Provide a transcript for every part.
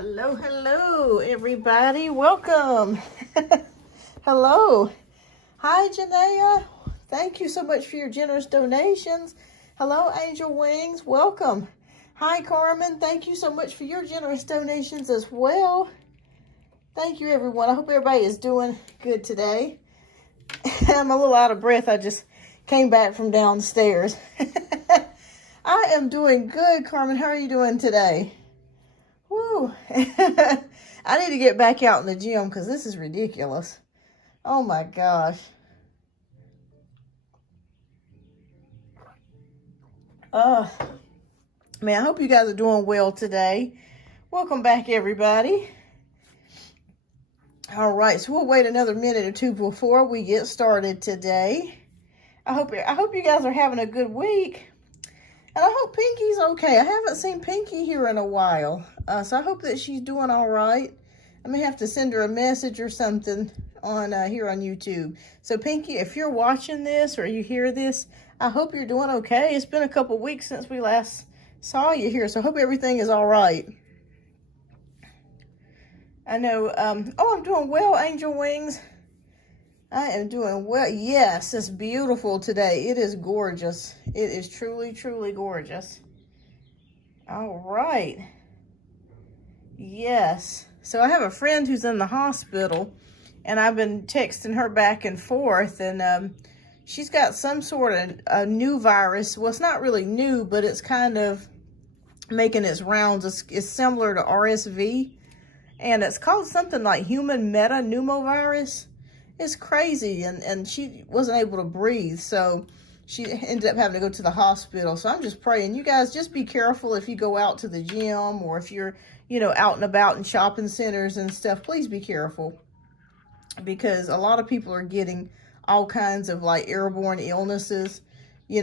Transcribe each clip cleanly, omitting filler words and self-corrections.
Hello, hello, everybody. Welcome. Hello. Hi, Janaea. Thank you so much for your generous donations. Hello, Angel Wings. Welcome. Hi, Carmen. Thank you so much for your generous donations as well. Thank you, everyone. I hope everybody is doing good today. I'm a little out of breath. I just came back from downstairs. I am doing good, Carmen. How are you doing today? Woo. I need to get back out in the gym because this is ridiculous. Oh my gosh. Man, I hope you guys are doing well today. Welcome back, everybody. All right, so we'll wait another minute or two before we get started today. I hope you guys are having a good week. And I hope Pinky's okay. I haven't seen Pinky here in a while. So I hope that she's doing all right. I may have to send her a message or something on here on YouTube. So Pinky, if you're watching this or you hear this, I hope you're doing okay. It's been a couple weeks since we last saw you here. So I hope everything is all right. I know, I'm doing well, Angel Wings. I am doing well. Yes, it's beautiful today. It is gorgeous. It is truly, truly gorgeous. All right. Yes. So I have a friend who's in the hospital, and I've been texting her back and forth, and she's got some sort of a new virus. Well, it's not really new, but it's kind of making its rounds. It's similar to RSV, and it's called something like human metapneumovirus. It's crazy, and she wasn't able to breathe, so she ended up having to go to the hospital. So I'm just praying. You guys just be careful if you go out to the gym or if you're, out and about in shopping centers and stuff. Please be careful because a lot of people are getting all kinds of like airborne illnesses,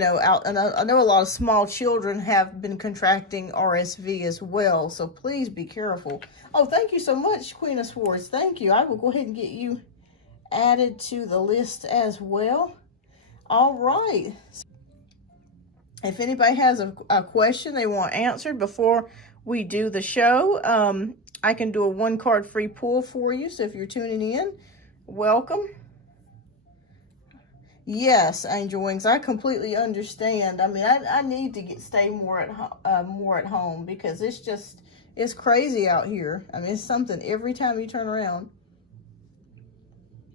out. And I know a lot of small children have been contracting RSV as well. So please be careful. Oh, thank you so much, Queen of Swords. Thank you. I will go ahead and get you added to the list as well. All right. If anybody has a question they want answered before we do the show, I can do a 1-card free pull for you. So if you're tuning in, welcome. Yes, Angel Wings, I completely understand. I mean, I need to stay more at home because it's crazy out here. I mean, it's something every time you turn around.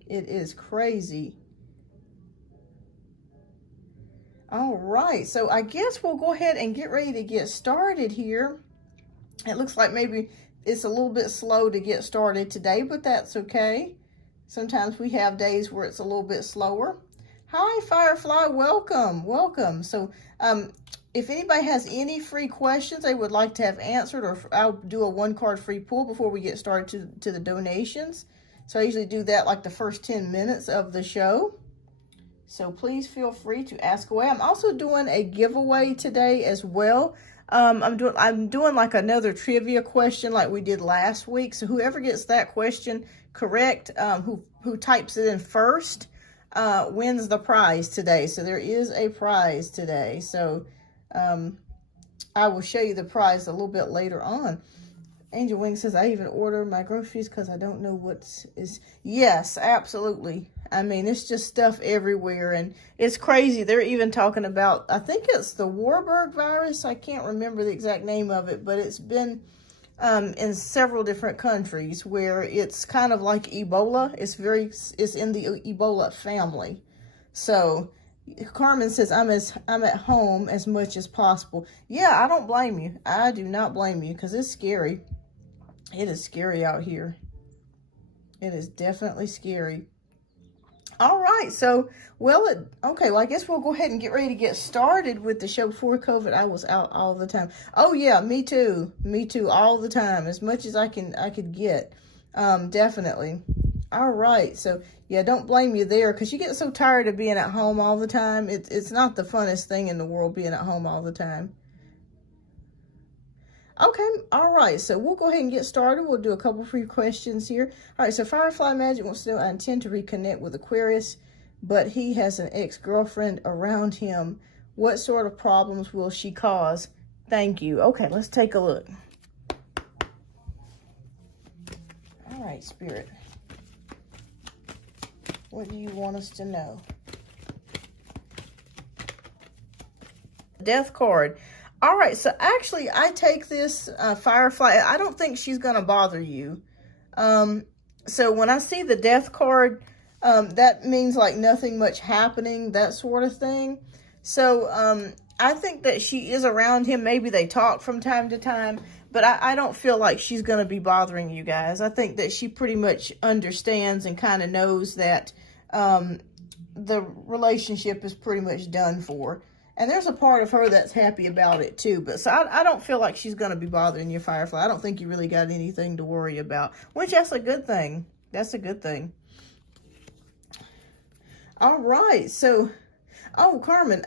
It is crazy. All right, so I guess we'll go ahead and get ready to get started here. It looks like maybe it's a little bit slow to get started today, but that's okay. Sometimes we have days where it's a little bit slower. Hi, Firefly, welcome, welcome. So if anybody has any free questions they would like to have answered, or I'll do a 1-card free pull before we get started to the donations. So I usually do that like the first 10 minutes of the show. So please feel free to ask away. I'm also doing a giveaway today as well. I'm doing like another trivia question like we did last week. So whoever gets that question correct, who types it in first, wins the prize today. So there is a prize today. So I will show you the prize a little bit later on. Angel Wing says, I even order my groceries because I don't know what is. Yes, absolutely. I mean, it's just stuff everywhere, and it's crazy. They're even talking about, I think it's the Warburg virus. I can't remember the exact name of it, but it's been in several different countries where it's kind of like Ebola. It's in the Ebola family. So Carmen says, I'm at home as much as possible. Yeah, I don't blame you. I do not blame you because it's scary. It is scary out here. It is definitely scary. All right, so, okay, well, I guess we'll go ahead and get ready to get started with the show. Before COVID, I was out all the time. Oh, yeah, me too, all the time, as much as I could get, definitely. All right, so, yeah, don't blame you there, because you get so tired of being at home all the time. It's not the funnest thing in the world being at home all the time. Okay, all right, so we'll go ahead and get started. We'll do a couple free questions here. All right, so Firefly Magic wants to know, I intend to reconnect with Aquarius, but he has an ex-girlfriend around him. What sort of problems will she cause? Thank you. Okay, let's take a look. right, Spirit. What do you want us to know? Death card. All right, so actually I take this Firefly. I don't think she's going to bother you. So when I see the Death card, that means like nothing much happening, that sort of thing. So I think that she is around him. Maybe they talk from time to time, but I don't feel like she's going to be bothering you guys. I think that she pretty much understands and kind of knows that the relationship is pretty much done for. And there's a part of her that's happy about it too. But so I don't feel like she's going to be bothering you, Firefly. I don't think you really got anything to worry about, which that's a good thing. That's a good thing. All right. So, oh, Carmen,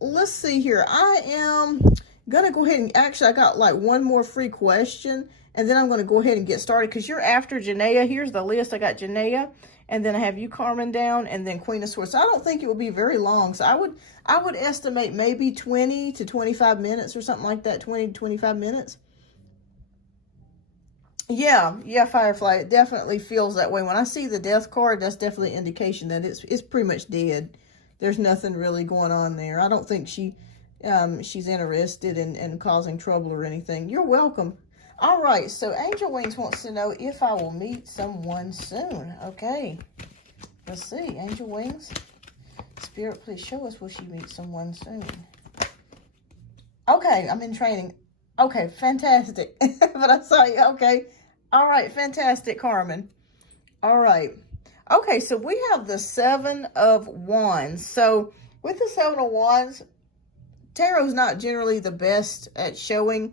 let's see here. I am going to go ahead and actually I got like one more free question. And then I'm going to go ahead and get started because you're after Janaea. Here's the list. I got Janaea. And then I have you, Carmen, down, and then Queen of Swords. So I don't think it will be very long. So I would estimate maybe 20 to 25 minutes or something like that. 20 to 25 minutes. Yeah, Firefly. It definitely feels that way. When I see the Death card, that's definitely an indication that it's pretty much dead. There's nothing really going on there. I don't think she's interested in causing trouble or anything. You're welcome. All right, so Angel Wings wants to know if I will meet someone soon. Okay, let's see. Angel Wings, Spirit, please show us, will she meet someone soon? Okay, I'm in training. Okay, fantastic. But I saw you. Okay, all right, fantastic, Carmen. All right. Okay, so we have the Seven of Wands. So with the Seven of Wands, Tarot's not generally the best at showing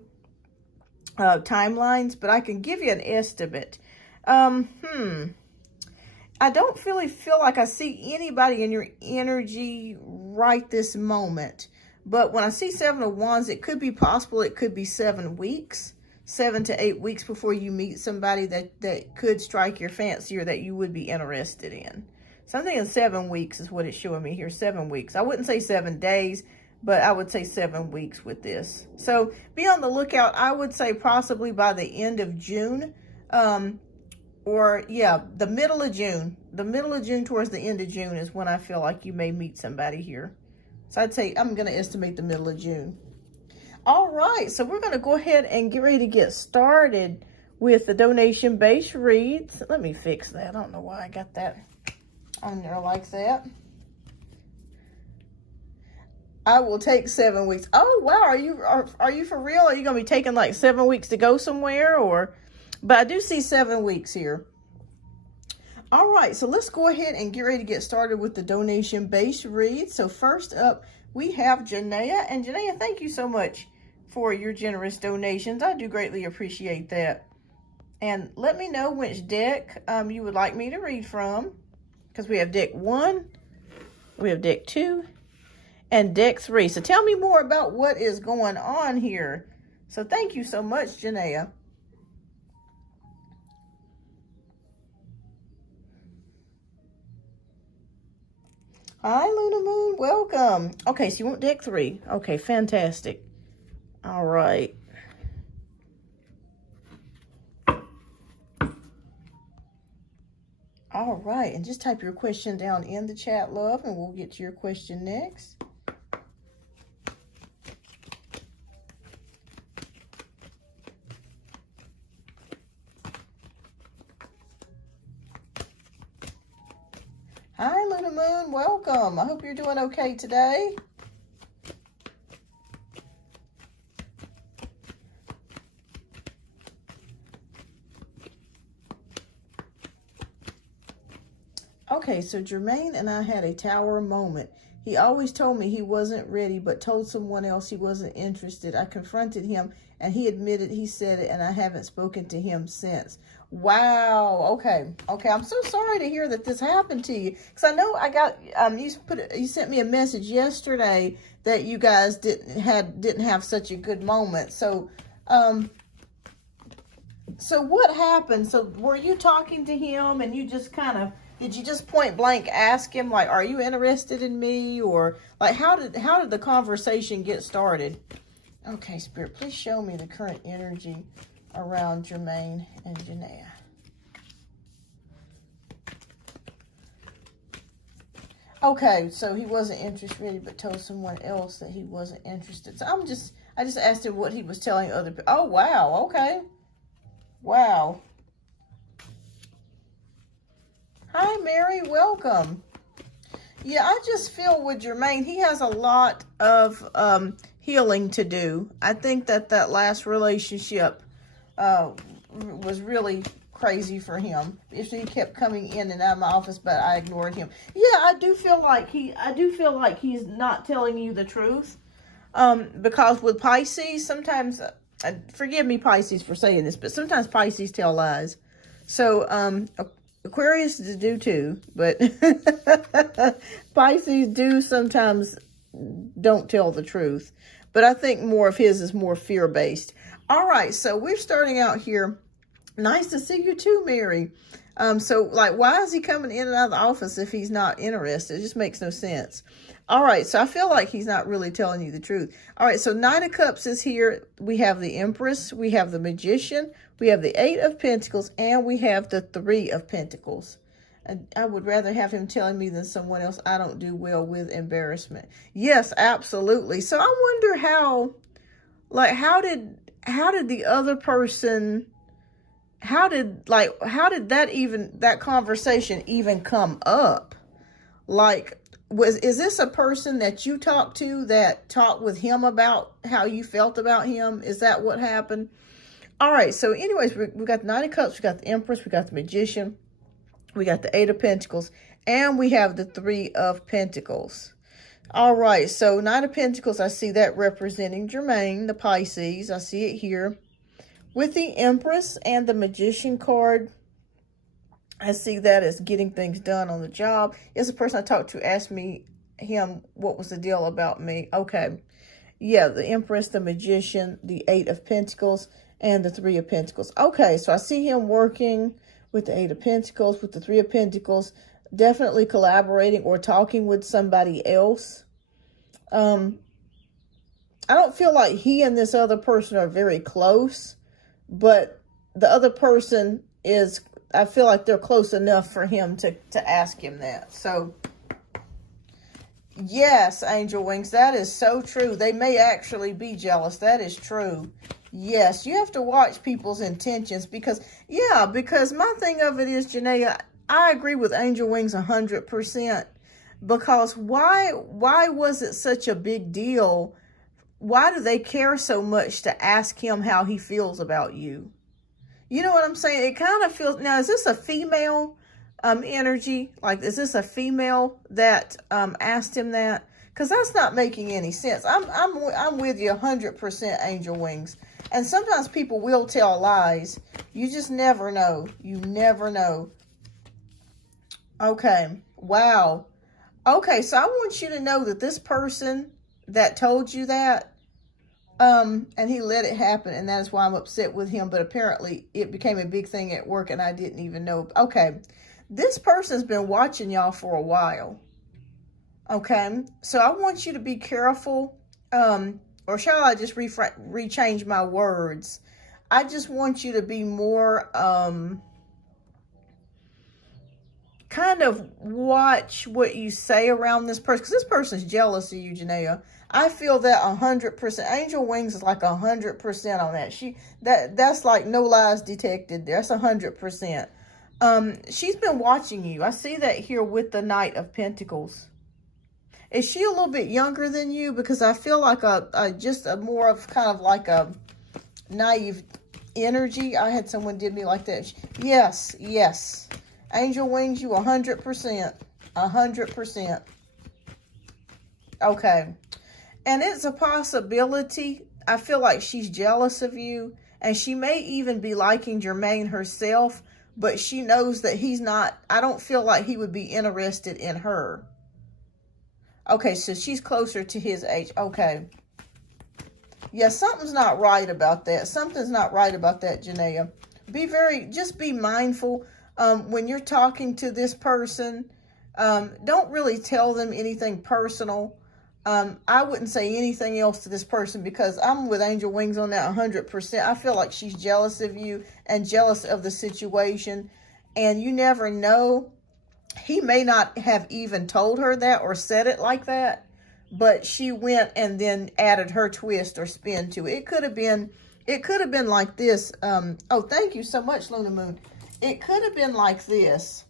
timelines, but I can give you an estimate. I don't really feel like I see anybody in your energy right this moment, but when I see Seven of Wands, it could be possible. It could be 7 weeks, 7 to 8 weeks before you meet somebody that could strike your fancy or that you would be interested in. So I'm thinking 7 weeks is what it's showing me here. 7 weeks. I wouldn't say 7 days, but I would say 7 weeks with this. So be on the lookout. I would say possibly by the end of June, or yeah, the middle of June. The middle of June towards the end of June is when I feel like you may meet somebody here. So I'd say I'm going to estimate the middle of June. All right, so we're going to go ahead and get ready to get started with the donation-based reads. Let me fix that. I don't know why I got that on there like that. I will take 7 weeks. Oh, wow. Are you for real? Are you going to be taking like 7 weeks to go somewhere? But I do see 7 weeks here. All right. So let's go ahead and get ready to get started with the donation-based read. So first up, we have Janaea. And Janaea, thank you so much for your generous donations. I do greatly appreciate that. And let me know which deck you would like me to read from. Because we have deck 1, we have deck 2, and deck 3. So tell me more about what is going on here. So thank you so much, Janaea. Hi, Luna Moon. Welcome. Okay, so you want deck 3. Okay, fantastic. All right. All right, and just type your question down in the chat, love, and we'll get to your question next. Hi, Luna Moon. Welcome. I hope you're doing okay today. Okay, so Jermaine and I had a tower moment. He always told me he wasn't ready, but told someone else he wasn't interested. I confronted him, and he admitted he said it, and I haven't spoken to him since. Wow. Okay. I'm so sorry to hear that this happened to you, because I know I got you sent me a message yesterday that you guys didn't have such a good moment. So so what happened? So were you talking to him, and you just kind of, did you just point blank ask him, like, are you interested in me? Or like, how did the conversation get started? Okay, Spirit, please show me the current energy around Jermaine and Janaea. Okay, so he wasn't interested, but told someone else that he wasn't interested. So I just asked him what he was telling other people. Oh, wow. Okay. Wow. Hi, Mary. Welcome. Yeah, I just feel with Jermaine, he has a lot of healing to do. I think that last relationship was really crazy for him. If he kept coming in and out of my office, but I ignored him. Yeah, I do feel like he's not telling you the truth. Because with Pisces, sometimes, forgive me Pisces for saying this, but sometimes Pisces tell lies. So, Aquarius do too, but Pisces do sometimes don't tell the truth. But I think more of his is more fear-based. All right, so we're starting out here. Nice to see you too, Mary. So, like, why is he coming in and out of the office if he's not interested? It just makes no sense. All right, so I feel like he's not really telling you the truth. All right, so Knight of Cups is here. We have the Empress. We have the Magician. We have the Eight of Pentacles. And we have the Three of Pentacles. And I would rather have him telling me than someone else. I don't do well with embarrassment. Yes, absolutely. So I wonder how, like, how did the other person... How did that conversation even come up? Like, is this a person that you talked to that talked with him about how you felt about him? Is that what happened? All right. So anyways, we got the Knight of Cups. We got the Empress. We got the Magician. We got the Eight of Pentacles. And we have the Three of Pentacles. All right. So Knight of Pentacles, I see that representing Jermaine, the Pisces. I see it here. With the Empress and the Magician card, I see that as getting things done on the job. It's a person I talked to asked him what was the deal about me. Okay. Yeah, the Empress, the Magician, the Eight of Pentacles, and the Three of Pentacles. Okay, so I see him working with the Eight of Pentacles, with the Three of Pentacles, definitely collaborating or talking with somebody else. I don't feel like he and this other person are very close. But the other person is, I feel like they're close enough for him to ask him that. So, yes, Angel Wings, that is so true. They may actually be jealous. That is true. Yes, you have to watch people's intentions because my thing of it is, Janaea, I agree with Angel Wings 100%. Because why was it such a big deal? Why do they care so much to ask him how he feels about you? You know what I'm saying? It kind of feels... Now, is this a female energy? Like, is this a female that asked him that? Because that's not making any sense. I'm with you 100%, Angel Wings. And sometimes people will tell lies. You just never know. You never know. Okay. Wow. Okay, so I want you to know that this person that told you that, and he let it happen, and that is why I'm upset with him, but apparently it became a big thing at work and I didn't even know. Okay, this person's been watching y'all for a while. Okay, so I want you to be careful, or shall I just rechange my words? I just want you to be more, kind of watch what you say around this person, because this person's jealous of you, Janaea. I feel that 100%. Angel Wings is like 100% on that. That's like no lies detected. That's 100%. She's been watching you. I see that here with the Knight of Pentacles. Is she a little bit younger than you? Because I feel like just a more of kind of like a naive energy. I had someone did me like that. Yes. Angel Wings, you 100%. 100%. Okay. And it's a possibility. I feel like she's jealous of you. And she may even be liking Jermaine herself. But she knows that he's not. I don't feel like he would be interested in her. Okay, so she's closer to his age. Okay. Yeah, something's not right about that. Something's not right about that, Janaea. Just be mindful. When you're talking to this person, don't really tell them anything personal. I wouldn't say anything else to this person because I'm with Angel Wings on that 100%. I feel like she's jealous of you and jealous of the situation. And you never know. he may not have even told her that or said it like that, but she went and then added her twist or spin to it. It could have been like this. Oh, thank you so much, Luna Moon. It could have been like this.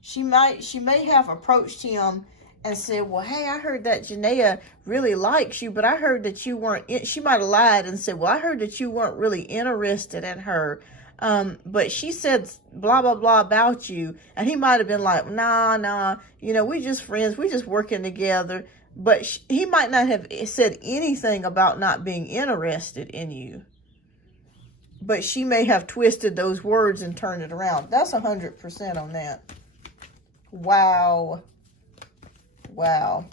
She may have approached him and said, well, hey, I heard that Janaea really likes you, but I heard that you weren't, she might have lied and said, well, I heard that you weren't really interested in her. But she said blah, blah, blah about you. And he might have been like, nah, you know, we just friends. We just working together. But he might not have said anything about not being interested in you. But she may have twisted those words and turned it around. That's 100% on that. Wow. Wow.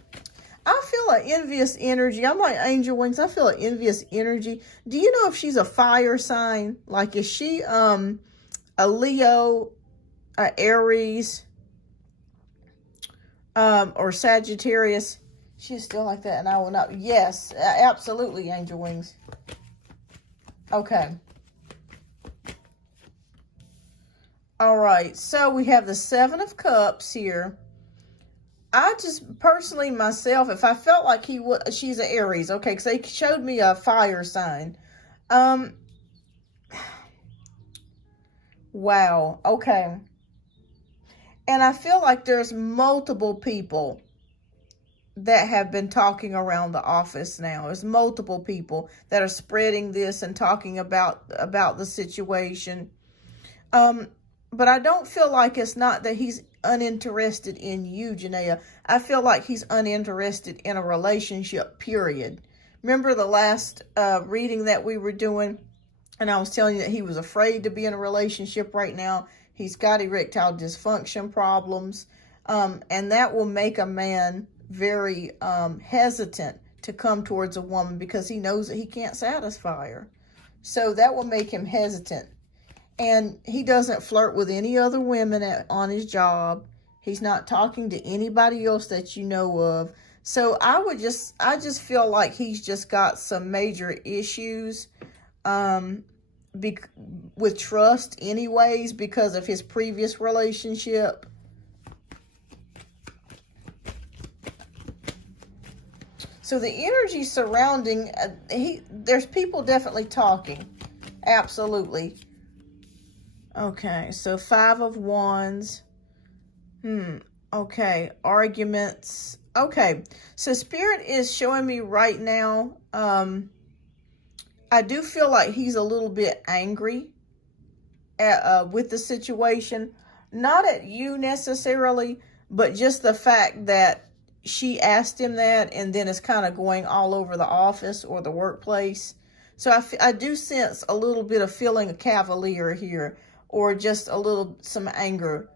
I feel an envious energy. I'm like Angel Wings. I feel an envious energy. Do you know if she's a fire sign? Like, is she a Leo, a Aries, or Sagittarius? She's still like that, and I will not. Yes, absolutely, Angel Wings. Okay. All right. So we have the Seven of Cups here. I just personally myself, if I felt like she's an Aries, okay, because they showed me a fire sign. Wow, okay. And I feel like there's multiple people that have been talking around the office now. There's multiple people that are spreading this and talking about the situation. But I don't feel like it's not that he's uninterested in you, Janaea. I feel like he's uninterested in a relationship, period. Remember the last reading that we were doing? And I was telling you that he was afraid to be in a relationship right now. He's got erectile dysfunction problems. And that will make a man very hesitant to come towards a woman because he knows that he can't satisfy her. So that will make him hesitant. And he doesn't flirt with any other women on his job. He's not talking to anybody else that you know of. So I just feel like he's just got some major issues with trust anyways because of his previous relationship. So the energy surrounding, there's people definitely talking. Absolutely. Okay, so Five of Wands. Okay, arguments. Okay, so Spirit is showing me right now, I do feel like he's a little bit angry with the situation. Not at you necessarily, but just the fact that she asked him that and then it's kind of going all over the office or the workplace. So I do sense a little bit of feeling cavalier here, or just some anger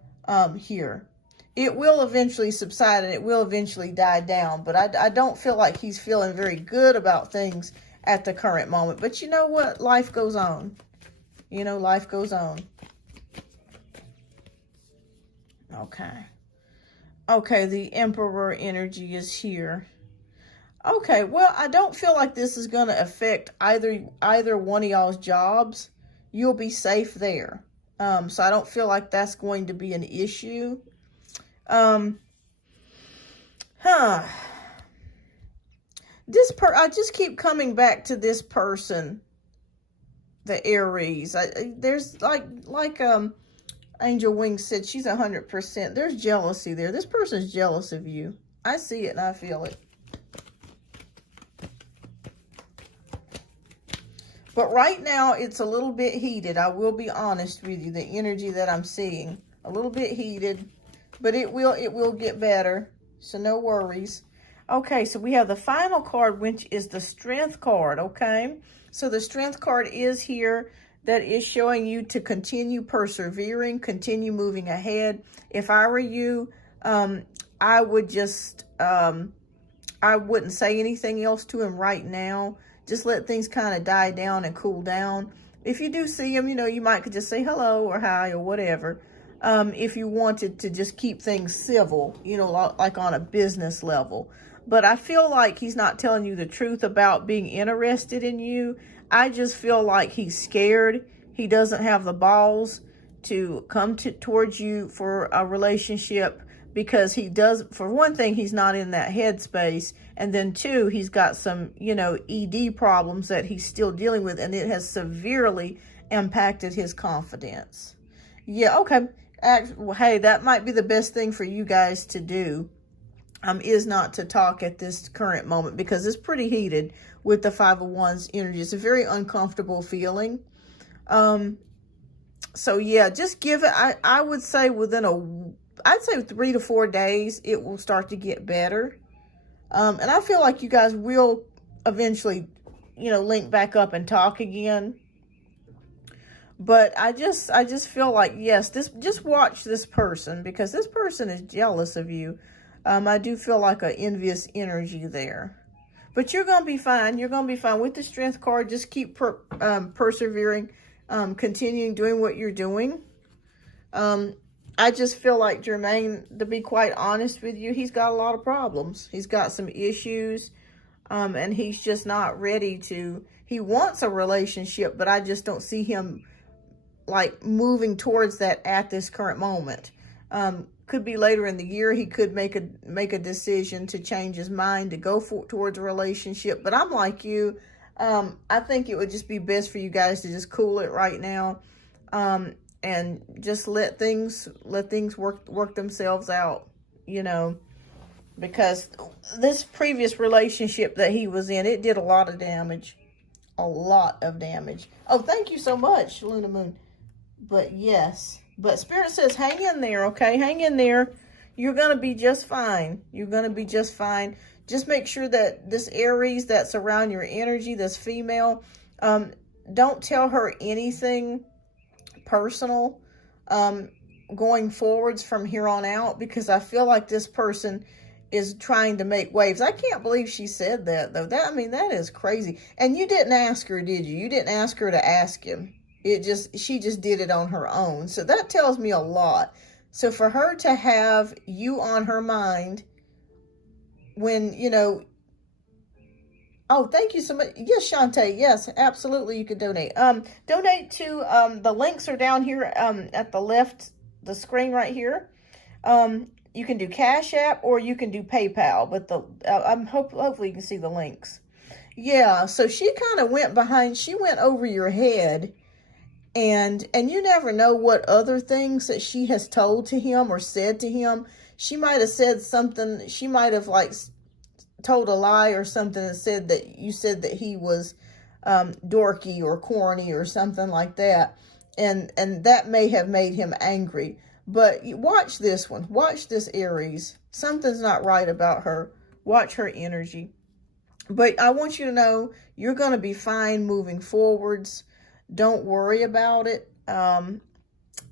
here. It will eventually subside and it will eventually die down, but I don't feel like he's feeling very good about things at the current moment. But you know what? Life goes on. You know, life goes on. Okay. Okay, the Emperor energy is here. Okay, well, I don't feel like this is going to affect either one of y'all's jobs. You'll be safe there. So I don't feel like that's going to be an issue. I just keep coming back to this person, the Aries. There's like Angel Wings said, she's 100%. There's jealousy there. This person's jealous of you. I see it and I feel it. But right now, it's a little bit heated. I will be honest with you. The energy that I'm seeing, a little bit heated, but it will get better. So no worries. Okay, so we have the final card, which is the Strength card, okay? So the Strength card is here. That is showing you to continue persevering, continue moving ahead. If I were you, I would just, I wouldn't say anything else to him right now. Just let things kind of die down and cool down. If you do see him, you know, you might could just say hello or hi or whatever. If you wanted to just keep things civil, you know, like on a business level. But I feel like he's not telling you the truth about being interested in you. I just feel like he's scared. He doesn't have the balls to come towards you for a relationship, because he does, for one thing, he's not in that headspace, and then two, he's got some, you know, ED problems that he's still dealing with, and it has severely impacted his confidence. Yeah, okay. Hey, that might be the best thing for you guys to do, is not to talk at this current moment, because it's pretty heated with the Five of Wands energy. It's a very uncomfortable feeling. So yeah, just give it, I would say I'd say 3 to 4 days, it will start to get better. And I feel like you guys will eventually, you know, link back up and talk again. But I just feel like, yes, just watch this person, because this person is jealous of you. I do feel like an envious energy there. But you're going to be fine. You're going to be fine with the Strength card. Just keep persevering, continuing doing what you're doing. I just feel like Jermaine, to be quite honest with you, he's got a lot of problems. He's got some issues, and he's just not ready to, he wants a relationship, but I just don't see him like moving towards that at this current moment. Could be later in the year, he could make a decision to change his mind to go towards a relationship. But I'm like you, I think it would just be best for you guys to just cool it right now. And just let things work themselves out, you know, because this previous relationship that he was in, it did a lot of damage. Oh, thank you so much, Luna Moon. But yes, but Spirit says, hang in there, okay? Hang in there. You're going to be just fine. You're going to be just fine. Just make sure that this Aries that's around your energy, this female, don't tell her anything personal going forwards from here on out, because I feel like this person is trying to make waves. I can't believe she said that, though. I mean, that is crazy. And you didn't ask her, did you? You didn't ask her to ask him. She just did it on her own. So that tells me a lot. So for her to have you on her mind when, you know, oh, thank you so much. Yes, Shantae. Yes, absolutely. You could donate. Donate to, the links are down here, at the left, the screen right here. You can do Cash App or you can do PayPal, but hopefully you can see the links. Yeah. So she kind of she went over your head, and you never know what other things that she has told to him or said to him. She might have said something. She might have like told a lie or something and said that you said that he was dorky or corny or something like that, and that may have made him angry. But watch this one. Watch this Aries. Something's not right about her. Watch her energy. But I want you to know you're going to be fine moving forwards. Don't worry about it. And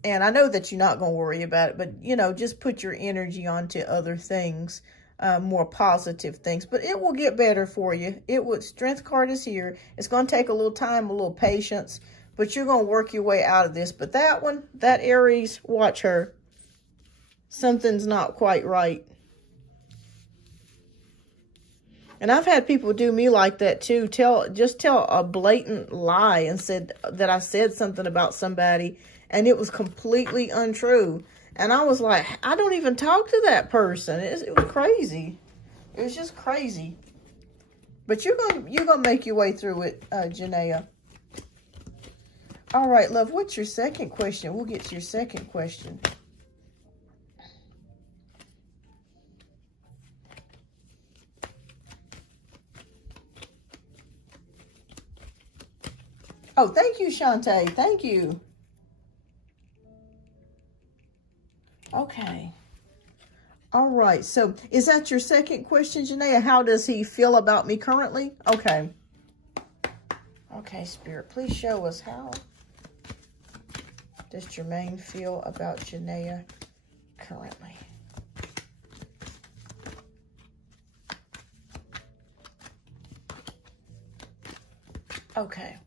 I know that you're not going to worry about it, but, you know, just put your energy onto other things. More positive things, but it will get better for you. Strength card is here. It's going to take a little time, a little patience, but you're going to work your way out of this. But that one, that Aries, watch her. Something's not quite right. And I've had people do me like that too. Just tell a blatant lie and said that I said something about somebody and it was completely untrue. And I was like, I don't even talk to that person. It was crazy. It was just crazy. But you're gonna make your way through it, Janaea. All right, love. What's your second question? We'll get to your second question. Oh, thank you, Shantae. Thank you. Okay. All right. So is that your second question, Janaea? How does he feel about me currently? Okay. Okay, Spirit, please show us how does Jermaine feel about Janaea currently? Okay.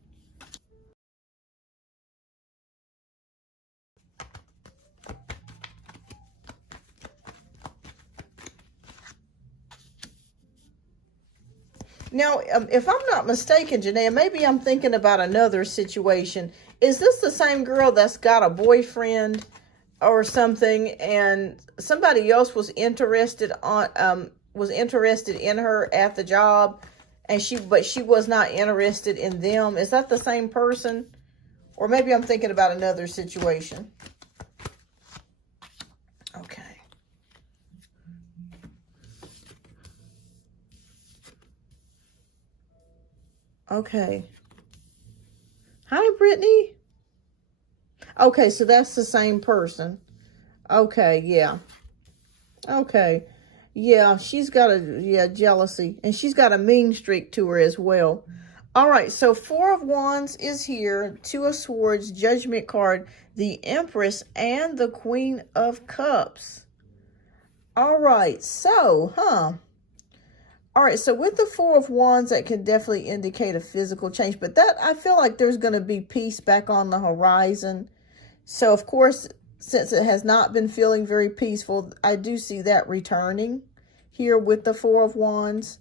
Now, if I'm not mistaken, Janaea, maybe I'm thinking about another situation. is this the same girl that's got a boyfriend or something, and somebody else was interested in her at the job, and but she was not interested in them? Is that the same person? Or maybe I'm thinking about another situation. Okay. Okay. Hi, Brittany. Okay, so that's the same person. Okay, yeah. Okay. Yeah, she's got jealousy. And she's got a mean streak to her as well. All right, so Four of Wands is here. Two of Swords, Judgment card, the Empress, and the Queen of Cups. All right, so, all right, so with the Four of Wands, that can definitely indicate a physical change. But that, I feel like there's going to be peace back on the horizon. So, of course, since it has not been feeling very peaceful, I do see that returning here with the Four of Wands.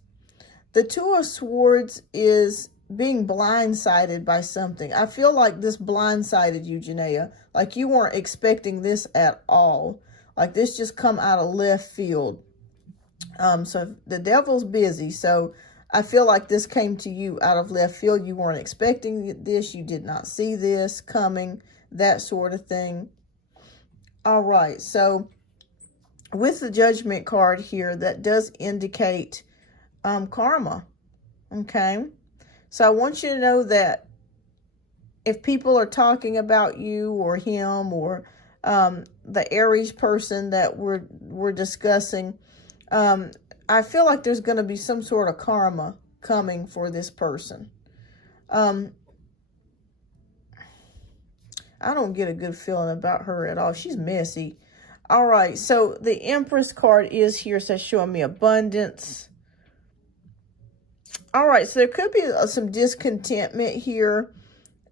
The Two of Swords is being blindsided by something. I feel like this blindsided you, Janaea. Like you weren't expecting this at all. Like this just come out of left field. So the devil's busy. So I feel like this came to you out of left field. You weren't expecting this. You did not see this coming. That sort of thing. All right. So with the Judgment card here, that does indicate karma. Okay. So I want you to know that if people are talking about you or him or the Aries person that we're discussing, I feel like there's going to be some sort of karma coming for this person. I don't get a good feeling about her at all. She's messy. All right, so the Empress card is here, so showing me abundance. All right, so there could be some discontentment here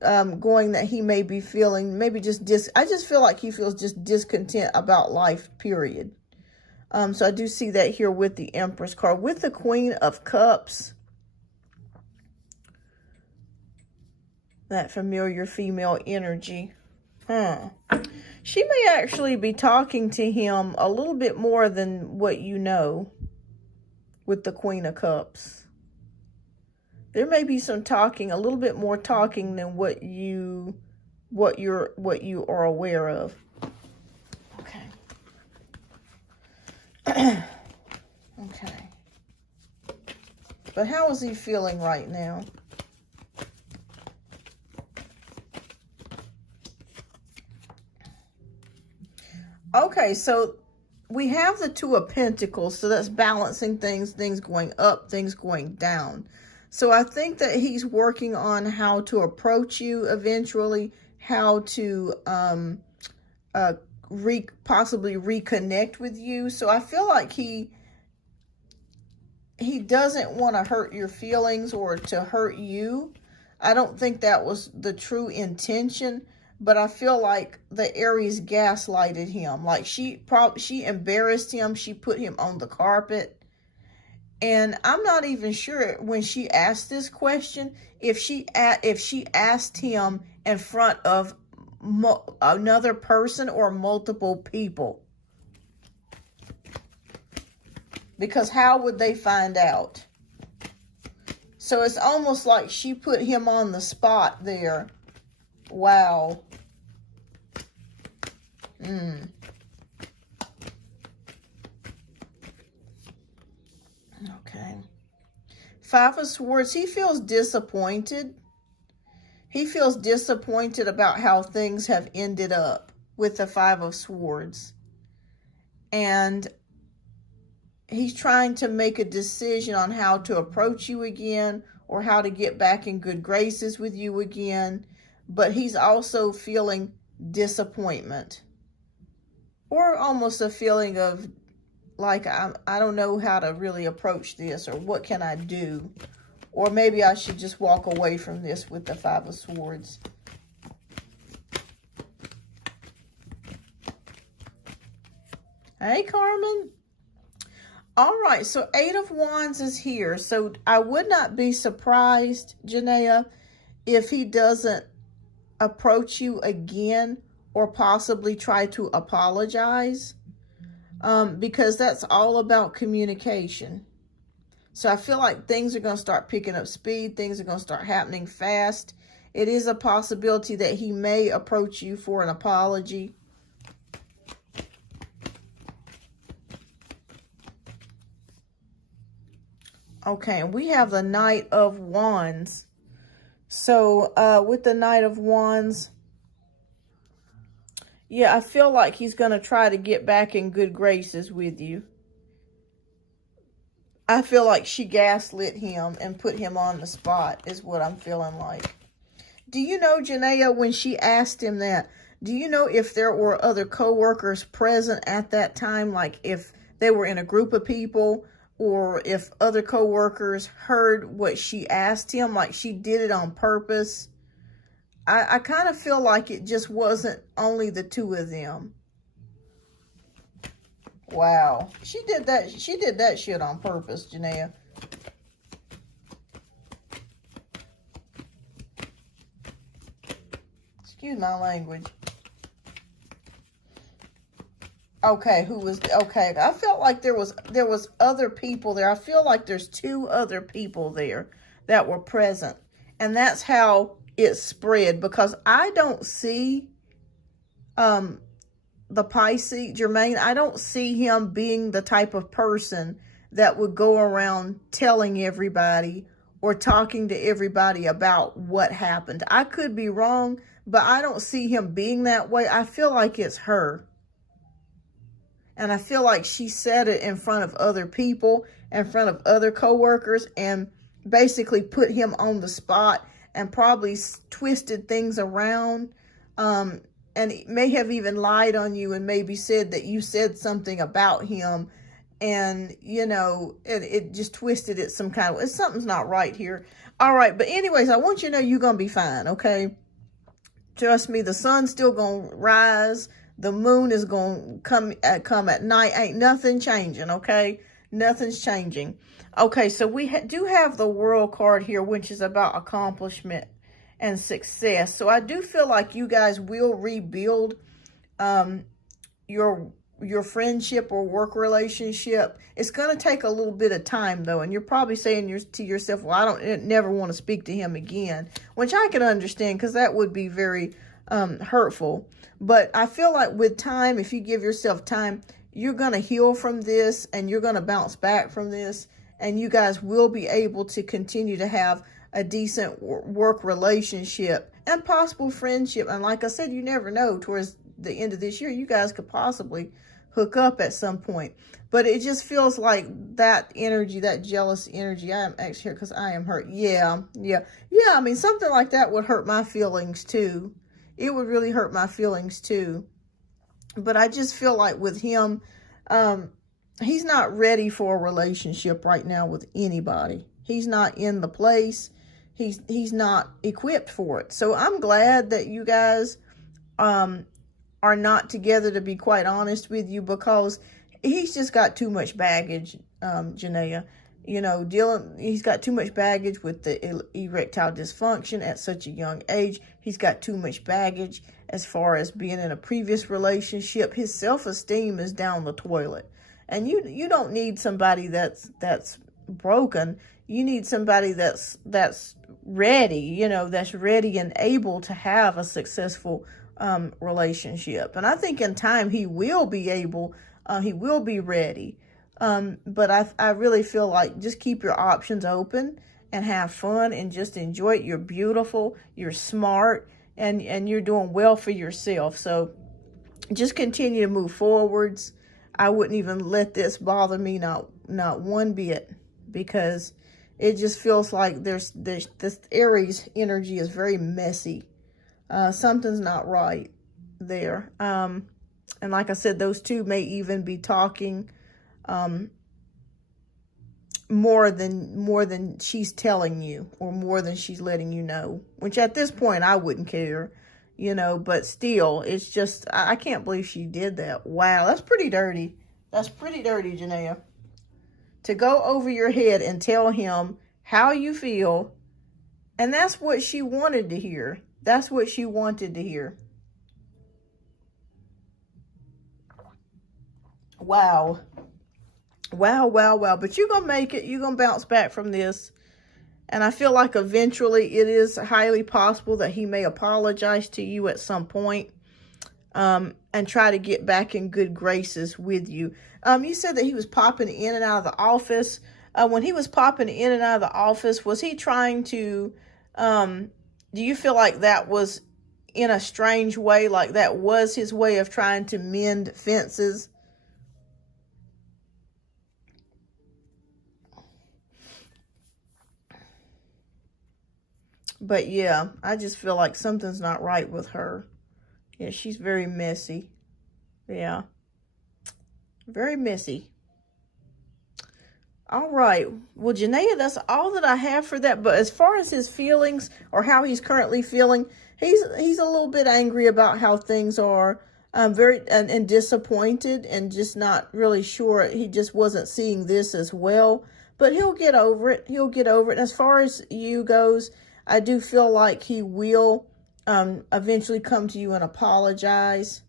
going that he may be feeling. Maybe I just feel like he feels just discontent about life, period. So I do see that here with the Empress card. With the Queen of Cups, that familiar female energy. She may actually be talking to him a little bit more than what you know with the Queen of Cups. There may be some talking, a little bit more talking than what you are aware of. Okay. Okay. But how is he feeling right now? Okay, so we have the Two of Pentacles, so that's balancing things going up, things going down. So I think that he's working on how to approach you eventually, how to possibly reconnect with you. So I feel like he doesn't want to hurt your feelings or to hurt you. I don't think that was the true intention, but I feel like the Aries gaslighted him. Like she embarrassed him. She put him on the carpet. And I'm not even sure when she asked this question, if she asked him in front of another person or multiple people. Because how would they find out? So it's almost like she put him on the spot there. Wow. Okay. Five of Swords. He feels disappointed. He feels disappointed about how things have ended up with the Five of Swords. And he's trying to make a decision on how to approach you again or how to get back in good graces with you again. But he's also feeling disappointment. Or almost a feeling of like, I don't know how to really approach this, or what can I do? Or maybe I should just walk away from this with the Five of Swords. Hey, Carmen. All right, so Eight of Wands is here. So I would not be surprised, Janaea, if he doesn't approach you again or possibly try to apologize, because that's all about communication. So I feel like things are going to start picking up speed. Things are going to start happening fast. It is a possibility that he may approach you for an apology. Okay, and we have the Knight of Wands. So with the Knight of Wands, yeah, I feel like he's going to try to get back in good graces with you. I feel like she gaslit him and put him on the spot is what I'm feeling like. Do you know, Janaea, when she asked him that, do you know if there were other co-workers present at that time? Like if they were in a group of people, or if other co-workers heard what she asked him, like she did it on purpose? I kind of feel like it just wasn't only the two of them. Wow. She did that shit on purpose, Janaea. Excuse my language. Okay, okay. I felt like there was other people there. I feel like there's two other people there that were present. And that's how it spread, because I don't see the Pisces, Jermaine, I don't see him being the type of person that would go around telling everybody or talking to everybody about what happened. I could be wrong, but I don't see him being that way. I feel like it's her. And I feel like she said it in front of other people, in front of other coworkers, and basically put him on the spot and probably twisted things around. And he may have even lied on you and maybe said that you said something about him. And, you know, it just twisted it some kind of way. Something's not right here. All right. But anyways, I want you to know you're going to be fine. Okay. Trust me, the sun's still going to rise. The moon is going to come at night. Ain't nothing changing. Okay. Nothing's changing. Okay. So we do have the World card here, which is about accomplishment and success. So I do feel like you guys will rebuild your friendship or work relationship. It's going to take a little bit of time though, and you're probably saying to yourself, well, I don't never want to speak to him again, which I can understand, because that would be very hurtful. But I feel like with time, if you give yourself time, you're going to heal from this and you're going to bounce back from this, and you guys will be able to continue to have a decent work relationship and possible friendship. And like I said, you never know, towards the end of this year, you guys could possibly hook up at some point. But it just feels like that energy, that jealous energy. I am actually here because I am hurt. Yeah. I mean, something like that would hurt my feelings too. It would really hurt my feelings too. But I just feel like with him, he's not ready for a relationship right now with anybody. He's not in the place. He's not equipped for it. So I'm glad that you guys are not together, to be quite honest with you, because he's just got too much baggage, Janaea. You know, he's got too much baggage with the erectile dysfunction at such a young age. He's got too much baggage as far as being in a previous relationship. His self-esteem is down the toilet. And you don't need somebody that's broken. You need somebody that's ready, you know, that's ready and able to have a successful relationship. And I think in time he will be able, he will be ready. But I really feel like just keep your options open and have fun and just enjoy it. You're beautiful, you're smart, and you're doing well for yourself. So just continue to move forwards. I wouldn't even let this bother me, not one bit, because it just feels like this Aries energy is very messy. Something's not right there. And like I said, those two may even be talking more than she's telling you, or more than she's letting you know, which at this point I wouldn't care, you know, but still, it's just, I can't believe she did that. Wow, that's pretty dirty. That's pretty dirty, Janaea. To go over your head and tell him how you feel, and that's what she wanted to hear. That's what she wanted to hear. Wow. Wow, wow, wow. But you're going to make it. You're going to bounce back from this. And I feel like eventually it is highly possible that he may apologize to you at some point, and try to get back in good graces with you. You said that he was popping in and out of the office. When he was popping in and out of the office, was he trying to, do you feel like that was in a strange way, like that was his way of trying to mend fences? But yeah, I just feel like something's not right with her. Yeah, she's very messy. Yeah, very messy. All right. Well, Janaea, that's all that I have for that. But as far as his feelings or how he's currently feeling, he's a little bit angry about how things are. And disappointed and just not really sure. He just wasn't seeing this as well. But he'll get over it. He'll get over it. And as far as you goes, I do feel like he will eventually come to you and apologize.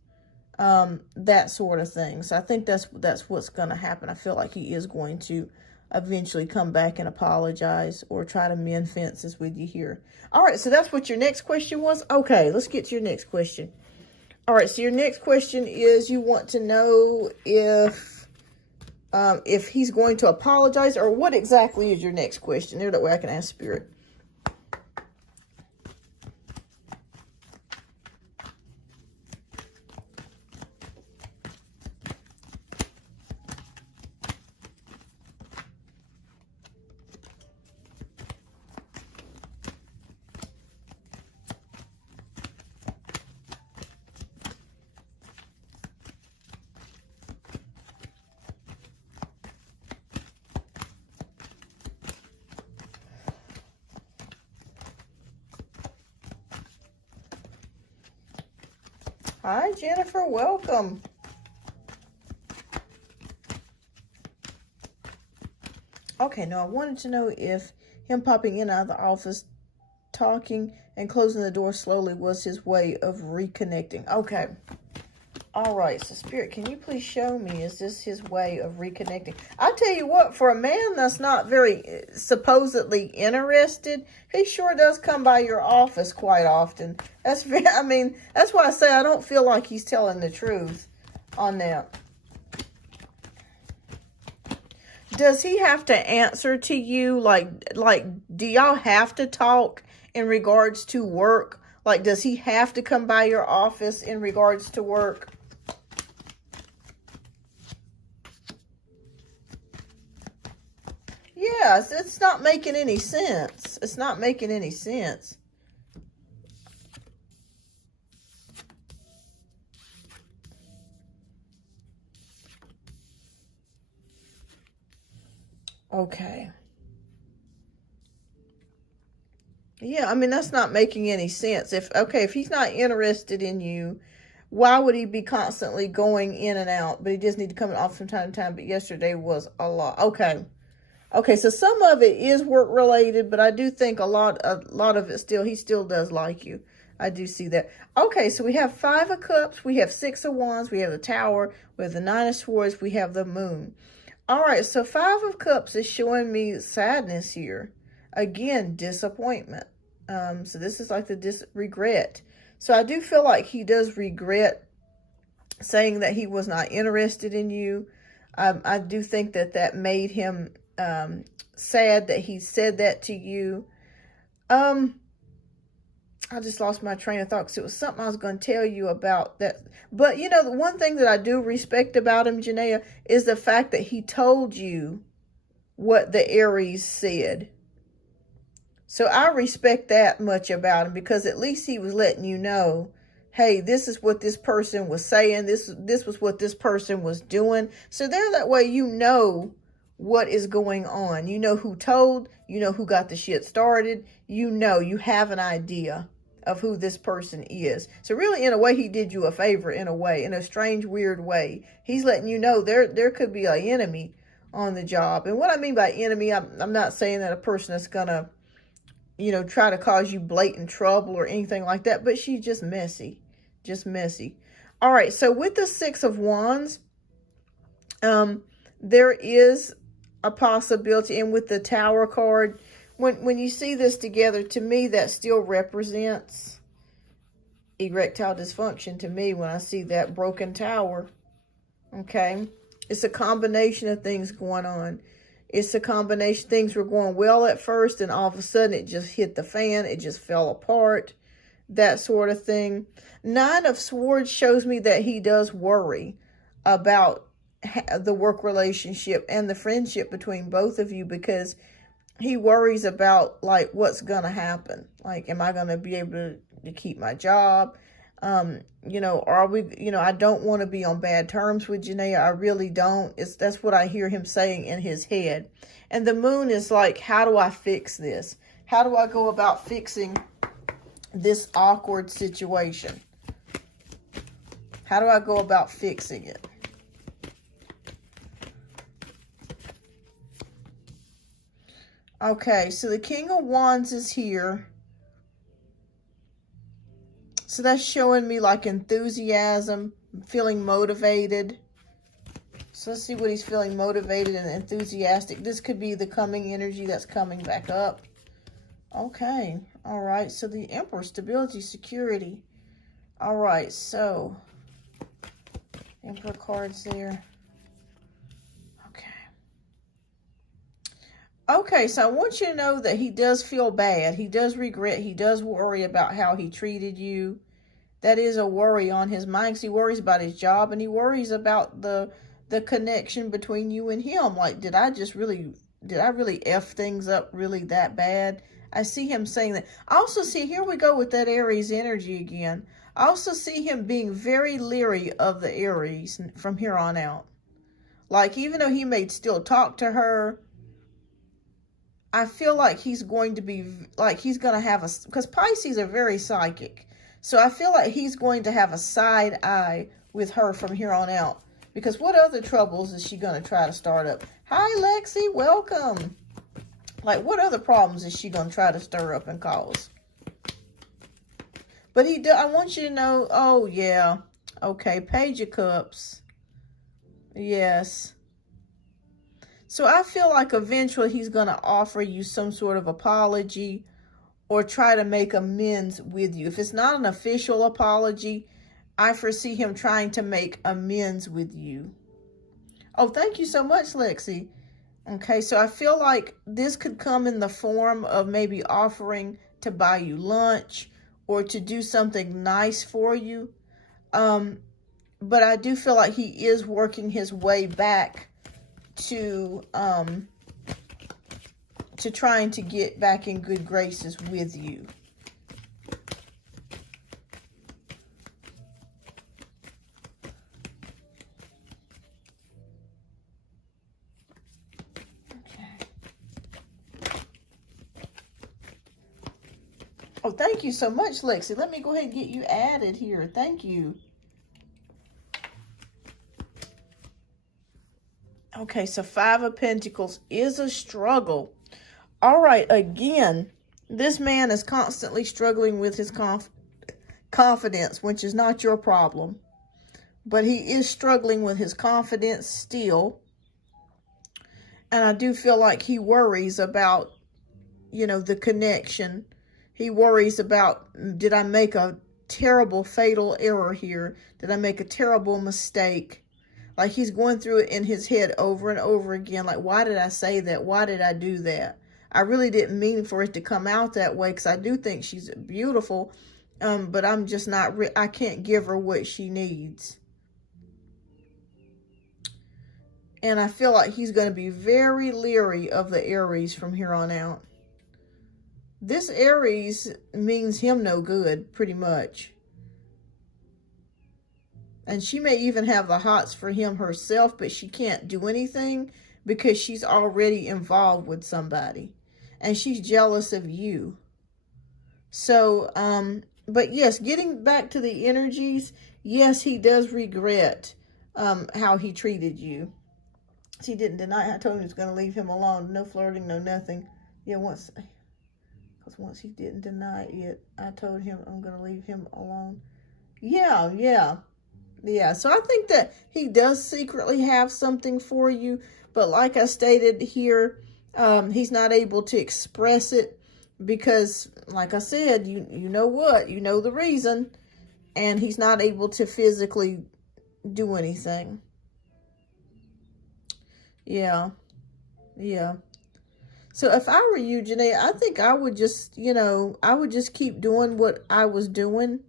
That sort of thing. So I think that's what's going to happen. I feel like he is going to eventually come back and apologize or try to mend fences with you here. All right, so that's what your next question was. Okay, let's get to your next question. All right, so your next question is you want to know if he's going to apologize, or what exactly is your next question? There, that way I can ask Spirit. Hi, Jennifer. Welcome. Okay, now I wanted to know if him popping in and out of the office, talking and closing the door slowly was his way of reconnecting. Okay. All right, so Spirit, can you please show me, is this his way of reconnecting? I tell you what, for a man that's not very supposedly interested, he sure does come by your office quite often. That's very, I mean, that's why I say I don't feel like he's telling the truth on that. Does he have to answer to you? Like, do y'all have to talk in regards to work? Like, does he have to come by your office in regards to work? Yes, it's not making any sense. It's not making any sense. Okay. Yeah, I mean, that's not making any sense. If he's not interested in you, why would he be constantly going in and out? But he just need to come off from time to time. But yesterday was a lot. Okay. Okay, so some of it is work related, but I do think a lot of it still, he still does like you. I do see that. Okay, so we have 5 of Cups, we have 6 of Wands, we have the Tower, we have the 9 of Swords, we have the Moon. All right, so 5 of Cups is showing me sadness here. Again, disappointment. So this is like the regret. So I do feel like he does regret saying that he was not interested in you. I do think that made him sad that he said that to you. I just lost my train of thought because it was something I was going to tell you about that. But, you know, the one thing that I do respect about him, Janaea, is the fact that he told you what the Aries said. So I respect that much about him, because at least he was letting you know, hey, this is what this person was saying. This was what this person was doing. So there, that way you know what is going on. You know who told, you know who got the shit started. You have an idea of who this person is. So really, in a way, he did you a favor, in a way, in a strange, weird way. He's letting you know there could be an enemy on the job. And what I mean by enemy, I'm not saying that a person that's gonna you know, try to cause you blatant trouble or anything like that, but she's just messy. Just messy. All right, so with the Six of Wands, there is a possibility, and with the Tower card, when you see this together, to me, that still represents erectile dysfunction to me when I see that broken tower. Okay? It's a combination of things going on. It's a combination. Things were going well at first, and all of a sudden it just hit the fan. It just fell apart. That sort of thing. Nine of Swords shows me that he does worry about the work relationship and the friendship between both of you, because he worries about, like, what's going to happen. Like, am I going to be able to keep my job? You know, are we, you know, I don't want to be on bad terms with Janaea. I really don't. That's what I hear him saying in his head. And the Moon is like, how do I fix this? How do I go about fixing this awkward situation? How do I go about fixing it? Okay, so the King of Wands is here. So that's showing me like enthusiasm, feeling motivated. So let's see what he's feeling motivated and enthusiastic. This could be the coming energy that's coming back up. Okay, all right. So the Emperor, stability, security. All right, so Emperor cards there. Okay, so I want you to know that he does feel bad. He does regret. He does worry about how he treated you. That is a worry on his mind, because he worries about his job, and he worries about the connection between you and him. Like, did I really F things up really that bad? I see him saying that. I also see, here we go with that Aries energy again. I also see him being very leery of the Aries from here on out. Like, even though he may still talk to her, I feel like he's going to be, like, he's going to have because Pisces are very psychic. So I feel like he's going to have a side eye with her from here on out. Because what other troubles is she going to try to start up? Hi, Lexi, welcome. Like, what other problems is she going to try to stir up and cause? But I want you to know, oh, yeah. Okay, Page of Cups. Yes. So I feel like eventually he's going to offer you some sort of apology or try to make amends with you. If it's not an official apology, I foresee him trying to make amends with you. Oh, thank you so much, Lexi. Okay, so I feel like this could come in the form of maybe offering to buy you lunch or to do something nice for you. But I do feel like he is working his way back to trying to get back in good graces with you. Okay. Oh, thank you so much, Lexi. Let me go ahead and get you added here. Thank you. Okay, so Five of Pentacles is a struggle. All right, again, this man is constantly struggling with his confidence, which is not your problem. But he is struggling with his confidence still. And I do feel like he worries about, you know, the connection. He worries about, did I make a terrible fatal error here? Did I make a terrible mistake? Like, he's going through it in his head over and over again. Like, why did I say that? Why did I do that? I really didn't mean for it to come out that way, because I do think she's beautiful. But I'm just not, I can't give her what she needs. And I feel like he's going to be very leery of the Aries from here on out. This Aries means him no good, pretty much. And she may even have the hots for him herself, but she can't do anything because she's already involved with somebody. And she's jealous of you. So, but yes, getting back to the energies, yes, he does regret how he treated you. He didn't deny. I told him he was going to leave him alone. No flirting, no nothing. Yeah, once. Because once he didn't deny it, I told him I'm going to leave him alone. Yeah. So I think that he does secretly have something for you. But like I stated here, he's not able to express it because, like I said, you know what? You know the reason. And he's not able to physically do anything. Yeah. So if I were you, Janae, I think I would just, I would just keep doing what I was doing.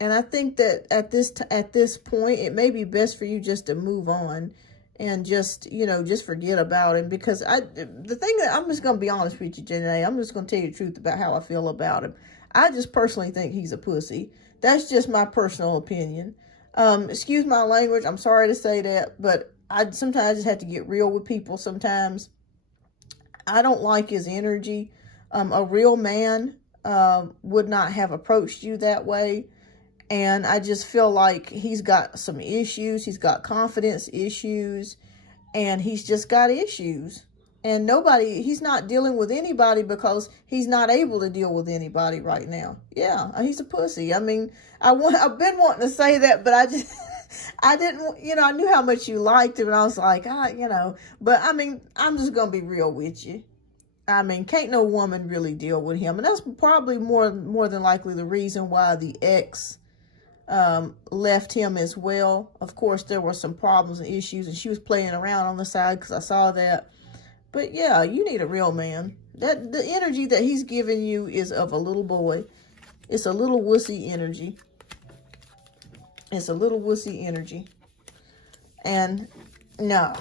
And I think that at this point, it may be best for you just to move on and just, just forget about him. Because the thing that I'm just going to be honest with you, Janae, I'm just going to tell you the truth about how I feel about him. I just personally think he's a pussy. That's just my personal opinion. Excuse my language. I'm sorry to say that, but sometimes I just have to get real with people sometimes. I don't like his energy. A real man would not have approached you that way. And I just feel like he's got some issues. He's got confidence issues. And he's just got issues. And he's not dealing with anybody because he's not able to deal with anybody right now. Yeah, he's a pussy. I mean, I've been wanting to say that, but I didn't, I knew how much you liked him, and I was like, but I mean, I'm just going to be real with you. I mean, can't no woman really deal with him. And that's probably more than likely the reason why the ex left him as well. Of course, there were some problems and issues, and she was playing around on the side because I saw that. But yeah, you need a real man. The energy that he's giving you is of a little boy. It's a little wussy energy. It's a little wussy energy. And nah,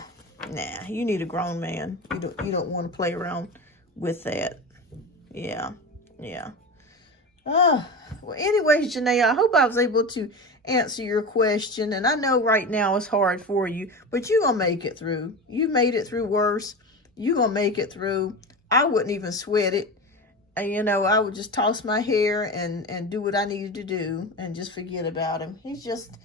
you need a grown man. You don't want to play around with that. Yeah. Well, anyways, Janae, I hope I was able to answer your question. And I know right now it's hard for you, but you're going to make it through. You made it through worse. You're going to make it through. I wouldn't even sweat it. And, I would just toss my hair and do what I needed to do and just forget about him. He's just,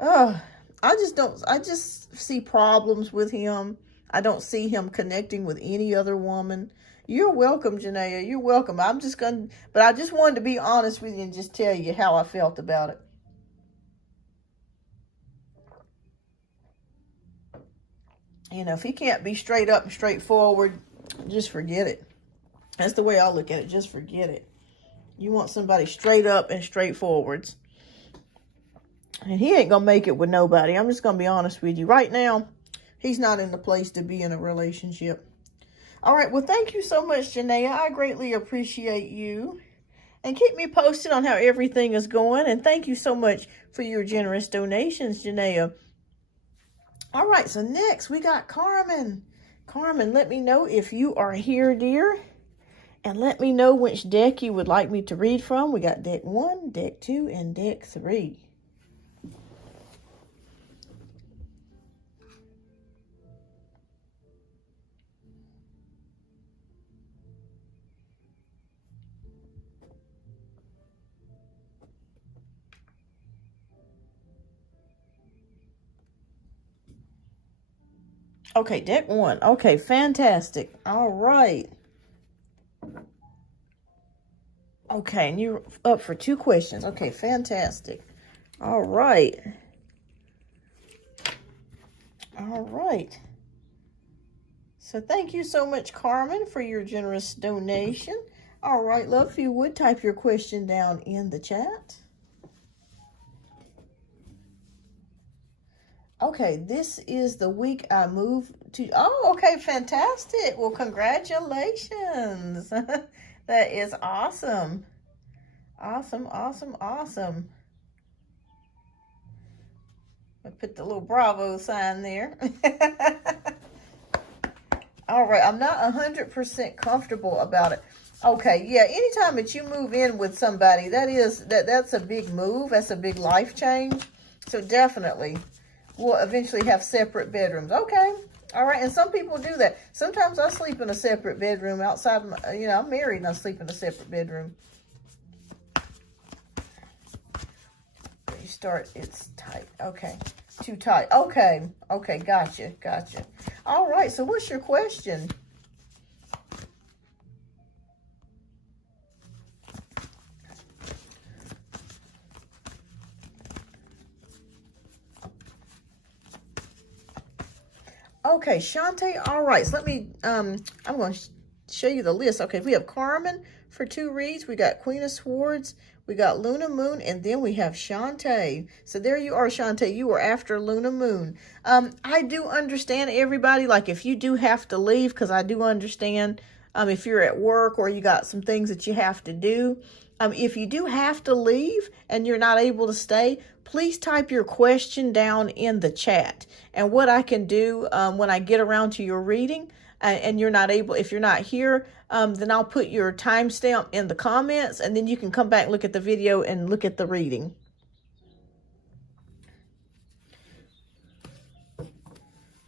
I just see problems with him. I don't see him connecting with any other woman. You're welcome, Janaea. You're welcome. but I just wanted to be honest with you and just tell you how I felt about it. If he can't be straight up and straightforward, just forget it. That's the way I look at it. Just forget it. You want somebody straight up and straightforwards. And he ain't going to make it with nobody. I'm just going to be honest with you. Right now, he's not in the place to be in a relationship. All right. Well, thank you so much, Janaea. I greatly appreciate you. And keep me posted on how everything is going. And thank you so much for your generous donations, Janaea. All right, so next we got Carmen. Carmen, let me know if you are here, dear. And let me know which deck you would like me to read from. We got deck 1, deck 2, and deck 3. Okay, deck 1. Okay, fantastic. All right. Okay, and you're up for 2 questions. Okay, fantastic. All right. So thank you so much, Carmen, for your generous donation. All right, love, if you would type your question down in the chat. Okay, this is the week I moved to. Oh, okay, fantastic. Well, congratulations. That is awesome. Awesome. I put the little bravo sign there. All right, I'm not 100% comfortable about it. Okay, yeah, anytime that you move in with somebody, that's a big move. That's a big life change. So definitely, we'll eventually have separate bedrooms. Okay, all right, and some people do that. Sometimes I sleep in a separate bedroom outside. I'm married and I sleep in a separate bedroom. When you start, it's tight. Okay, too tight. Okay, gotcha. All right, so what's your question? Okay, Shantae. All right, so let me, I'm going to show you the list. Okay, we have Carmen for 2 reads. We got Queen of Swords. We got Luna Moon, and then we have Shantae. So there you are, Shantae. You are after Luna Moon. I do understand, everybody, like if you do have to leave, because I do understand if you're at work or you got some things that you have to do. If you do have to leave and you're not able to stay, please type your question down in the chat. And what I can do when I get around to your reading, and you're not able, if you're not here, then I'll put your timestamp in the comments, and then you can come back and look at the video and look at the reading.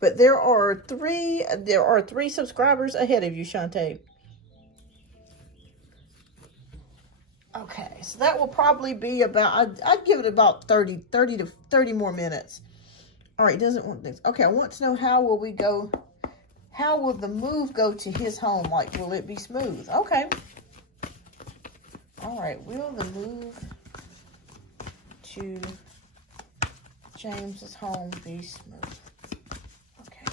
But there are three subscribers ahead of you, Shantae. Okay, so that will probably be about, I'd give it about 30 to 30 more minutes. All right, doesn't want things. Okay, I want to know, how will we go? How will the move go to his home? Like, will it be smooth? Okay. All right, will the move to James's home be smooth? Okay.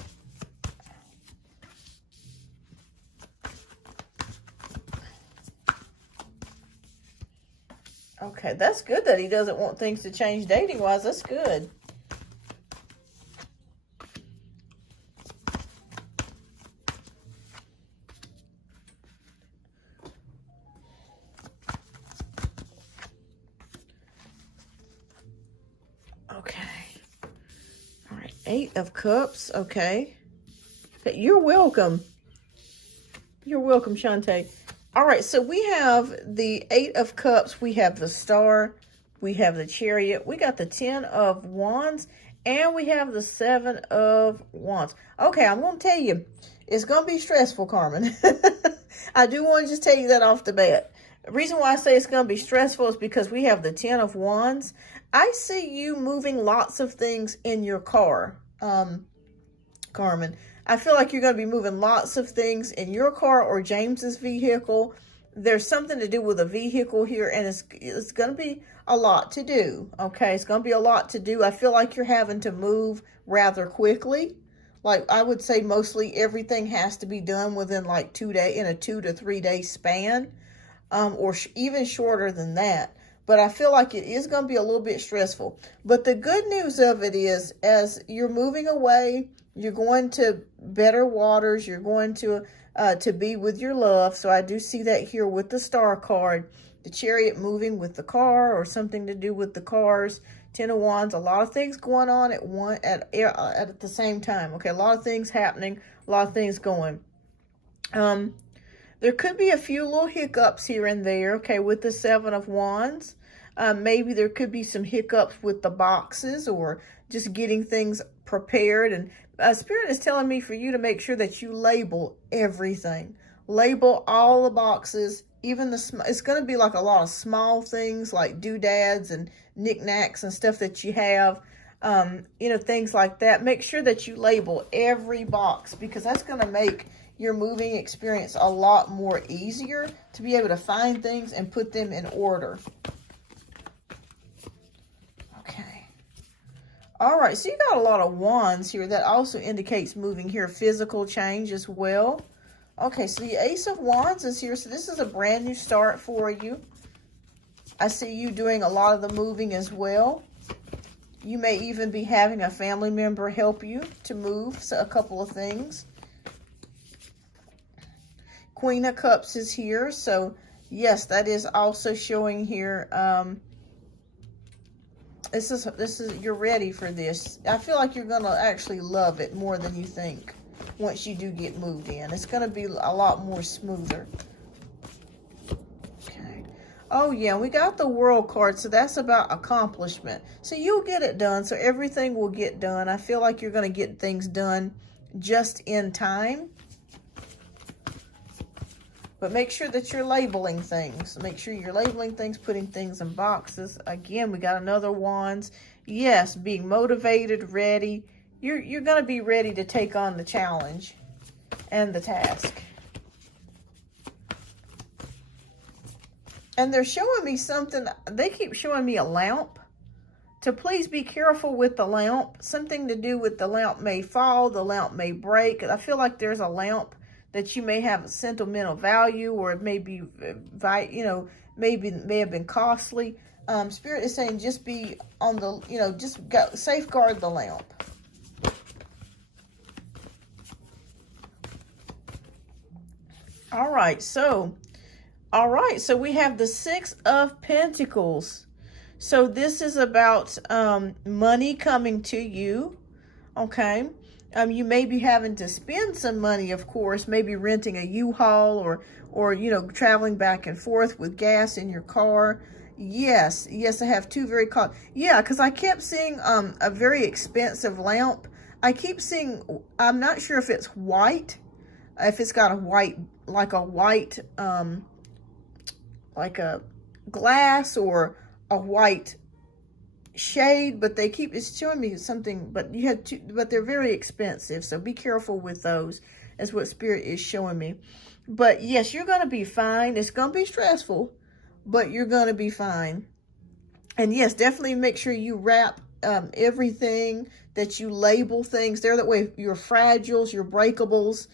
Okay, that's good that he doesn't want things to change dating-wise. That's good. Okay. All right. 8 of Cups. Okay. You're welcome. You're welcome, Shantae. All right. So we have the 8 of Cups. We have the Star. We have the Chariot. We got the 10 of Wands. And we have the 7 of Wands. Okay. I'm going to tell you, it's going to be stressful, Carmen. I do want to just tell you that off the bat. The reason why I say it's going to be stressful is because we have the 10 of Wands. I see you moving lots of things in your car, Carmen. I feel like you're going to be moving lots of things in your car or James's vehicle. There's something to do with a vehicle here, and it's going to be a lot to do, okay? It's going to be a lot to do. I feel like you're having to move rather quickly. Like, I would say mostly everything has to be done within like 2 days, in a 2 to 3 day span, or even shorter than that. But I feel like it is going to be a little bit stressful. But the good news of it is, as you're moving away, you're going to better waters. You're going to be with your love. So I do see that here with the Star card. The Chariot moving with the car, or something to do with the cars. 10 of Wands, a lot of things going on at the same time. Okay, a lot of things happening, a lot of things going. There could be a few little hiccups here and there, okay, with the 7 of Wands. Maybe there could be some hiccups with the boxes, or just getting things prepared. And Spirit is telling me for you to make sure that you label everything. Label all the boxes, even it's going to be like a lot of small things like doodads and knickknacks and stuff that you have, you know, things like that. Make sure that you label every box, because that's going to make your moving experience a lot more easier to be able to find things and put them in order. Okay. All right, so you got a lot of wands here. That also indicates moving here, physical change as well. Okay, so the Ace of Wands is here. So this is a brand new start for you. I see you doing a lot of the moving as well. You may even be having a family member help you to move a couple of things. Queen of Cups is here. So yes, that is also showing here. This is you're ready for this. I feel like you're going to actually love it more than you think. Once you do get moved in, it's going to be a lot more smoother. Okay. Oh yeah, we got the World card, so that's about accomplishment. So you'll get it done. So everything will get done. I feel like you're going to get things done just in time. But make sure that you're labeling things. Make sure you're labeling things, putting things in boxes. Again, we got another Wands. Yes, being motivated, ready. You're going to be ready to take on the challenge and the task. And they're showing me something. They keep showing me a lamp. to please be careful with the lamp. Something to do with the lamp may fall, the lamp may break. I feel like there's a lamp that you may have a sentimental value, or it may be, you know, may have been costly. Spirit is saying just be on the, you know, just go, safeguard the lamp. All right, so we have the Six of Pentacles. So this is about money coming to you, okay? You may be having to spend some money, of course, maybe renting a U-Haul or you know, traveling back and forth with gas in your car. Yes, I have two very yeah, because I kept seeing a very expensive lamp. I keep seeing, I'm not sure if it's white, if it's got a white, like a white, like a glass or a white shade, but they keep, it's showing me something, but you had two, but they're very expensive, so be careful with those. That's what Spirit is showing me. But yes, you're going to be fine. It's going to be stressful, but you're going to be fine. And yes, definitely make sure you wrap everything, that you label things there. That way your fragiles, your breakables,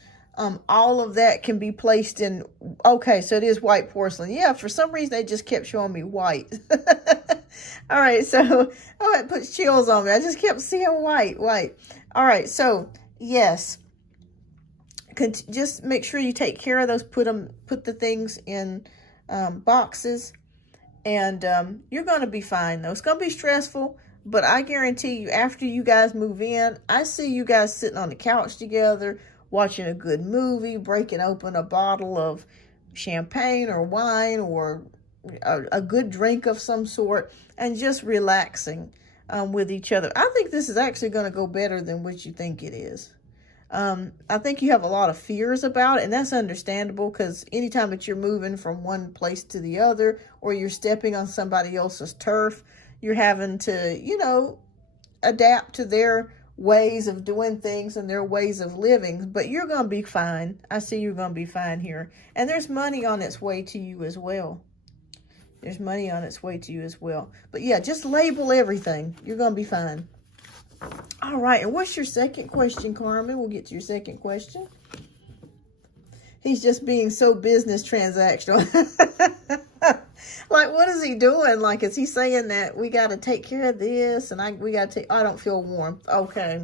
all of that can be placed in. Okay, so it is white porcelain. Yeah, for some reason they just kept showing me white. All right, so oh, it puts chills on me. I just kept seeing white. All right, so yes, just make sure you take care of those. Put the things in boxes, and you're going to be fine. Though it's going to be stressful, but I guarantee you, after you guys move in, I see you guys sitting on the couch together, watching a good movie, breaking open a bottle of champagne or wine or a good drink of some sort, and just relaxing with each other. I think this is actually going to go better than what you think it is. I think you have a lot of fears about it, and that's understandable, because anytime that you're moving from one place to the other, or you're stepping on somebody else's turf, you're having to, you know, adapt to their ways of doing things and their ways of living. But you're going to be fine. I see you're going to be fine here. And there's money on its way to you as well. There's money on its way to you as well. But yeah, just label everything. You're going to be fine. All right, and what's your second question, Carmen? We'll get to your second question. He's just being so business transactional. Like, what is he doing? Like, is he saying that we got to take care of this, and we got to take, I don't feel warm. Okay.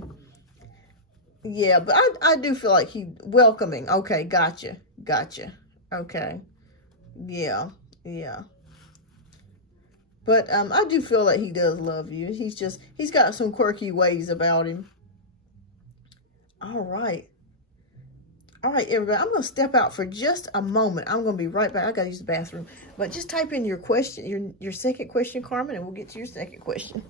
Yeah, but I do feel like he welcoming. Okay, gotcha. Okay. Yeah. But I do feel that he does love you. He's got some quirky ways about him. All right, everybody. I'm going to step out for just a moment. I'm going to be right back. I got to use the bathroom. But just type in your question, your second question, Carmen, and we'll get to your second question.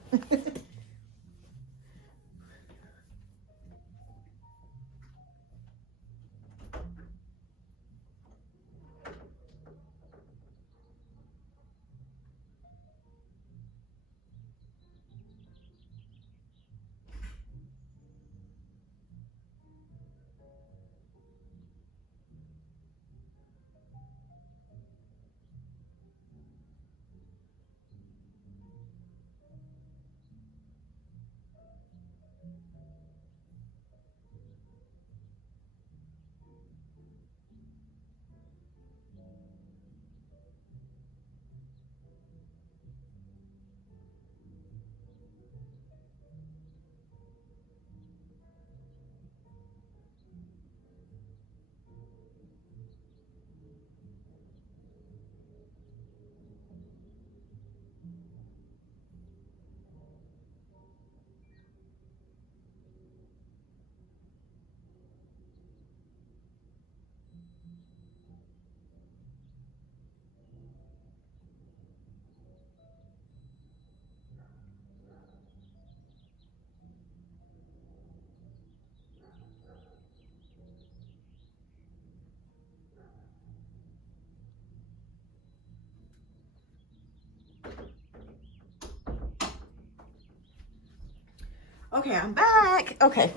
Okay, I'm back. Okay.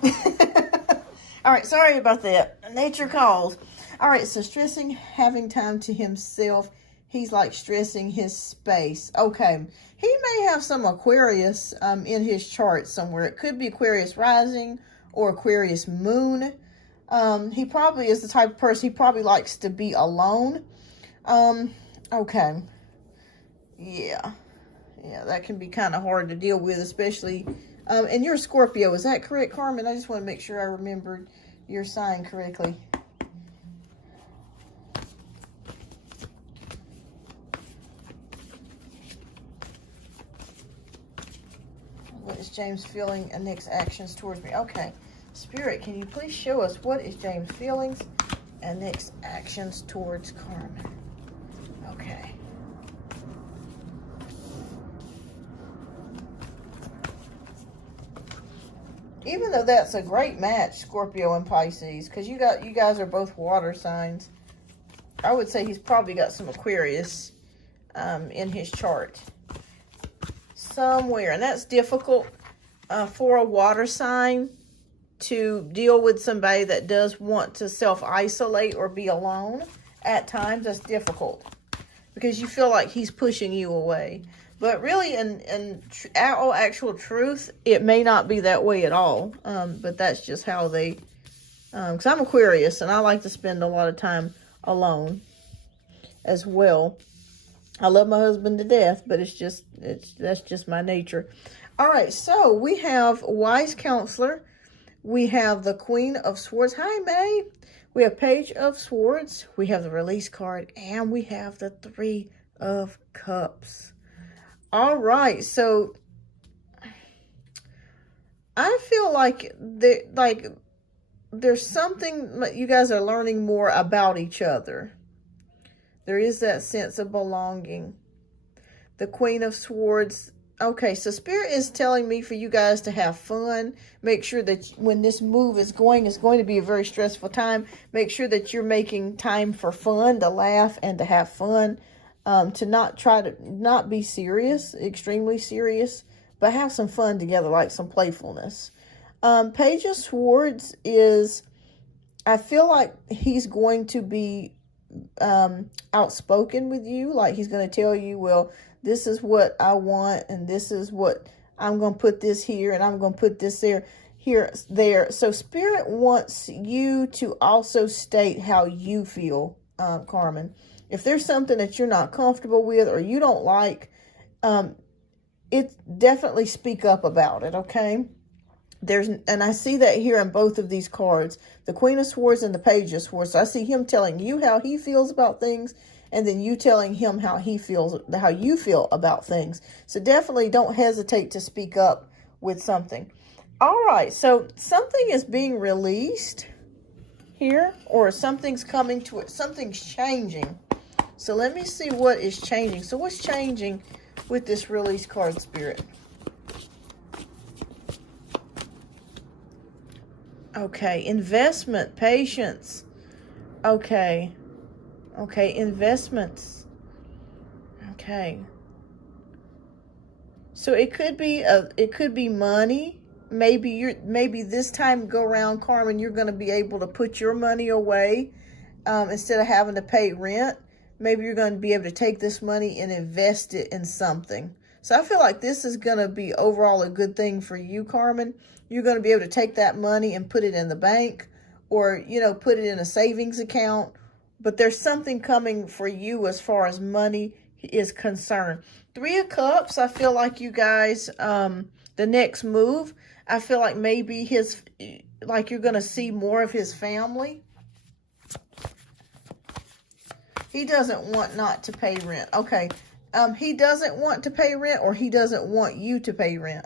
All right, sorry about that. Nature calls. All right, so stressing, having time to himself. He's like stressing his space. Okay. He may have some Aquarius in his chart somewhere. It could be Aquarius rising or Aquarius moon. He probably is the type of person, he probably likes to be alone. Okay. Yeah. Yeah, that can be kind of hard to deal with, especially, and you're a Scorpio. Is that correct, Carmen? I just want to make sure I remembered your sign correctly. What is James feeling and next actions towards me? Okay. Spirit, can you please show us what is James' feelings and next actions towards Carmen? Okay. Even though that's a great match, Scorpio and Pisces, because you guys are both water signs, I would say he's probably got some Aquarius in his chart somewhere. And that's difficult for a water sign to deal with somebody that does want to self-isolate or be alone. At times, that's difficult because you feel like he's pushing you away. But really, in actual truth, it may not be that way at all. But that's just how they, because I'm Aquarius and I like to spend a lot of time alone as well. I love my husband to death, but that's just my nature. All right, so we have Wise Counselor. We have the Queen of Swords. Hi, May. We have Page of Swords. We have the Release card, and we have the Three of Cups. All right, so I feel like there's something you guys are learning more about each other. There is that sense of belonging. The Queen of Swords. Okay, so Spirit is telling me for you guys to have fun. Make sure that when this move is going to be a very stressful time. Make sure that you're making time for fun, to laugh and to have fun. To not be serious, extremely serious, but have some fun together, like some playfulness. Page of Swords is, I feel like he's going to be outspoken with you. Like he's going to tell you, well, this is what I want, and this is what I'm going to put this here, and I'm going to put this there. So Spirit wants you to also state how you feel, Carmen. If there's something that you're not comfortable with or you don't like, definitely speak up about it, okay? And I see that here in both of these cards, the Queen of Swords and the Page of Swords. So I see him telling you how he feels about things, and then you telling him how you feel about things. So definitely don't hesitate to speak up with something. All right, so something is being released here, or something's coming to it. Something's changing. So let me see what is changing. So what's changing with this release card, Spirit? Okay, investment, patience. Okay, investments. Okay. So it could be money. Maybe this time go around, Carmen, you're going to be able to put your money away instead of having to pay rent. Maybe you're going to be able to take this money and invest it in something. So I feel like this is going to be overall a good thing for you, Carmen. You're going to be able to take that money and put it in the bank, or, put it in a savings account. But there's something coming for you as far as money is concerned. Three of Cups, I feel like you guys, the next move, I feel like maybe you're going to see more of his family. He doesn't want not to pay rent. Okay. He doesn't want to pay rent, or he doesn't want you to pay rent.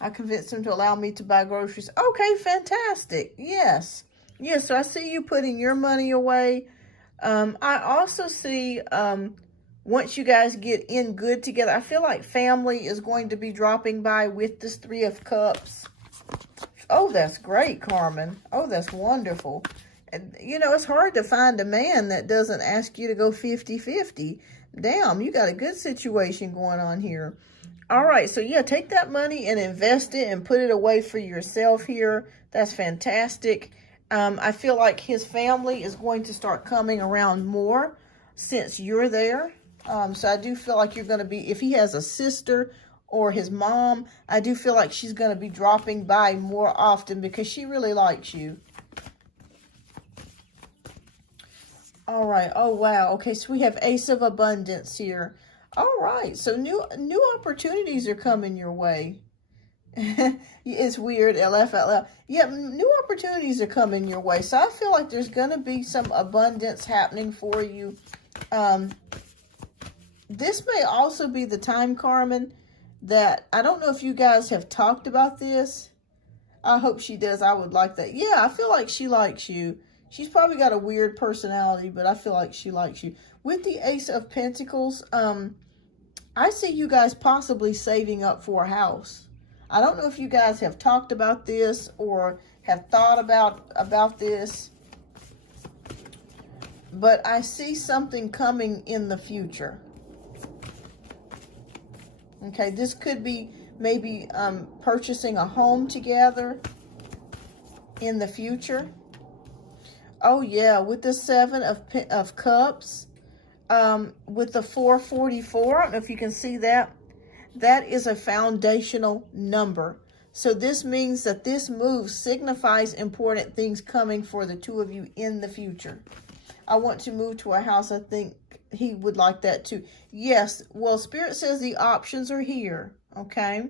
I convinced him to allow me to buy groceries. Okay, fantastic. Yes. Yes, so I see you putting your money away. I also see... once you guys get in good together, I feel like family is going to be dropping by with this Three of Cups. Oh, that's great, Carmen. Oh, that's wonderful. And, it's hard to find a man that doesn't ask you to go 50-50. Damn, you got a good situation going on here. All right, so yeah, take that money and invest it and put it away for yourself here. That's fantastic. I feel like his family is going to start coming around more since you're there. So I do feel like you're going to be, if he has a sister or his mom, I do feel like she's going to be dropping by more often because she really likes you. All right. Oh, wow. Okay, so we have Ace of Abundance here. All right. So new opportunities are coming your way. It's weird. LF out loud. Yeah, new opportunities are coming your way. So I feel like there's going to be some abundance happening for you. This may also be the time, Carmen, that I don't know if you guys have talked about this. I hope she does. I would like that. Yeah, I feel like she likes you. She's probably got a weird personality, but I feel like she likes you. With the Ace of Pentacles, I see you guys possibly saving up for a house. I don't know if you guys have talked about this or have thought about this, but I see something coming in the future. Okay, this could be maybe purchasing a home together in the future. Oh, yeah, with the Seven of Cups, with the 444, I don't know if you can see that. That is a foundational number. So this means that this move signifies important things coming for the two of you in the future. I want to move to a house. I think he would like that too. Yes, well, Spirit says the options are here, okay?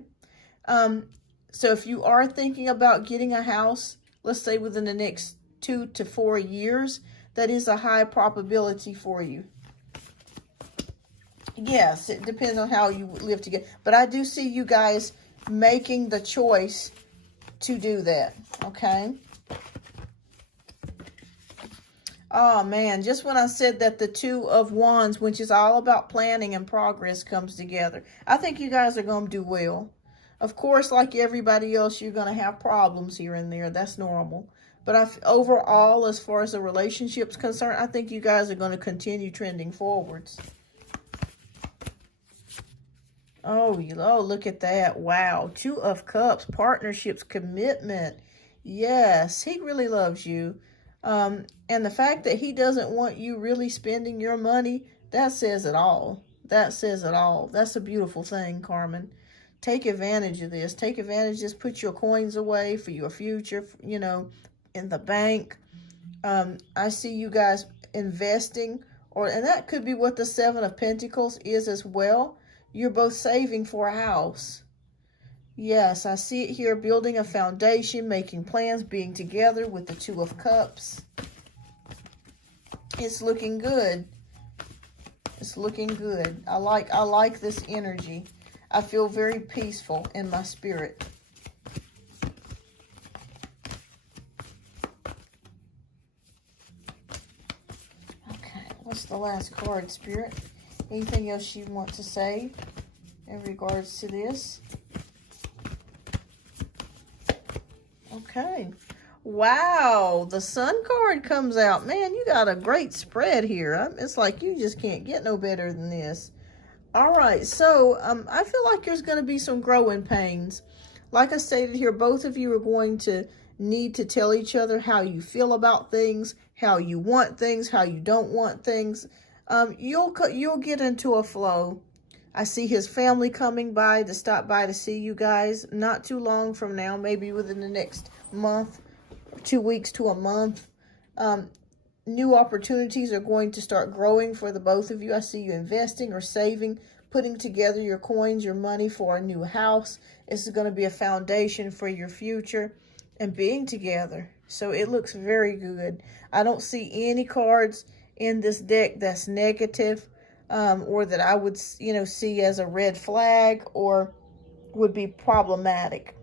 So if you are thinking about getting a house, let's say within the next 2 to 4 years, that is a high probability for you. Yes, it depends on how you live together. But I do see you guys making the choice to do that, okay? Oh, man, just when I said that the Two of Wands, which is all about planning and progress, comes together. I think you guys are going to do well. Of course, like everybody else, you're going to have problems here and there. That's normal. But overall, as far as the relationship's concerned, I think you guys are going to continue trending forwards. Oh, look at that. Wow. Two of Cups, partnerships, commitment. Yes, he really loves you. And the fact that he doesn't want you really spending your money, that says it all. That says it all. That's a beautiful thing, Carmen. Take advantage of this. Take advantage of this. Put your coins away for your future, you know, in the bank. I see you guys investing, and that could be what the Seven of Pentacles is as well. You're both saving for a house. Yes, I see it here, building a foundation, making plans, being together with the Two of Cups. It's looking good. It's looking good. I like this energy. I feel very peaceful in my spirit. Okay, what's the last card, Spirit? Anything else you want to say in regards to this? Okay. Wow, the Sun card comes out. Man, you got a great spread here. It's like you just can't get no better than this. All right, so I feel like there's going to be some growing pains. Like I stated here, both of you are going to need to tell each other how you feel about things, how you want things, how you don't want things. You'll get into a flow. I see his family coming by to stop by to see you guys not too long from now, maybe within the next month, 2 weeks to a month. New opportunities are going to start growing for the both of you. I see you investing or saving, putting together your coins, your money for a new house. This is going to be a foundation for your future and being together. So it looks very good. I don't see any cards in this deck that's negative, or that I would, see as a red flag or would be problematic.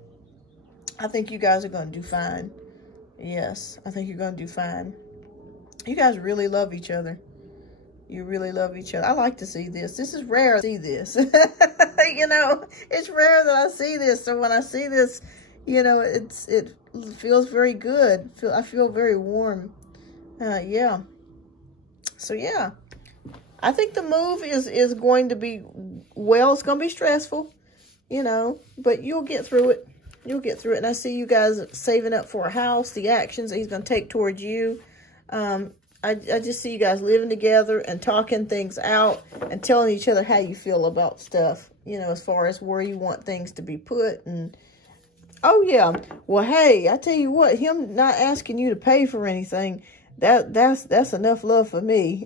I think you guys are going to do fine. Yes, I think you're going to do fine. You guys really love each other. You really love each other. I like to see this. This is rare to see this. It's rare that I see this. So when I see this, it feels very good. I feel very warm. Yeah. So yeah, I think the move is going to be, well, it's going to be stressful. you know, but you'll get through it. You'll get through it. And I see you guys saving up for a house, the actions that he's going to take towards you. I just see you guys living together and talking things out and telling each other how you feel about stuff, you know, as far as where you want things to be put. And oh yeah, well, hey, I tell you what, him not asking you to pay for anything, that's enough love for me.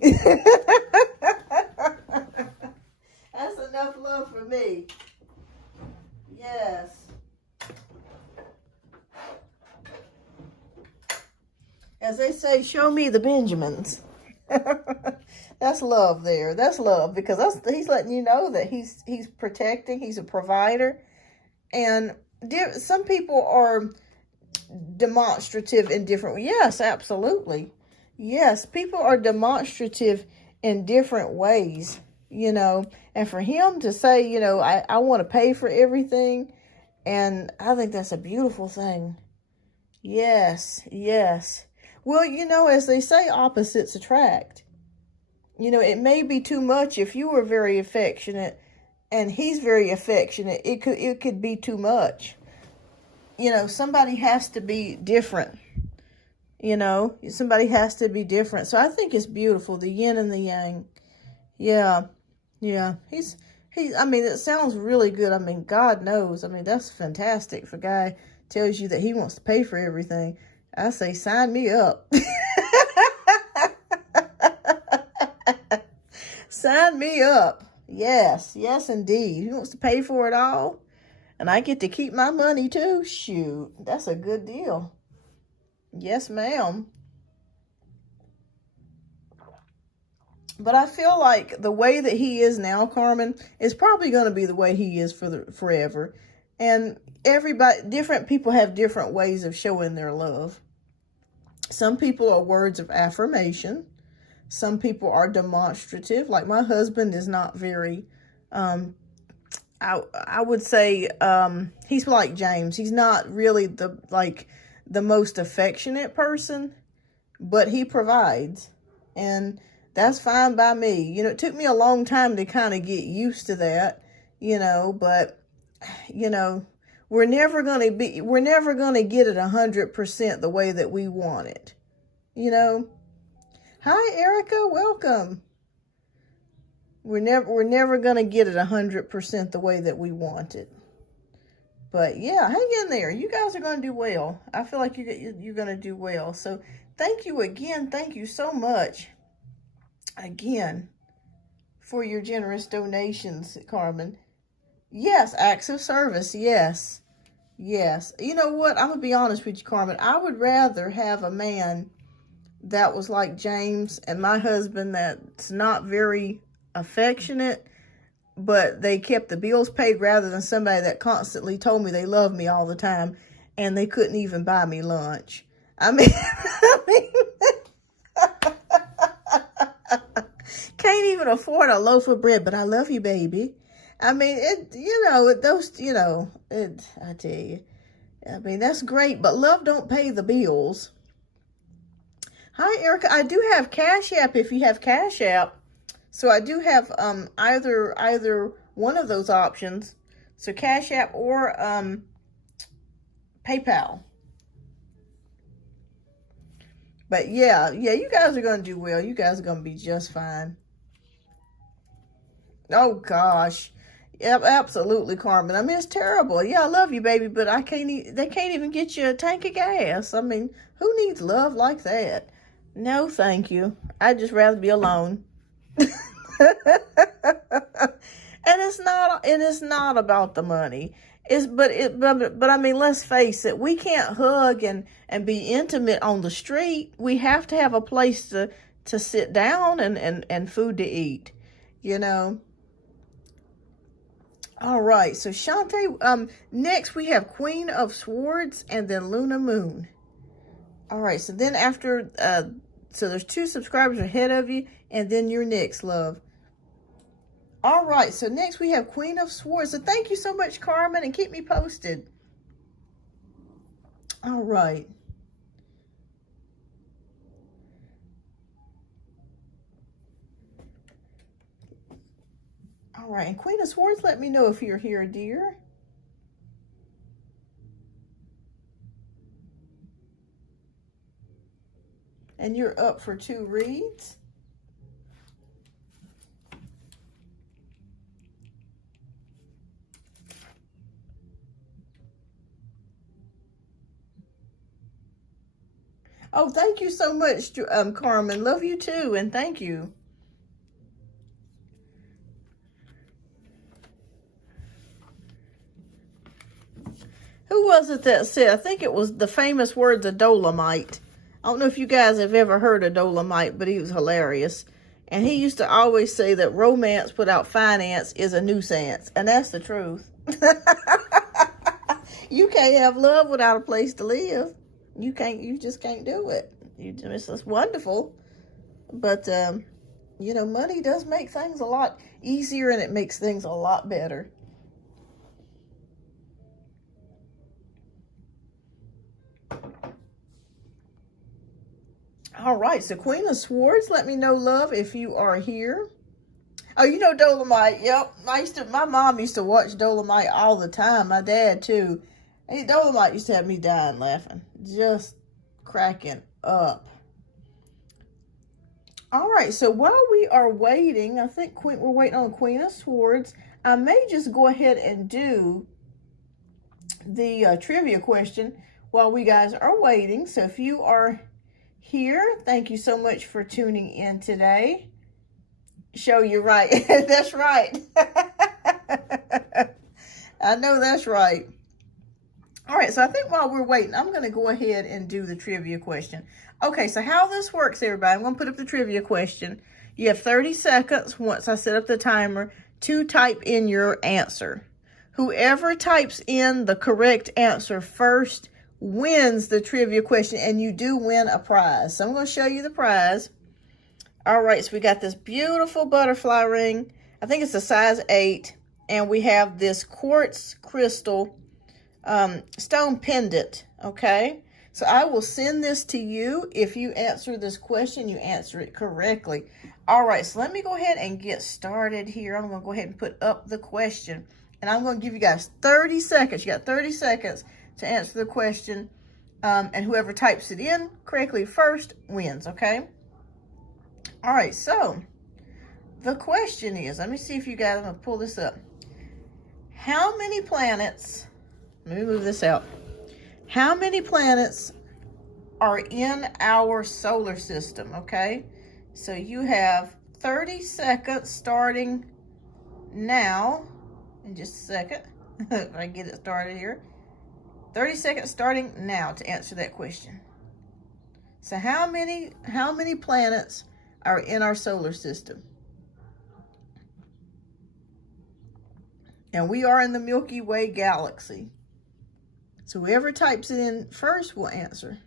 That's enough love for me. Yes. As they say, show me the Benjamins. That's love there. That's love, because he's letting you know that he's protecting, he's a provider. And some people are demonstrative in different ways. Yes, absolutely. Yes, people are demonstrative in different ways, you know. And for him to say, you know, I want to pay for everything, and I think that's a beautiful thing. Yes, yes. Well, you know, as they say, opposites attract. You know, it may be too much if you were very affectionate and he's very affectionate. It could be too much. You know, somebody has to be different. You know, somebody has to be different. So I think it's beautiful, the yin and the yang. Yeah, yeah. I mean, it sounds really good. I mean, God knows. I mean, that's fantastic. If a guy tells you that he wants to pay for everything, I say, sign me up. Sign me up. Yes, yes, indeed. He wants to pay for it all, and I get to keep my money too. Shoot, that's a good deal. Yes, ma'am. But I feel like the way that he is now, Carmen, is probably going to be the way he is forever. And different people have different ways of showing their love. Some people are words of affirmation. Some people are demonstrative. Like my husband is not very, I would say, he's like James. He's not really the most affectionate person, but he provides. And that's fine by me. You know, it took me a long time to kind of get used to that, you know, but, you know, we're never going to get it 100% the way that we want it, you know. Hi, Erica, welcome. We're never going to get it 100% the way that we want it. But yeah, hang in there. You guys are going to do well. I feel like you're going to do well. So thank you again. Thank you so much again for your generous donations, Carmen. Yes, acts of service. Yes. Yes. You know what? I'm going to be honest with you, Carmen. I would rather have a man that was like James and my husband that's not very affectionate, but they kept the bills paid, rather than somebody that constantly told me they loved me all the time and they couldn't even buy me lunch. I mean, can't even afford a loaf of bread, but I love you, baby. I mean, I tell you, I mean, that's great, but love don't pay the bills. Hi, Erica. I do have Cash App if you have Cash App. So I do have either one of those options. So Cash App or PayPal. But yeah, you guys are going to do well. You guys are going to be just fine. Oh, gosh. Yep, absolutely, Carmen. I mean, it's terrible. Yeah, I love you, baby, but they can't even get you a tank of gas. I mean, who needs love like that? No, thank you. I'd just rather be alone. And it's not about the money. But I mean, let's face it, we can't hug and be intimate on the street. We have to have a place to sit down and food to eat, you know. All right, so Shantae, next we have Queen of Swords and then Luna Moon. All right, so then after, so there's 2 subscribers ahead of you, and then you're next, love. All right, so next we have Queen of Swords. So thank you so much, Carmen, and keep me posted. All right. All right, and Queen of Swords, let me know if you're here, dear. And you're up for 2 reads. Oh, thank you so much, Carmen. Love you too, and thank you. Who was it that said, I think it was the famous words of Dolomite. I don't know if you guys have ever heard of Dolomite, but he was hilarious. And he used to always say that romance without finance is a nuisance. And that's the truth. You can't have love without a place to live. You just can't do it. It's wonderful. But, you know, money does make things a lot easier, and it makes things a lot better. All right, so Queen of Swords, let me know, love, if you are here. Oh, you know Dolomite. Yep. My mom used to watch Dolomite all the time. My dad too. Hey, Dolomite used to have me dying laughing. Just cracking up. All right, so while we are waiting, I think we're waiting on Queen of Swords. I may just go ahead and do the trivia question while we guys are waiting. So if you are here, thank you so much for tuning in today. Show you right. That's right. I know that's right. All right, so I think while we're waiting, I'm going to go ahead and do the trivia question. Okay, so how this works, everybody, I'm going to put up the trivia question. You have 30 seconds once I set up the timer to type in your answer. Whoever types in the correct answer first wins the trivia question, and you do win a prize. So I'm going to show you the prize. All right, so we got this beautiful butterfly ring. I think it's a size 8, and we have this quartz crystal stone pendant, okay? So I will send this to you if you answer this question, you answer it correctly. All right, so let me go ahead and get started here. I'm going to go ahead and put up the question, and I'm going to give you guys 30 seconds. You got 30 seconds to answer the question, and whoever types it in correctly first wins, okay? All right, so the question is, let me see if you guys, I'm going to pull this up. How many planets, let me move this out. How many planets are in our solar system, okay? So you have 30 seconds starting now, in just a second, if I get it started here. 30 seconds starting now to answer that question. So how many planets are in our solar system? And we are in the Milky Way galaxy. So whoever types it in first will answer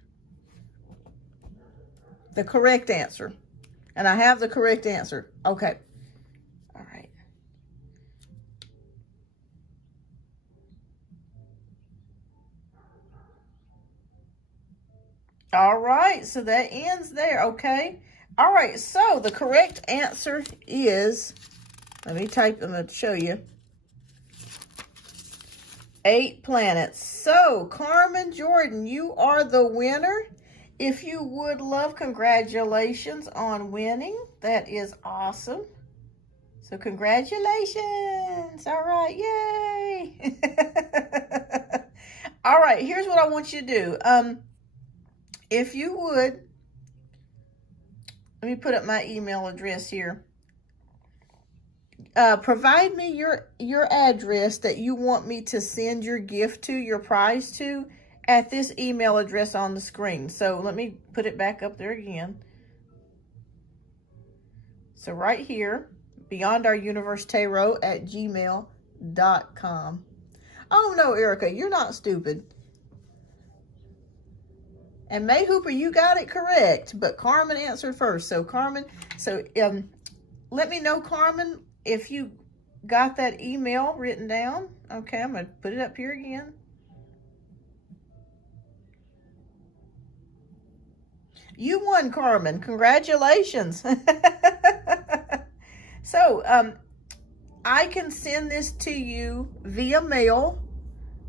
the correct answer. And I have the correct answer. Okay. All right. All right. So that ends there. Okay. All right. So the correct answer is, let me type, I'm going to show you. 8 planets. So, Carmen Jordan, you are the winner. If you would love, congratulations on winning. That is awesome. So, congratulations. All right, yay. All right, here's what I want you to do. If you would, let me put up my email address here. Provide me your address that you want me to send your gift to, your prize to, at this email address on the screen. So let me put it back up there again. So right here, beyondouruniversetarot@gmail.com. Oh no, Erica, you're not stupid. And May Hooper, you got it correct, but Carmen answered first. So Carmen, let me know, Carmen, if you got that email written down. Okay, I'm going to put it up here again. You won, Carmen. Congratulations. So, I can send this to you via mail.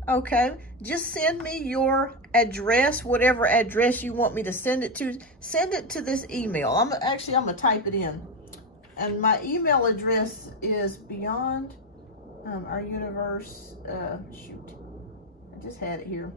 Okay, just send me your address, whatever address you want me to send it to. Send it to this email. I'm gonna type it in. And my email address is Beyond Our Universe. Shoot, I just had it here.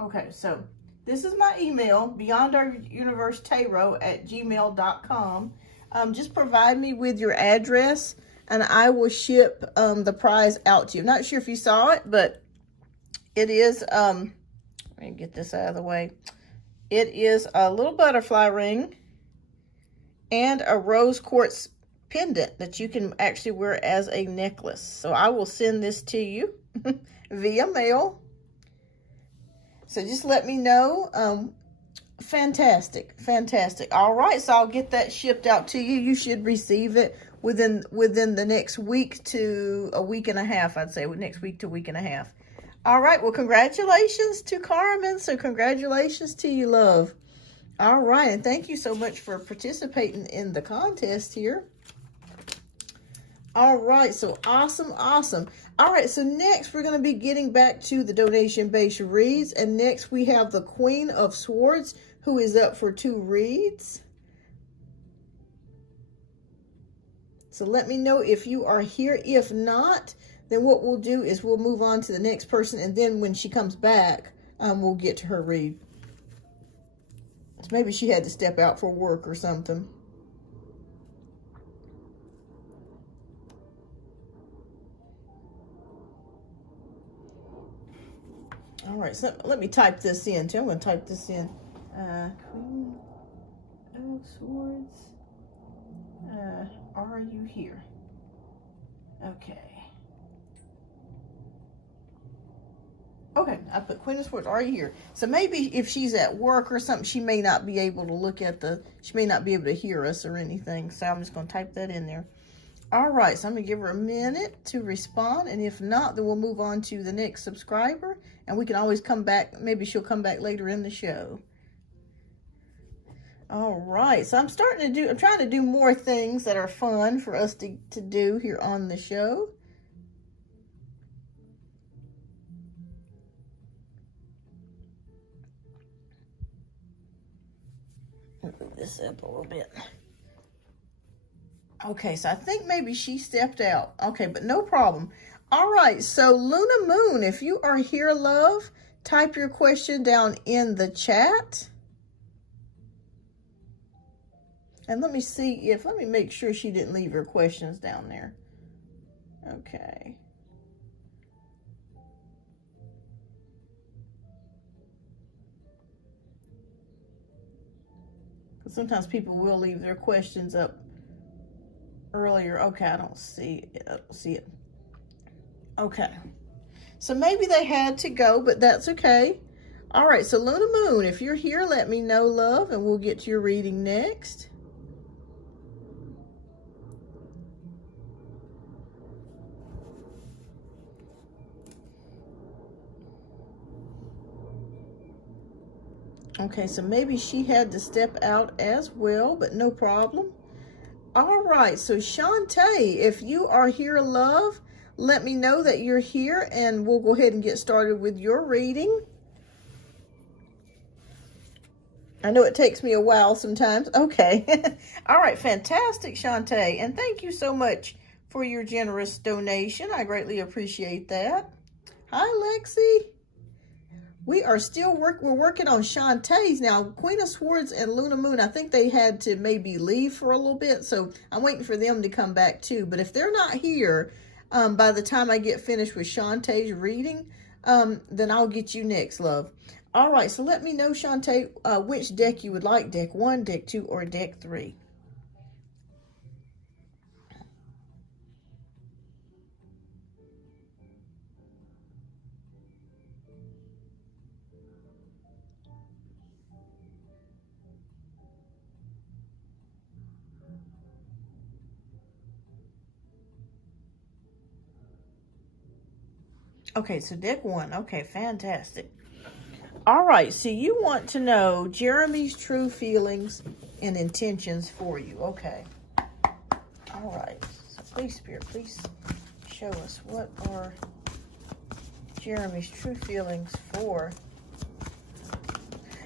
Okay, so this is my email, beyondouruniversetarot@gmail.com. Just provide me with your address and I will ship the prize out to you. I'm not sure if you saw it, but it is, let me get this out of the way. It is a little butterfly ring and a rose quartz pendant that you can actually wear as a necklace. So I will send this to you via mail. So just let me know. Fantastic. All right, so I'll get that shipped out to you. You should receive it within the next week to a week and a half, I'd say. Next week to a week and a half. All right, well, congratulations to Carmen. So congratulations to you, love. All right, and thank you so much for participating in the contest here. All right, so awesome. All right, so next we're going to be getting back to the donation-based reads. And next we have the Queen of Swords, who is up for 2 reads. So let me know if you are here. If not, then what we'll do is we'll move on to the next person. And then when she comes back, we'll get to her read. So maybe she had to step out for work or something. All right, so let me type this in too. I'm going to type this in. Queen of Swords, are you here? Okay. Okay, I put Queen of Swords, are you here? So maybe if she's at work or something, she may not be able to look at she may not be able to hear us or anything. So I'm just going to type that in there. All right, so I'm going to give her a minute to respond. And if not, then we'll move on to the next subscriber. And we can always come back. Maybe she'll come back later in the show. All right, so I'm trying to do more things that are fun for us to do here on the show. Move this up a little bit. Okay, so I think maybe she stepped out. Okay, but no problem. All right, so Luna Moon, if you are here, love, type your question down in the chat. And let me make sure she didn't leave her questions down there. Okay. Because sometimes people will leave their questions up earlier. Okay, I don't see it. Okay. So maybe they had to go, but that's okay. All right, so Luna Moon, if you're here, let me know, love, and we'll get to your reading next. Okay, so maybe she had to step out as well, but no problem. All right, so Shantae, if you are here, love, let me know that you're here, and we'll go ahead and get started with your reading. I know it takes me a while sometimes. Okay. All right, fantastic, Shantae, and thank you so much for your generous donation. I greatly appreciate that. Hi, Lexi. We are still we're working on Shantae's now. Queen of Swords and Luna Moon, I think they had to maybe leave for a little bit, so I'm waiting for them to come back too. But if they're not here, by the time I get finished with Shantae's reading, then I'll get you next, love. All right, so let me know, Shantae, which deck you would like, deck 1, deck 2, or deck 3. Okay, so deck 1. Okay, fantastic. All right, so you want to know Jeremy's true feelings and intentions for you. Okay. All right. So please, Spirit, please show us what are Jeremy's true feelings for.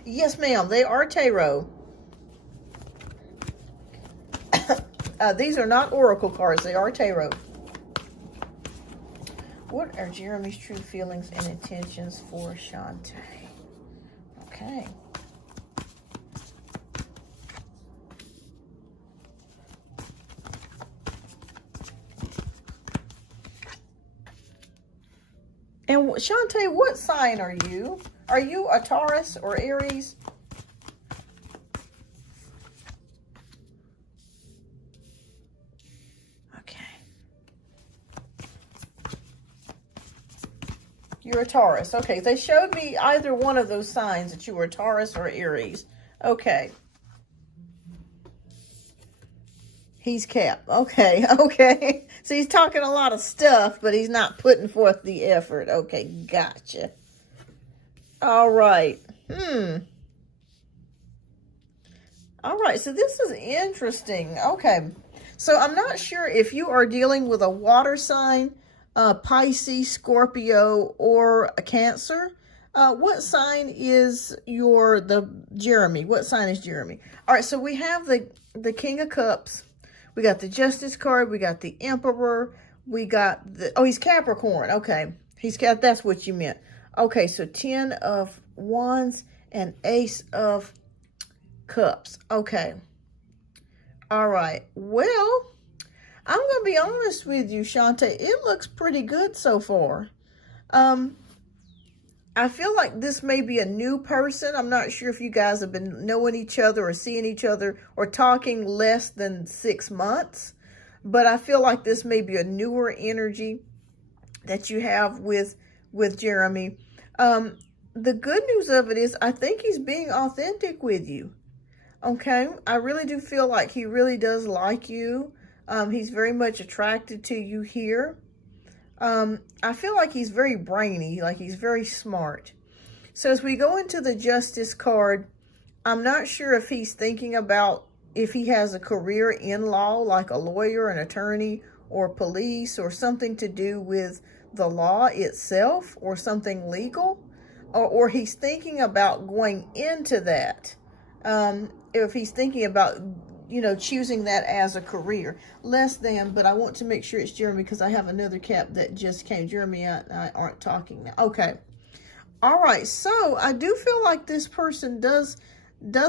Yes, ma'am. They are tarot. These are not oracle cards. They are tarot. What are Jeremy's true feelings and intentions for Shantae? Okay. And Shantae, what sign are you? Are you a Taurus or Aries? Okay. You're a Taurus. Okay, they showed me either one of those signs that you were Taurus or Aries. Okay. He's Cap. Okay, okay. So he's talking a lot of stuff, but he's not putting forth the effort. Okay, gotcha. All right. All right, so this is interesting. Okay, so I'm not sure if you are dealing with a water sign, Pisces, Scorpio, or a Cancer. What sign is Jeremy? What sign is Jeremy? All right, so we have the King of Cups. We got the Justice card. We got the Emperor. We got he's Capricorn. Okay, that's what you meant. Okay, so 10 of Wands and Ace of Cups. Okay. All right. Well, I'm going to be honest with you, Shantae. It looks pretty good so far. I feel like this may be a new person. I'm not sure if you guys have been knowing each other or seeing each other or talking less than 6 months. But I feel like this may be a newer energy that you have with Jeremy. The good news of it is I think he's being authentic with you. Okay? I really do feel like he really does like you. He's very much attracted to you here. I feel like he's very brainy, like he's very smart. So as we go into the Justice card, I'm not sure if he's thinking about if he has a career in law, like a lawyer, an attorney, or police, or something to do with the law itself, or something legal, or he's thinking about going into that. If he's thinking about choosing that as a career. Less than, but I want to make sure it's Jeremy because I have another cap that just came. Jeremy and I aren't talking now. Okay. All right. So I do feel like this person does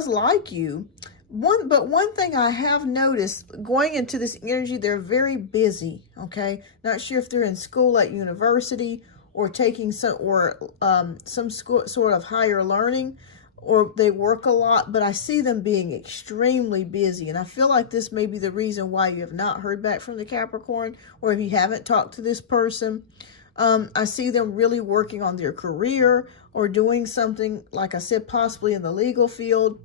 like you. But one thing I have noticed going into this energy, they're very busy. Okay. Not sure if they're in school at university or taking some sort of higher learning, or they work a lot, but I see them being extremely busy. And I feel like this may be the reason why you have not heard back from the Capricorn, or if you haven't talked to this person. I see them really working on their career or doing something, like I said, possibly in the legal field,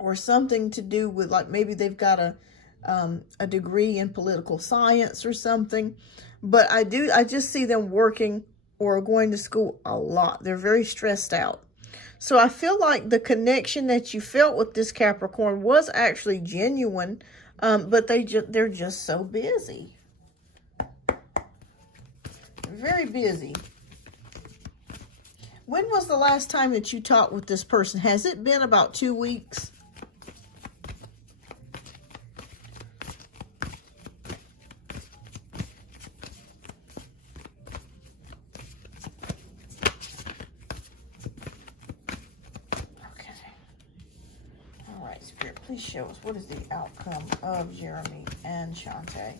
or something to do with, like, maybe they've got a degree in political science or something. But I just see them working or going to school a lot. They're very stressed out. So I feel like the connection that you felt with this Capricorn was actually genuine, but they're just so busy. Very busy. When was the last time that you talked with this person? Has it been about 2 weeks? Please show us what is the outcome of Jeremy and Shantae.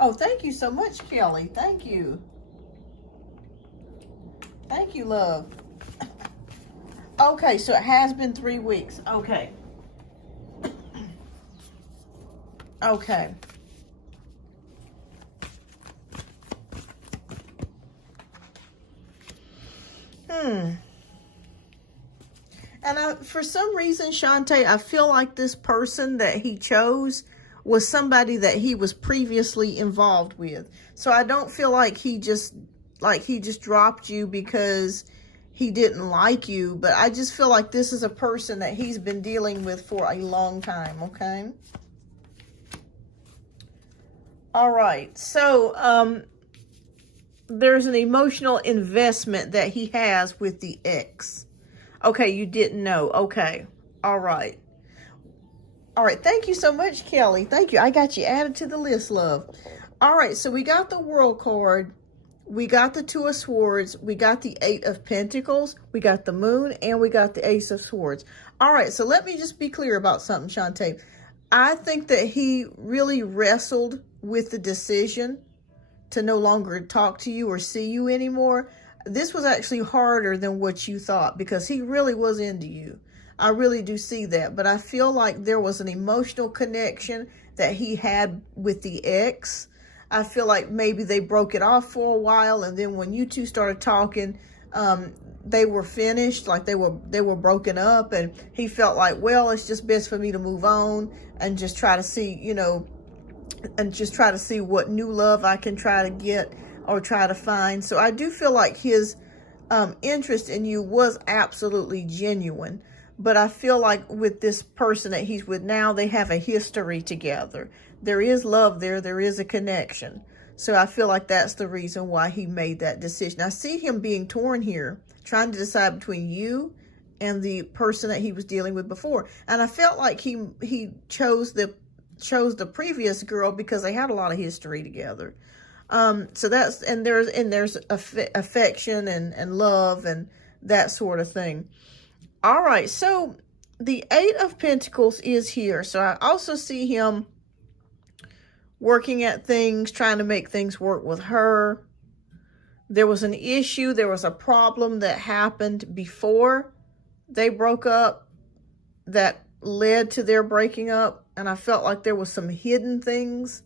Oh, thank you so much, Kelly. Thank you. Thank you, love. Okay, so it has been 3 weeks. Okay. Okay. And for some reason, Shantae, I feel like this person that he chose was somebody that he was previously involved with. So I don't feel like he just dropped you because he didn't like you, but I just feel like this is a person that he's been dealing with for a long time, okay? All right, so there's an emotional investment that he has with the ex. Okay, you didn't know. Okay, all right. All right, thank you so much, Kelly. Thank you. I got you added to the list, love. All right, so we got the World card. We got the Two of Swords, we got the Eight of Pentacles, we got the Moon, and we got the Ace of Swords. All right, so let me just be clear about something, Shantae. I think that he really wrestled with the decision to no longer talk to you or see you anymore. This was actually harder than what you thought because he really was into you. I really do see that, but I feel like there was an emotional connection that he had with the ex. I feel like maybe they broke it off for a while, and then when you two started talking, they were finished, like they were broken up, and he felt like, well, it's just best for me to move on and just try to see, you know, and just try to see what new love I can try to get or try to find. So I do feel like his interest in you was absolutely genuine. But I feel like with this person that he's with now, they have a history together. There is love there. There is a connection. So I feel like that's the reason why he made that decision. I see him being torn here, trying to decide between you and the person that he was dealing with before. And I felt like he chose the previous girl because they had a lot of history together. So that's, and there's affection and love and that sort of thing. All right, so the Eight of Pentacles is here. So I also see him working at things, trying to make things work with her. There was an issue, there was a problem that happened before they broke up that led to their breaking up. And I felt like there was some hidden things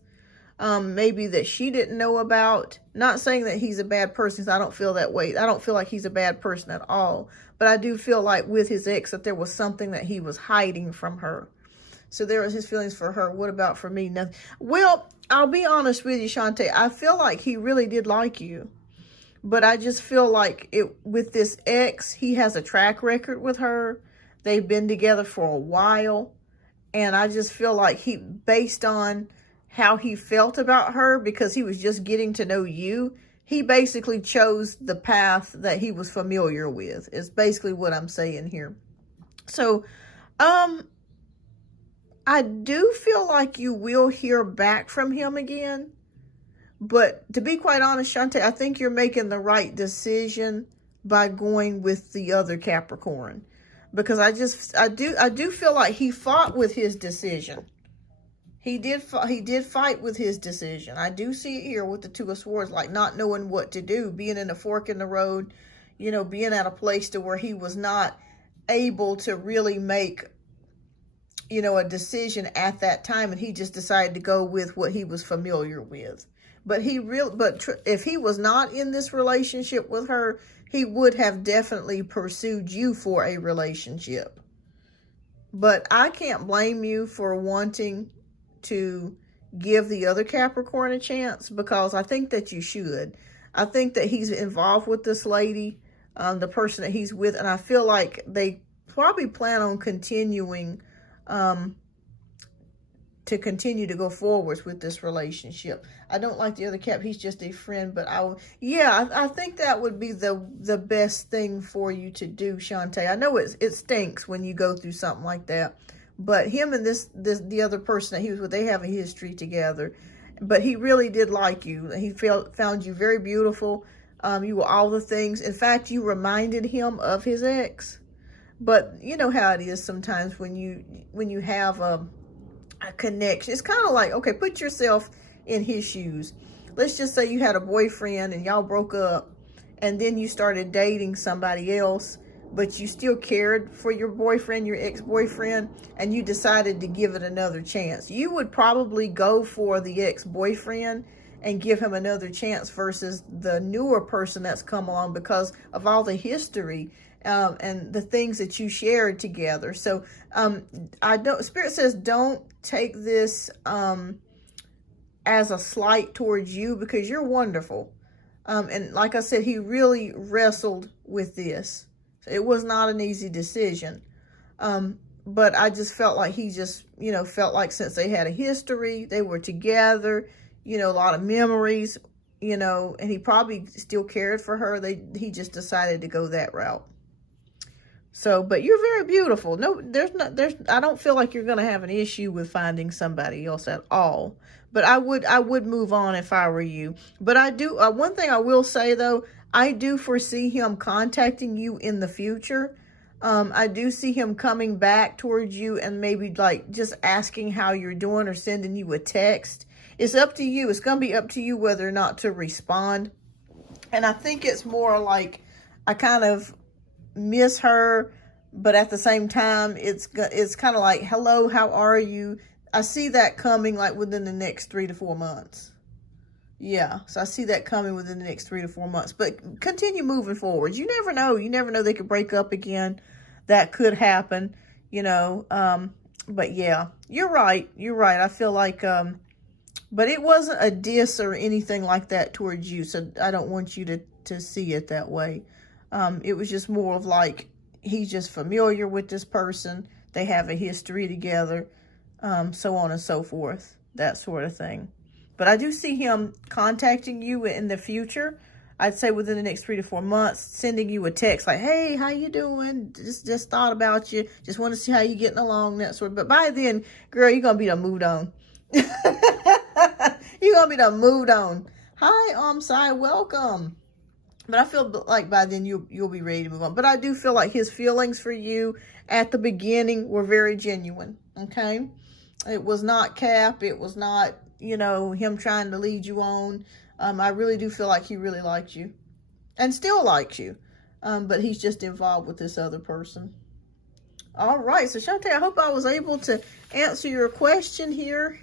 maybe that she didn't know about. Not saying that he's a bad person, because I don't feel that way. I don't feel like he's a bad person at all. But I do feel like with his ex that there was something that he was hiding from her. So there was his feelings for her. What about for me? Nothing. Well, I'll be honest with you, Shantae. I feel like he really did like you. But I just feel like with this ex, he has a track record with her. They've been together for a while. And I just feel like based on how he felt about her, because he was just getting to know you, he basically chose the path that he was familiar with, is basically what I'm saying here. So, I do feel like you will hear back from him again. But to be quite honest, Shantae, I think you're making the right decision by going with the other Capricorn. Because I do feel like he fought with his decision. He did fight with his decision. I do see it here with the Two of Swords, like not knowing what to do, being in a fork in the road, you know, being at a place to where he was not able to really make, you know, a decision at that time, and he just decided to go with what he was familiar with. But if he was not in this relationship with her, he would have definitely pursued you for a relationship. But I can't blame you for wanting to give the other Capricorn a chance, because I think that you should. I think that he's involved with this lady, the person that he's with, and I feel like they probably plan on continuing to continue to go forwards with this relationship. I don't like the other Cap. He's just a friend, but I think that would be the best thing for you to do, Shantae. I know it stinks when you go through something like that, but him and the other person that he was with, they have a history together. But he really did like you. He found you very beautiful. You were all the things. In fact, you reminded him of his ex. But you know how it is sometimes when you have a connection. It's kind of like, okay, put yourself in his shoes. Let's just say you had a boyfriend and y'all broke up, and then you started dating somebody else, but you still cared for your boyfriend, your ex-boyfriend, and you decided to give it another chance. You would probably go for the ex-boyfriend and give him another chance versus the newer person that's come along, because of all the history and the things that you shared together. So Spirit says don't take this as a slight towards you, because you're wonderful. And like I said, he really wrestled with this. It was not an easy decision. But I just felt like he just, felt like since they had a history, they were together, a lot of memories, and he probably still cared for her. He just decided to go that route. So, but you're very beautiful. No, I don't feel like you're going to have an issue with finding somebody else at all. But I would move on if I were you. But I do, one thing I will say though, I do foresee him contacting you in the future. I do see him coming back towards you and maybe like just asking how you're doing or sending you a text. It's up to you. It's going to be up to you whether or not to respond. And I think it's more like I kind of miss her, but at the same time, it's kind of like, hello, how are you? I see that coming like within the next 3 to 4 months. Yeah, so I see that coming within the next 3 to 4 months. But continue moving forward. You never know. You never know, they could break up again. That could happen, But yeah, you're right. You're right. I feel like, but it wasn't a diss or anything like that towards you. So I don't want you to see it that way. It was just more of like, he's just familiar with this person. They have a history together, so on and so forth, that sort of thing. But I do see him contacting you in the future. I'd say within the next 3 to 4 months, sending you a text like, hey, how you doing? Just thought about you. Just want to see how you getting along, that sort of. But by then, girl, you're going to be done moved on. You're going to be done moved on. Hi, Sai, welcome. But I feel like by then you'll be ready to move on. But I do feel like his feelings for you at the beginning were very genuine, okay? It was not cap. It was not, him trying to lead you on. I really do feel like he really liked you and still likes you. But he's just involved with this other person. All right. So, Shantae, I hope I was able to answer your question here.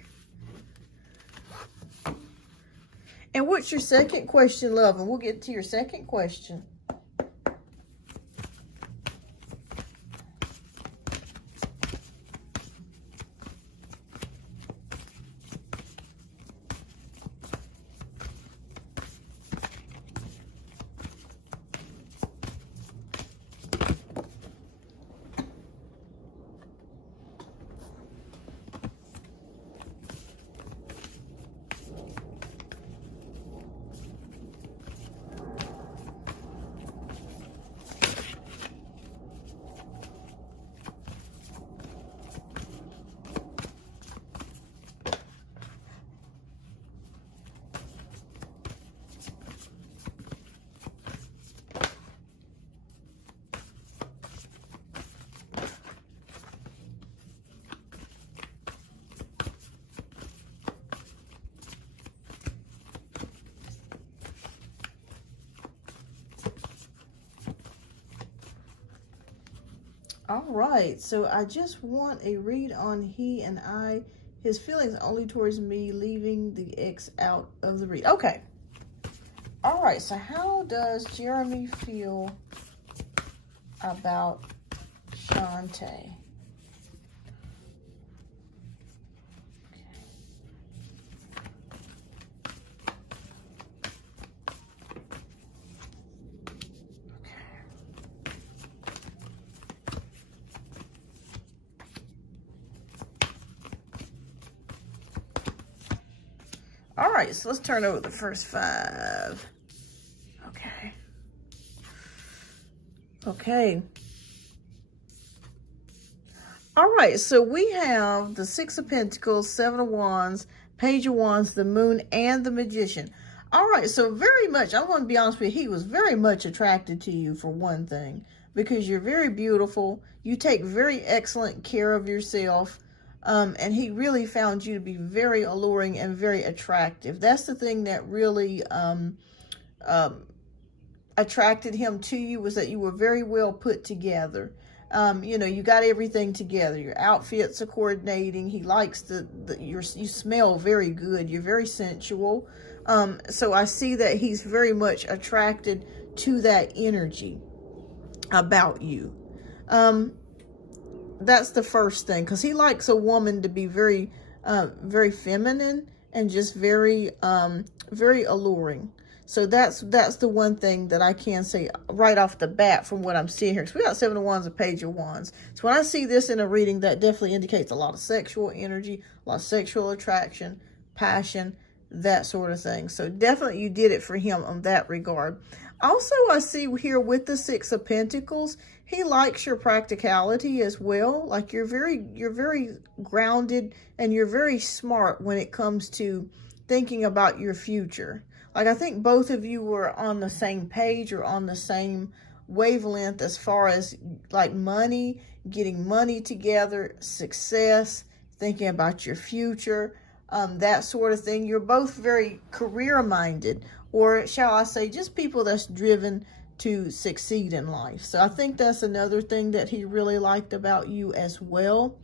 And what's your second question, love? And we'll get to your second question. All right, so I just want a read on he and I, his feelings only towards me, leaving the ex out of the read. Okay. All right, so how does Jeremy feel about Shantae? All right, so let's turn over the first 5. Okay. Okay. All right, so we have the 6 of Pentacles, 7 of Wands, Page of Wands, the Moon, and the Magician. All right, so very much, I want to be honest with you, he was very much attracted to you for one thing, because you're very beautiful. You take very excellent care of yourself. And he really found you to be very alluring and very attractive. That's the thing that really attracted him to you, was that you were very well put together. You got everything together. Your outfits are coordinating. He likes you smell very good. You're very sensual. So I see that he's very much attracted to that energy. about you. That's the first thing, because he likes a woman to be very, very feminine and just very, very alluring. So that's the one thing that I can say right off the bat from what I'm seeing here. Because we got 7 of Wands, a Page of Wands. So when I see this in a reading, that definitely indicates a lot of sexual energy, a lot of sexual attraction, passion, that sort of thing. So definitely you did it for him on that regard. Also, I see here with the 6 of Pentacles, he likes your practicality as well. Like you're very grounded and you're very smart when it comes to thinking about your future. Like I think both of you were on the same page or on the same wavelength as far as like money, getting money together, success, thinking about your future, that sort of thing. You're both very career-minded, or shall I say, just people that's driven to succeed in life. So I think that's another thing that he really liked about you as well.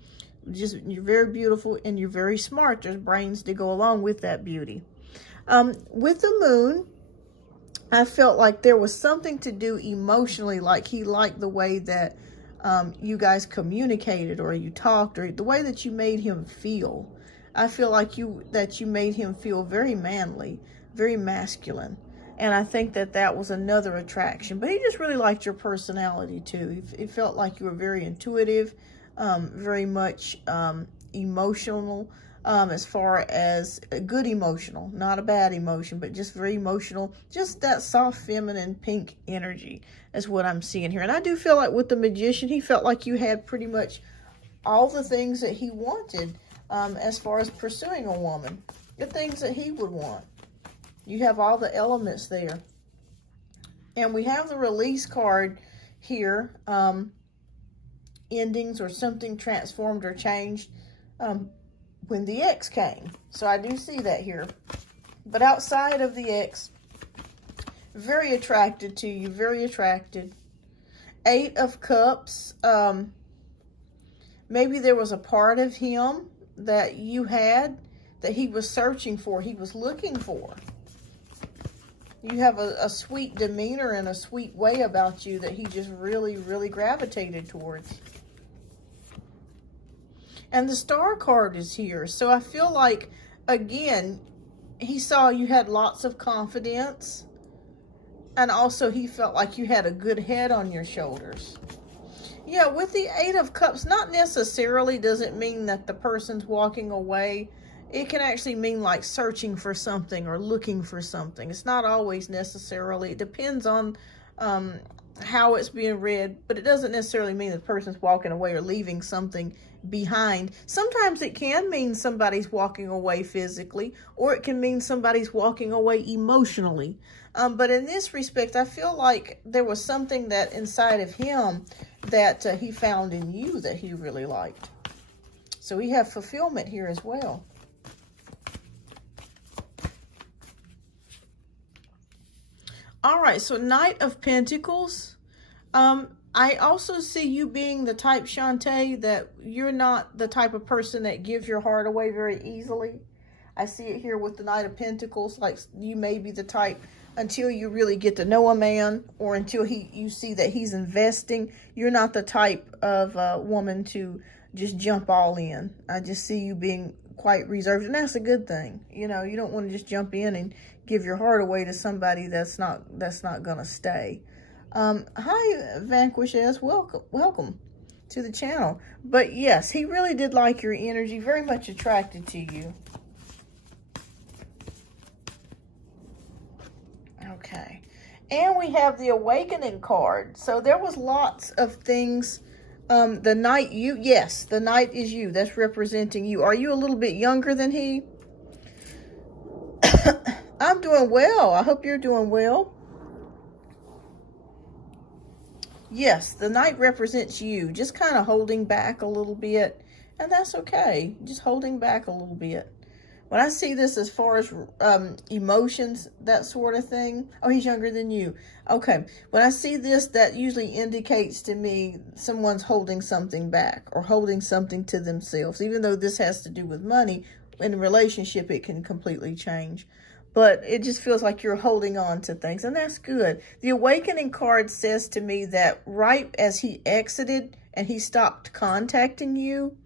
Just you're very beautiful and you're very smart. There's brains to go along with that beauty. With the moon, I felt like there was something to do emotionally, like he liked the way that you guys communicated or you talked or the way that you made him feel. I feel like you made him feel very manly, very masculine. And I think that was another attraction. But he just really liked your personality too. He felt like you were very intuitive, very much emotional, as far as a good emotional, not a bad emotion, but just very emotional. Just that soft, feminine, pink energy is what I'm seeing here. And I do feel like with the Magician, he felt like you had pretty much all the things that he wanted as far as pursuing a woman. The things that he would want. You have all the elements there. And we have the Release card here. Endings or something transformed or changed when the ex came. So I do see that here. But outside of the ex, very attracted to you, very attracted. 8 of Cups. Maybe there was a part of him that you had that he was searching for, he was looking for. You have a sweet demeanor and a sweet way about you that he just really, really gravitated towards. And the Star card is here. So I feel like, again, he saw you had lots of confidence. And also he felt like you had a good head on your shoulders. Yeah, with the 8 of Cups, not necessarily does it mean that the person's walking away. It can actually mean like searching for something or looking for something. It's not always necessarily. It depends on how it's being read, but it doesn't necessarily mean the person's walking away or leaving something behind. Sometimes it can mean somebody's walking away physically, or it can mean somebody's walking away emotionally. But in this respect, I feel like there was something that inside of him that he found in you that he really liked. So we have fulfillment here as well. All right, so Knight of Pentacles. I also see you being the type, Shantae, that you're not the type of person that gives your heart away very easily. I see it here with the Knight of Pentacles, like you may be the type, until you really get to know a man or until you see that he's investing, you're not the type of woman to just jump all in. I just see you being quite reserved, and that's a good thing. You know, you don't want to just jump in and give your heart away to somebody that's not gonna stay. Hi, Vanquish S. Welcome to the channel. But yes, he really did like your energy, very much attracted to you. Okay. And we have the Awakening card. So there was lots of things. The Knight, yes, the Knight is you. That's representing you. Are you a little bit younger than he? I'm doing well. I hope you're doing well. Yes, the Knight represents you. Just kind of holding back a little bit. And that's okay. Just holding back a little bit. When I see this as far as emotions, that sort of thing. Oh, he's younger than you. Okay. When I see this, that usually indicates to me someone's holding something back or holding something to themselves. Even though this has to do with money, in a relationship, it can completely change. but it just feels like you're holding on to things, and that's good. The Awakening card says to me that right as he exited and he stopped contacting you,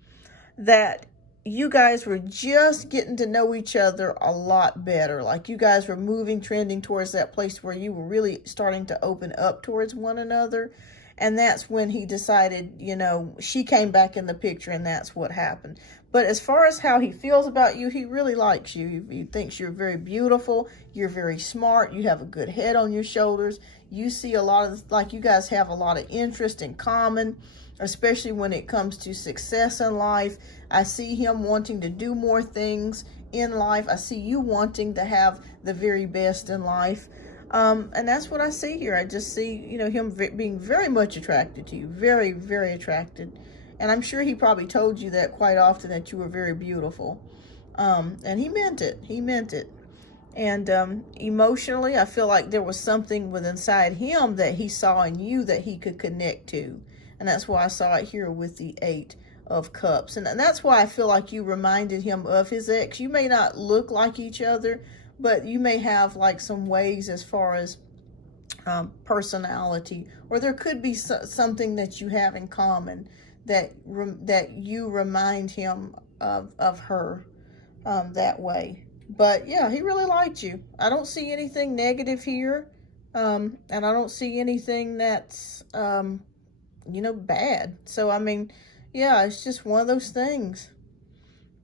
that you guys were just getting to know each other a lot better. Like you guys were moving, trending towards that place where you were really starting to open up towards one another. And that's when he decided, you know, she came back in the picture, and that's what happened. But as far as how he feels about you, he really likes you. He thinks you're very beautiful. You're very smart. You have a good head on your shoulders. You see a lot of, like you guys have a lot of interest in common, especially when it comes to success in life. I see him wanting to do more things in life. I see you wanting to have the very best in life. And that's what I see here. I just see, you know, him being very much attracted to you. Very, very attracted. And I'm sure he probably told you that quite often, that you were very beautiful. And he meant it. He meant it. And emotionally, I feel like there was something within inside him that he saw in you that he could connect to. And that's why I saw it here with the 8 of Cups. And that's why I feel like you reminded him of his ex. You may not look like each other, but you may have like some ways as far as personality, or there could be something that you have in common that you remind him of her that way. But yeah, he really liked you. I don't see anything negative here, and I don't see anything that's you know, bad. So I mean, yeah, it's just one of those things.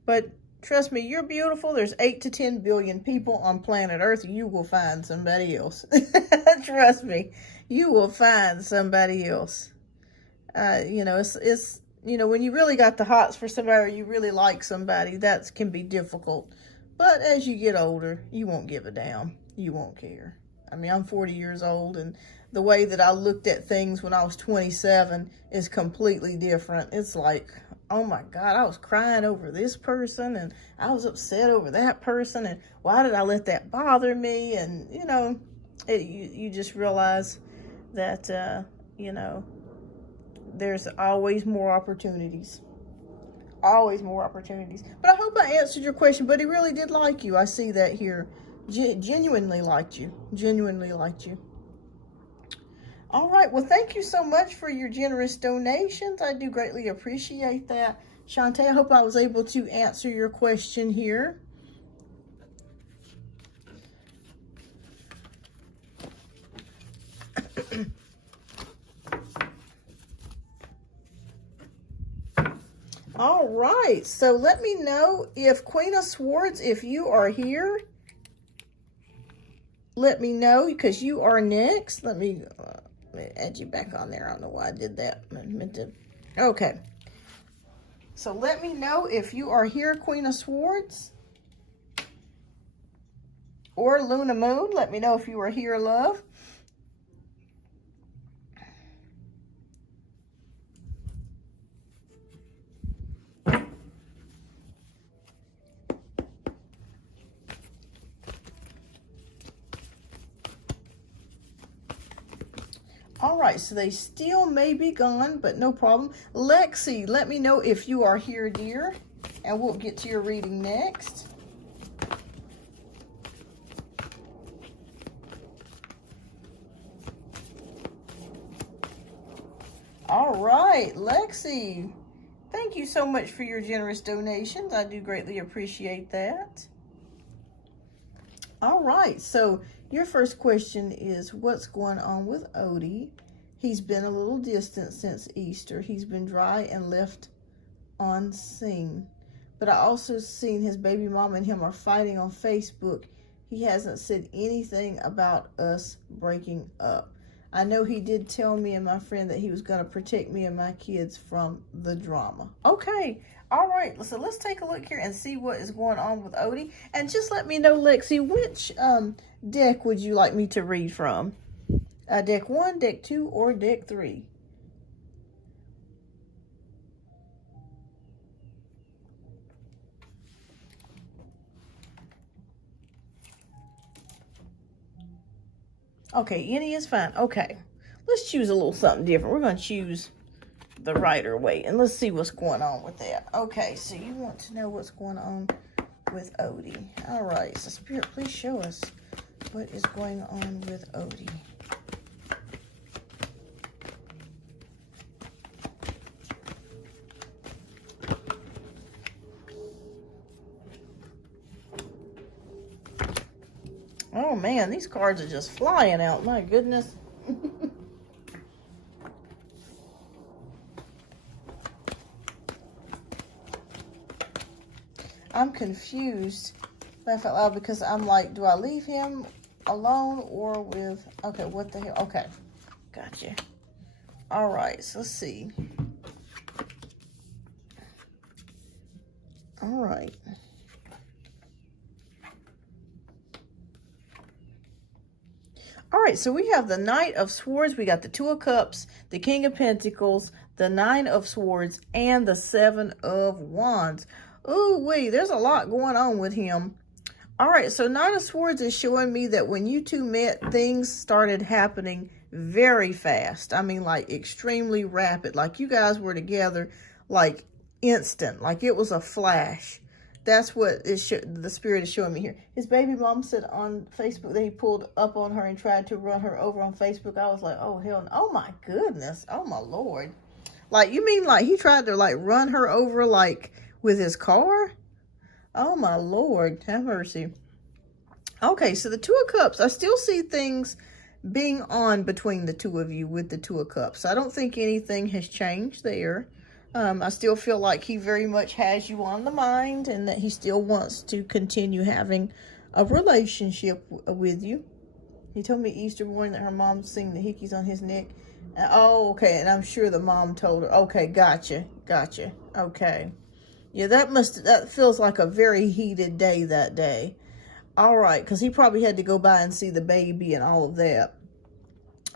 But trust me, you're beautiful. There's 8 to 10 billion people on planet Earth. You will find somebody else. Trust me, you will find somebody else. You know, it's you know, when you really got the hots for somebody, or you really like somebody, that can be difficult. But as you get older, you won't give a damn. You won't care. I mean, I'm 40 years old, and the way that I looked at things when I was 27 is completely different. It's like, oh my God, I was crying over this person, and I was upset over that person, and why did I let that bother me? And, you know, you just realize that, you know, there's always more opportunities. Always more opportunities. But I hope I answered your question, but he really did like you. I see that here. Genuinely liked you. Genuinely liked you. All right. Well, thank you so much for your generous donations. I do greatly appreciate that. Shantae, I hope I was able to answer your question here. All right. So let me know if Queen of Swords, if you are here, let me know, because you are next. Let me add you back on there. I don't know why I did that. I meant to. Okay. So let me know if you are here, Queen of Swords. Or Luna Moon. Let me know if you are here, love. All right, so they still may be gone, but no problem. Lexi, let me know if you are here, dear, and we'll get to your reading next. All right, Lexi, thank you so much for your generous donations. I do greatly appreciate that. All right, so your first question is, what's going on with Odie? He's been a little distant since Easter. He's been dry and left on scene. But I also seen his baby mama and him are fighting on Facebook. He hasn't said anything about us breaking up. I know he did tell me and my friend that he was going to protect me and my kids from the drama. Okay. All right. So let's take a look here and see what is going on with Odie. And just let me know, Lexi, which deck would you like me to read from? Deck 1, deck 2, or deck 3? Okay, any is fine. Okay, let's choose a little something different. We're going to choose the Rider Waite, and let's see what's going on with that. Okay, so you want to know what's going on with Odie. All right, so Spirit, please show us what is going on with Odie. Oh man, these cards are just flying out. My goodness. I'm confused, laugh out loud, because I'm like, do I leave him alone or with, okay, what the hell? Okay, gotcha. All right, so let's see. All right. All right, so we have the Knight of Swords, we got the Two of Cups, the King of Pentacles, the Nine of Swords, and the Seven of Wands. Ooh, wee, there's a lot going on with him. All right, so Knight of Swords is showing me that when you two met, things started happening very fast. I mean, like extremely rapid. Like you guys were together like instant, like it was a flash. That's what the Spirit is showing me here. His baby mom said on Facebook that he pulled up on her and tried to run her over on Facebook. I was like, oh, hell no. Oh, my goodness. Oh, my Lord. Like, you mean like he tried to, like, run her over, like, with his car? Oh, my Lord. Have mercy. Okay, so the Two of Cups. I still see things being on between the two of you with the Two of Cups. I don't think anything has changed there. I still feel like he very much has you on the mind and that he still wants to continue having a relationship with you. He told me Easter morning that her mom sing the hickeys on his neck. Oh, okay. And I'm sure the mom told her. Okay, gotcha. Gotcha. Okay. Yeah, that feels like a very heated day that day. All right, because he probably had to go by and see the baby and all of that.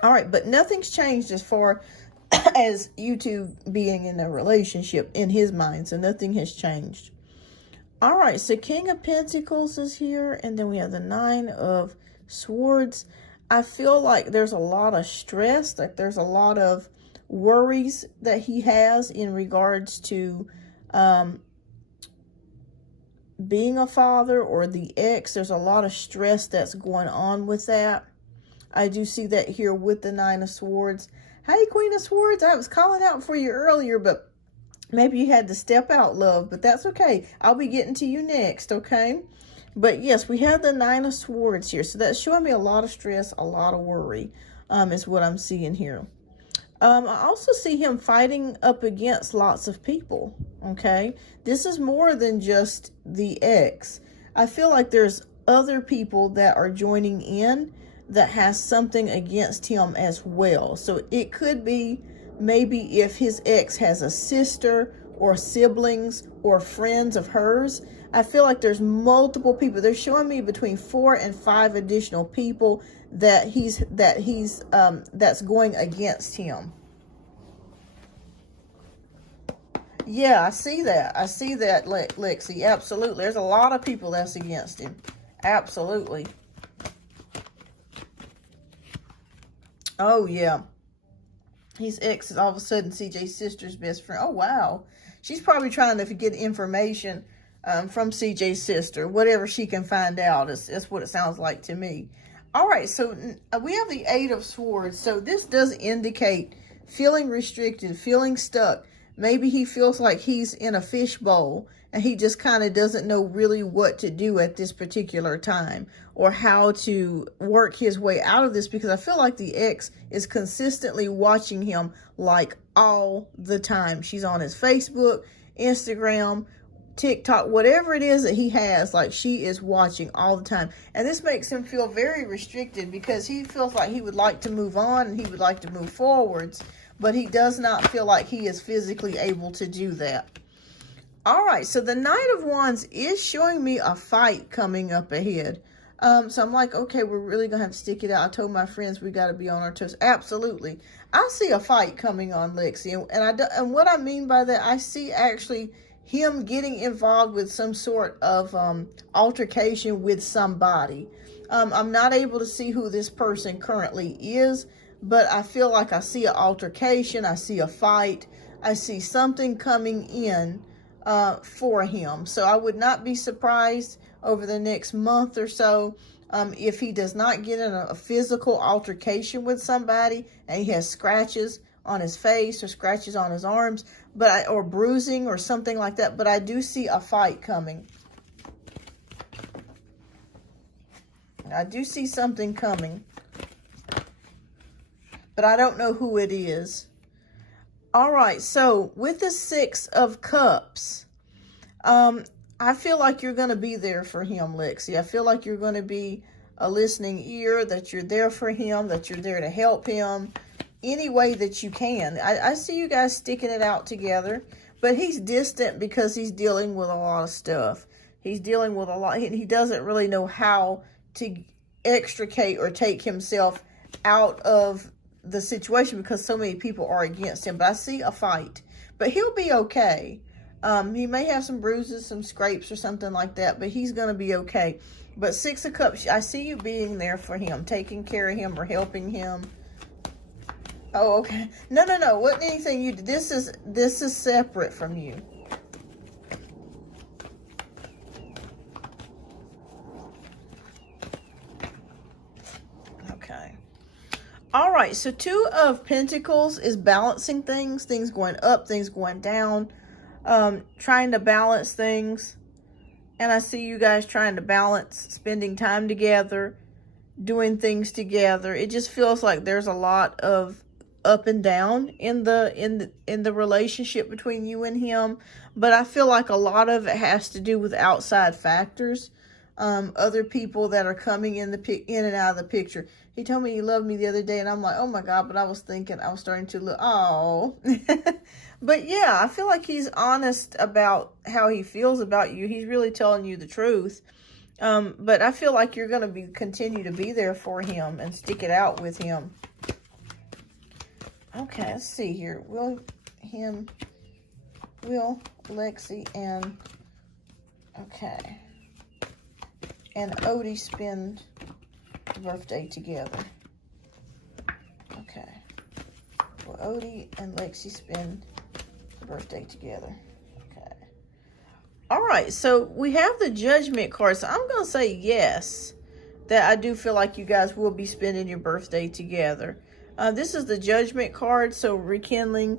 All right, but nothing's changed as far as you two being in a relationship in his mind, so nothing has changed. All right, so King of Pentacles is here, and then we have the Nine of Swords. I feel like there's a lot of stress, like there's a lot of worries that he has in regards to being a father or the ex. There's a lot of stress that's going on with that. I do see that here with the Nine of Swords. Hey, Queen of Swords, I was calling out for you earlier, but maybe you had to step out, love, but that's okay. I'll be getting to you next, okay? But yes, we have the Nine of Swords here, so that's showing me a lot of stress, a lot of worry, is what I'm seeing here. I also see him fighting up against lots of people, okay? This is more than just the ex. I feel like there's other people that are joining in that has something against him as well. So it could be maybe if his ex has a sister or siblings or friends of hers. I feel like there's multiple people. They're showing me between 4 and 5 additional people that that's going against him. Yeah, I see that. I see that, Lexi. Absolutely. There's a lot of people that's against him. Absolutely. Oh, yeah. His ex is all of a sudden CJ's sister's best friend. Oh, wow. She's probably trying to get information from CJ's sister. Whatever she can find out. That's what it sounds like to me. All right, so we have the Eight of Swords. So this does indicate feeling restricted, feeling stuck. Maybe he feels like he's in a fishbowl and he just kind of doesn't know really what to do at this particular time or how to work his way out of this, because I feel like the ex is consistently watching him like all the time. She's on his Facebook, Instagram, TikTok, whatever it is that he has, like she is watching all the time. And this makes him feel very restricted because he feels like he would like to move on and he would like to move forwards, but he does not feel like he is physically able to do that. All right, so the Knight of Wands is showing me a fight coming up ahead. So I'm like, okay, we're really going to have to stick it out. I told my friends we got to be on our toes. Absolutely. I see a fight coming on, Lexi. And what I mean by that, I see actually him getting involved with some sort of altercation with somebody. I'm not able to see who this person currently is, but I feel like I see an altercation. I see a fight. I see something coming in for him. So I would not be surprised over the next month or so if he does not get in a physical altercation with somebody and he has scratches on his face or scratches on his arms, or bruising or something like that. But I do see a fight coming. I do see something coming, but I don't know who it is. All right, so with the Six of Cups, I feel like you're going to be there for him, Lexi. I feel like you're going to be a listening ear, that you're there for him, that you're there to help him any way that you can. I see you guys sticking it out together, but he's distant because he's dealing with a lot of stuff. He's dealing with a lot. He doesn't really know how to extricate or take himself out of the situation because so many people are against him. But I see a fight, but he'll be okay. He may have some bruises, some scrapes or something like that, but he's going to be okay. But Six of Cups, I see you being there for him, taking care of him or helping him. Oh, okay. No. Wasn't anything you did. This is separate from you. Okay. All right. So Two of Pentacles is balancing things going up, things going down, trying to balance things. And I see you guys trying to balance spending time together, doing things together. It just feels like there's a lot of up and down in the relationship between you and him, but I feel like a lot of it has to do with outside factors, other people that are coming in and out of the picture. He told me he loved me the other day, and I'm like, oh my God, but I was starting to look, oh. But yeah, I feel like he's honest about how he feels about you. He's really telling you the truth. But I feel like you're going to continue to be there for him and stick it out with him. Okay, let's see here. Will Lexi and Odie spend the birthday together? Okay. Will Odie and Lexi spend the birthday together? Okay. All right, so we have the Judgment card. So I'm going to say yes, that I do feel like you guys will be spending your birthday together. This is the Judgment card, so rekindling,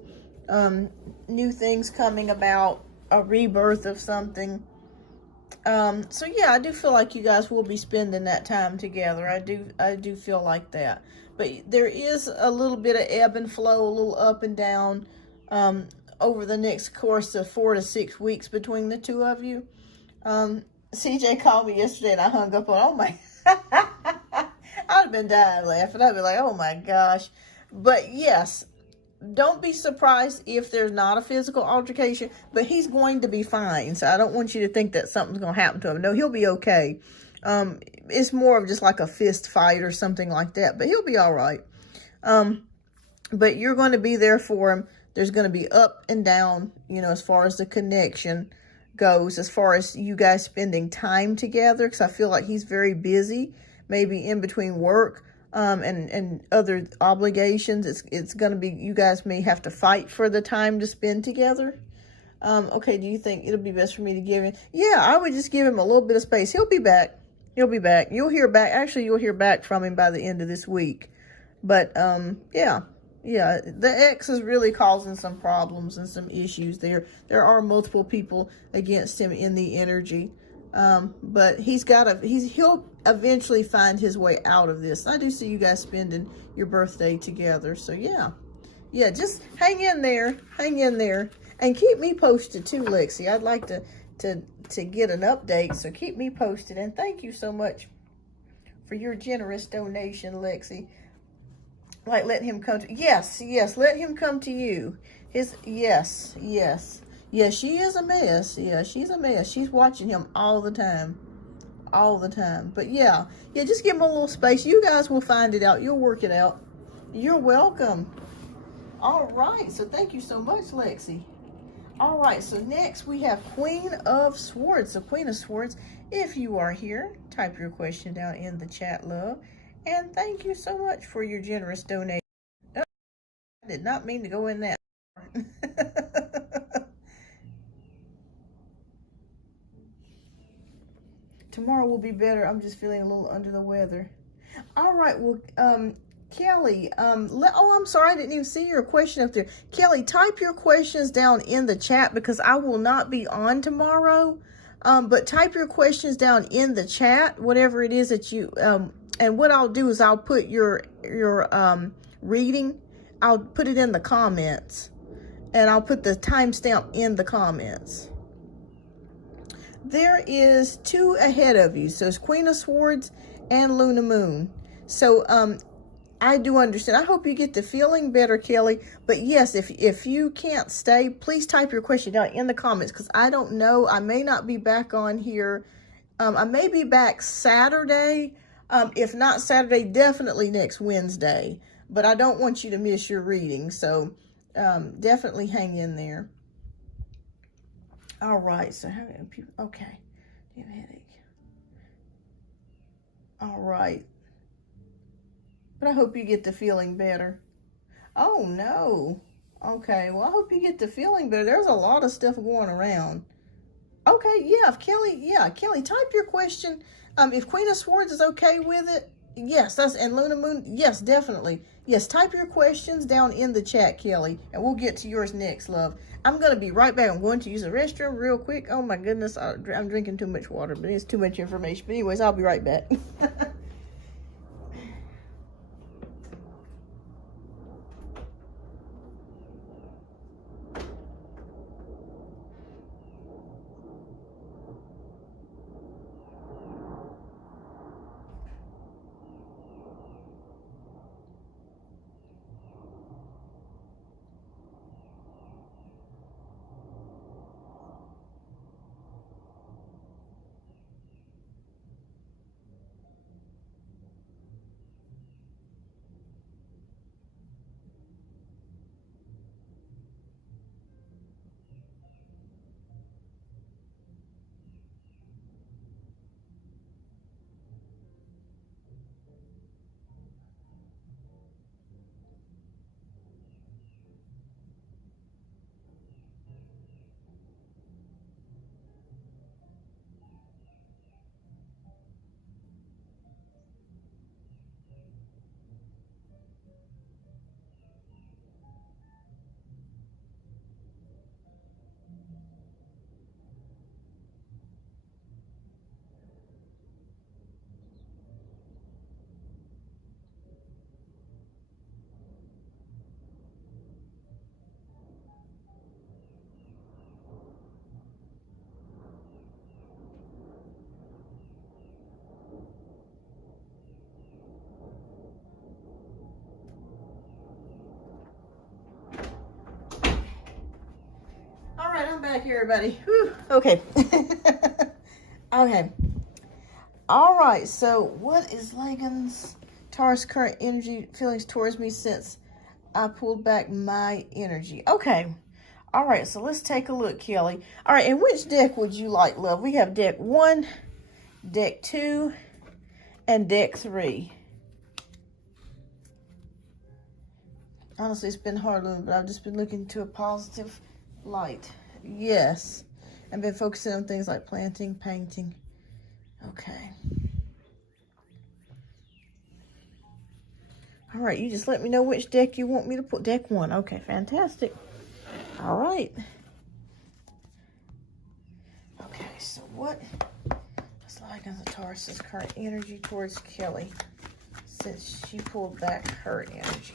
new things coming about, a rebirth of something. So yeah, I do feel like you guys will be spending that time together. I do feel like that. But there is a little bit of ebb and flow, a little up and down, over the next course of 4 to 6 weeks between the two of you. CJ called me yesterday and I hung up on, oh my I'd have been dying laughing. I'd be like, oh my gosh. But yes, don't be surprised if there's not a physical altercation, but he's going to be fine. So I don't want you to think that something's going to happen to him. No, he'll be okay. It's more of just like a fist fight or something like that, but he'll be all right. But you're going to be there for him. There's going to be up and down, as far as the connection goes, as far as you guys spending time together, because I feel like he's very busy. Maybe in between work and other obligations. It's going to be, you guys may have to fight for the time to spend together. Okay, do you think it'll be best for me to give him? Yeah, I would just give him a little bit of space. He'll be back. He'll be back. You'll hear back. Actually, you'll hear back from him by the end of this week. But, yeah, the ex is really causing some problems and some issues there. There are multiple people against him in the energy. But he'll eventually find his way out of this. I do see you guys spending your birthday together. So yeah, just hang in there, and keep me posted too, Lexi. I'd like to get an update, so keep me posted. And thank you so much for your generous donation, Lexi. Like, let him come to, yes, let him come to you. Yes, she is a mess. Yeah, she's a mess. She's watching him all the time. But yeah, just give him a little space. You guys will find it out. You'll work it out. You're welcome. All right, so thank you so much, Lexi. All right, so next we have Queen of Swords. So Queen of Swords, if you are here, type your question down in the chat, love. And thank you so much for your generous donation. Oh, I did not mean to go in that. tomorrow will be better. I'm just feeling a little under the weather. All right, well, Kelly, oh, I'm sorry, I didn't even see your question up there. Kelly, type your questions down in the chat because I will not be on tomorrow. But type your questions down in the chat, whatever it is that you, and what I'll do is I'll put your reading, I'll put it in the comments, and I'll put the timestamp in the comments. There is 2 ahead of you. So it's Queen of Swords and Luna Moon. So I do understand. I hope you get the feeling better, Kelly. But yes, if you can't stay, please type your question down in the comments because I don't know. I may not be back on here. I may be back Saturday. If not Saturday, definitely next Wednesday. But I don't want you to miss your reading. So definitely hang in there. All right. So how many people? Okay. Do you have a headache? All right. But I hope you get the feeling better. Oh, no. Okay, well, I hope you get the feeling better. There's a lot of stuff going around. Okay, yeah, Kelly, type your question. If Queen of Swords is okay with it, yes, and Luna Moon, yes, definitely. Yes, type your questions down in the chat, Kelly, and we'll get to yours next, love. I'm going to be right back. I'm going to use the restroom real quick. Oh, my goodness, I'm drinking too much water, but it's too much information. But anyways, I'll be right back. All right, I'm back here, everybody. Whew. Okay. Okay. All right, so what is Lagan's Taurus current energy feelings towards me since I pulled back my energy? Okay. All right, so let's take a look, Kelly. All right, and which deck would you like, love? We have deck 1, deck 2, and deck 3. Honestly, it's been hard, but I've just been looking to a positive light. Yes. I've been focusing on things like planting, painting. Okay. All right, you just let me know which deck you want me to put. Deck 1. Okay, fantastic. All right. Okay, so what is like on the Taurus's current energy towards Kelly since she pulled back her energy?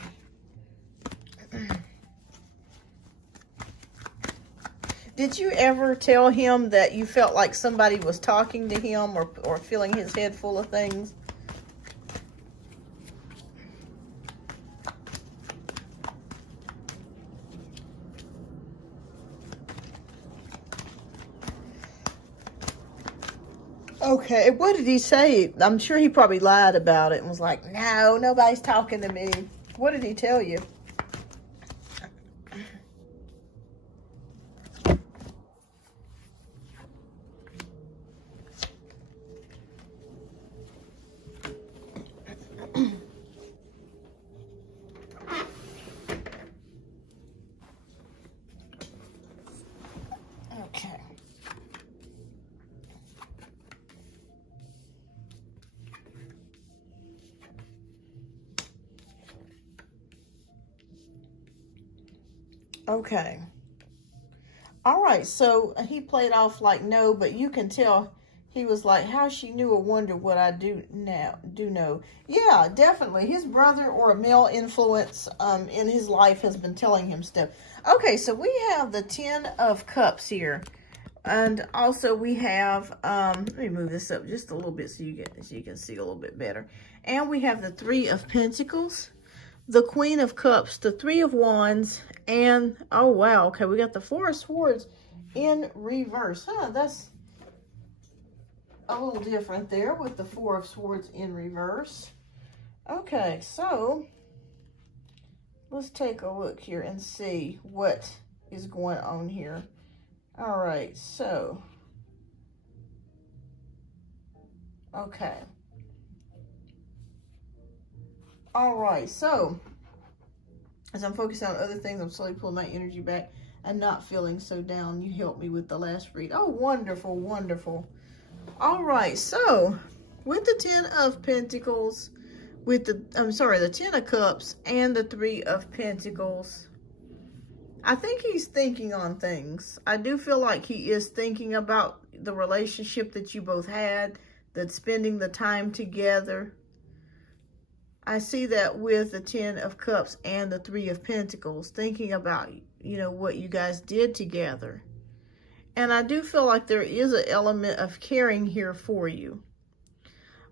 Did you ever tell him that you felt like somebody was talking to him or filling his head full of things? Okay, what did he say? I'm sure he probably lied about it and was like, no, nobody's talking to me. What did he tell you? Okay. All right, so he played off like no, but you can tell he was like, how she knew or wonder what I do know. Yeah, definitely. His brother or a male influence in his life has been telling him stuff. Okay, so we have the 10 of Cups here. And also we have, let me move this up just a little bit so you can see a little bit better. And we have the 3 of Pentacles, the Queen of Cups, the 3 of Wands, and, oh wow, okay, we got the 4 of Swords in reverse. Huh, that's a little different there with the 4 of Swords in reverse. Okay, so let's take a look here and see what is going on here. All right, so, okay. All right, so as I'm focusing on other things, I'm slowly pulling my energy back and not feeling so down. You helped me with the last read. Oh, wonderful, wonderful. All right, so with the 10 of Pentacles, with the, the 10 of Cups and the 3 of Pentacles, I think he's thinking on things. I do feel like he is thinking about the relationship that you both had, that spending the time together. I see that with the 10 of Cups and the 3 of Pentacles, thinking about, you know, what you guys did together. And I do feel like there is an element of caring here for you.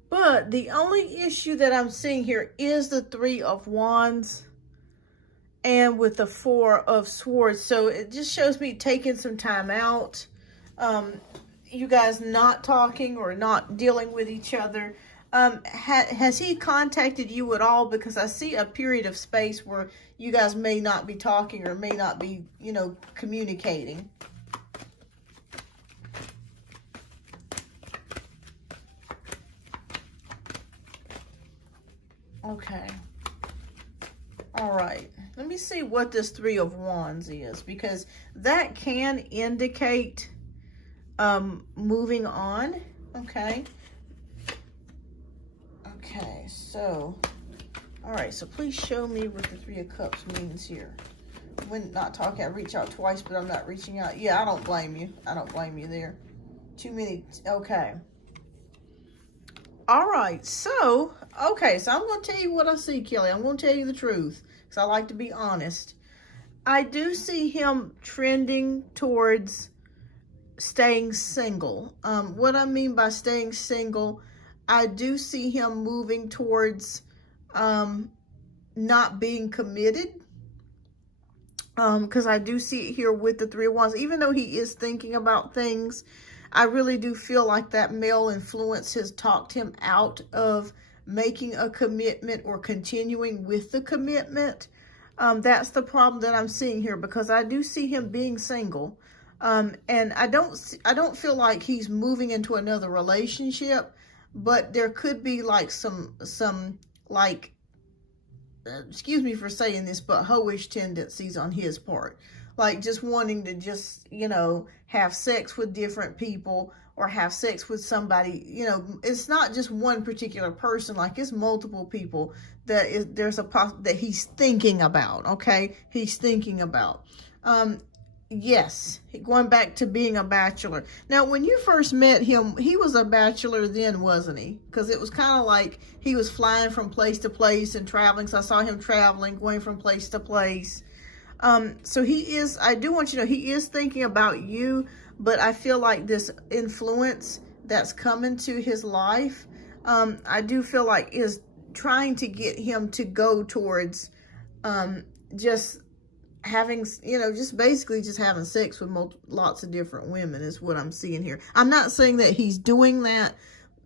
But the only issue that I'm seeing here is the 3 of Wands and with the 4 of Swords. So it just shows me taking some time out. You guys not talking or not dealing with each other. Has he contacted you at all? Because I see a period of space where you guys may not be talking or may not be, you know, communicating. Okay. All right. Let me see what this 3 of Wands is, because that can indicate moving on. Okay. Okay, so, all right, so please show me what the 3 of Cups means here. When not talking, I reach out twice, but I'm not reaching out. Yeah, I don't blame you. I don't blame you there. Too many, okay. All right, so, okay, so I'm going to tell you what I see, Kelly. I'm going to tell you the truth, because I like to be honest. I do see him trending towards staying single. What I mean by staying single, I do see him moving towards not being committed. Because I do see it here with the 3 of Wands. Even though he is thinking about things, I really do feel like that male influence has talked him out of making a commitment or continuing with the commitment. That's the problem that I'm seeing here, because I do see him being single. And I don't feel like he's moving into another relationship. But there could be like some like, excuse me for saying this, but hoish tendencies on his part. Like just wanting to just, you know, have sex with different people or have sex with somebody. You know, it's not just one particular person. Like it's multiple people that there's that he's thinking about. Okay, he's thinking about. Yes, going back to being a bachelor. Now, when you first met him, he was a bachelor then, wasn't he? Because it was kind of like he was flying from place to place and traveling. So I saw him traveling, going from place to place. So he is, I do want you to know, he is thinking about you, but I feel like this influence that's coming to his life, I do feel like is trying to get him to go towards just having, you know, just basically just having sex with lots of different women is what I'm seeing here. I'm not saying that he's doing that.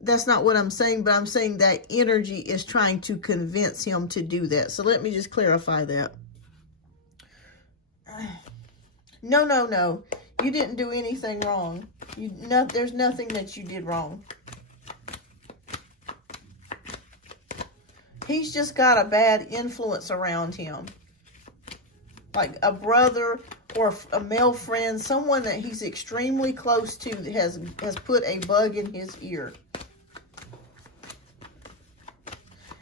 That's not what I'm saying, but I'm saying that energy is trying to convince him to do that. So let me just clarify that. No. You didn't do anything wrong. There's nothing that you did wrong. He's just got a bad influence around him. Like a brother or a male friend, someone that he's extremely close to that has put a bug in his ear.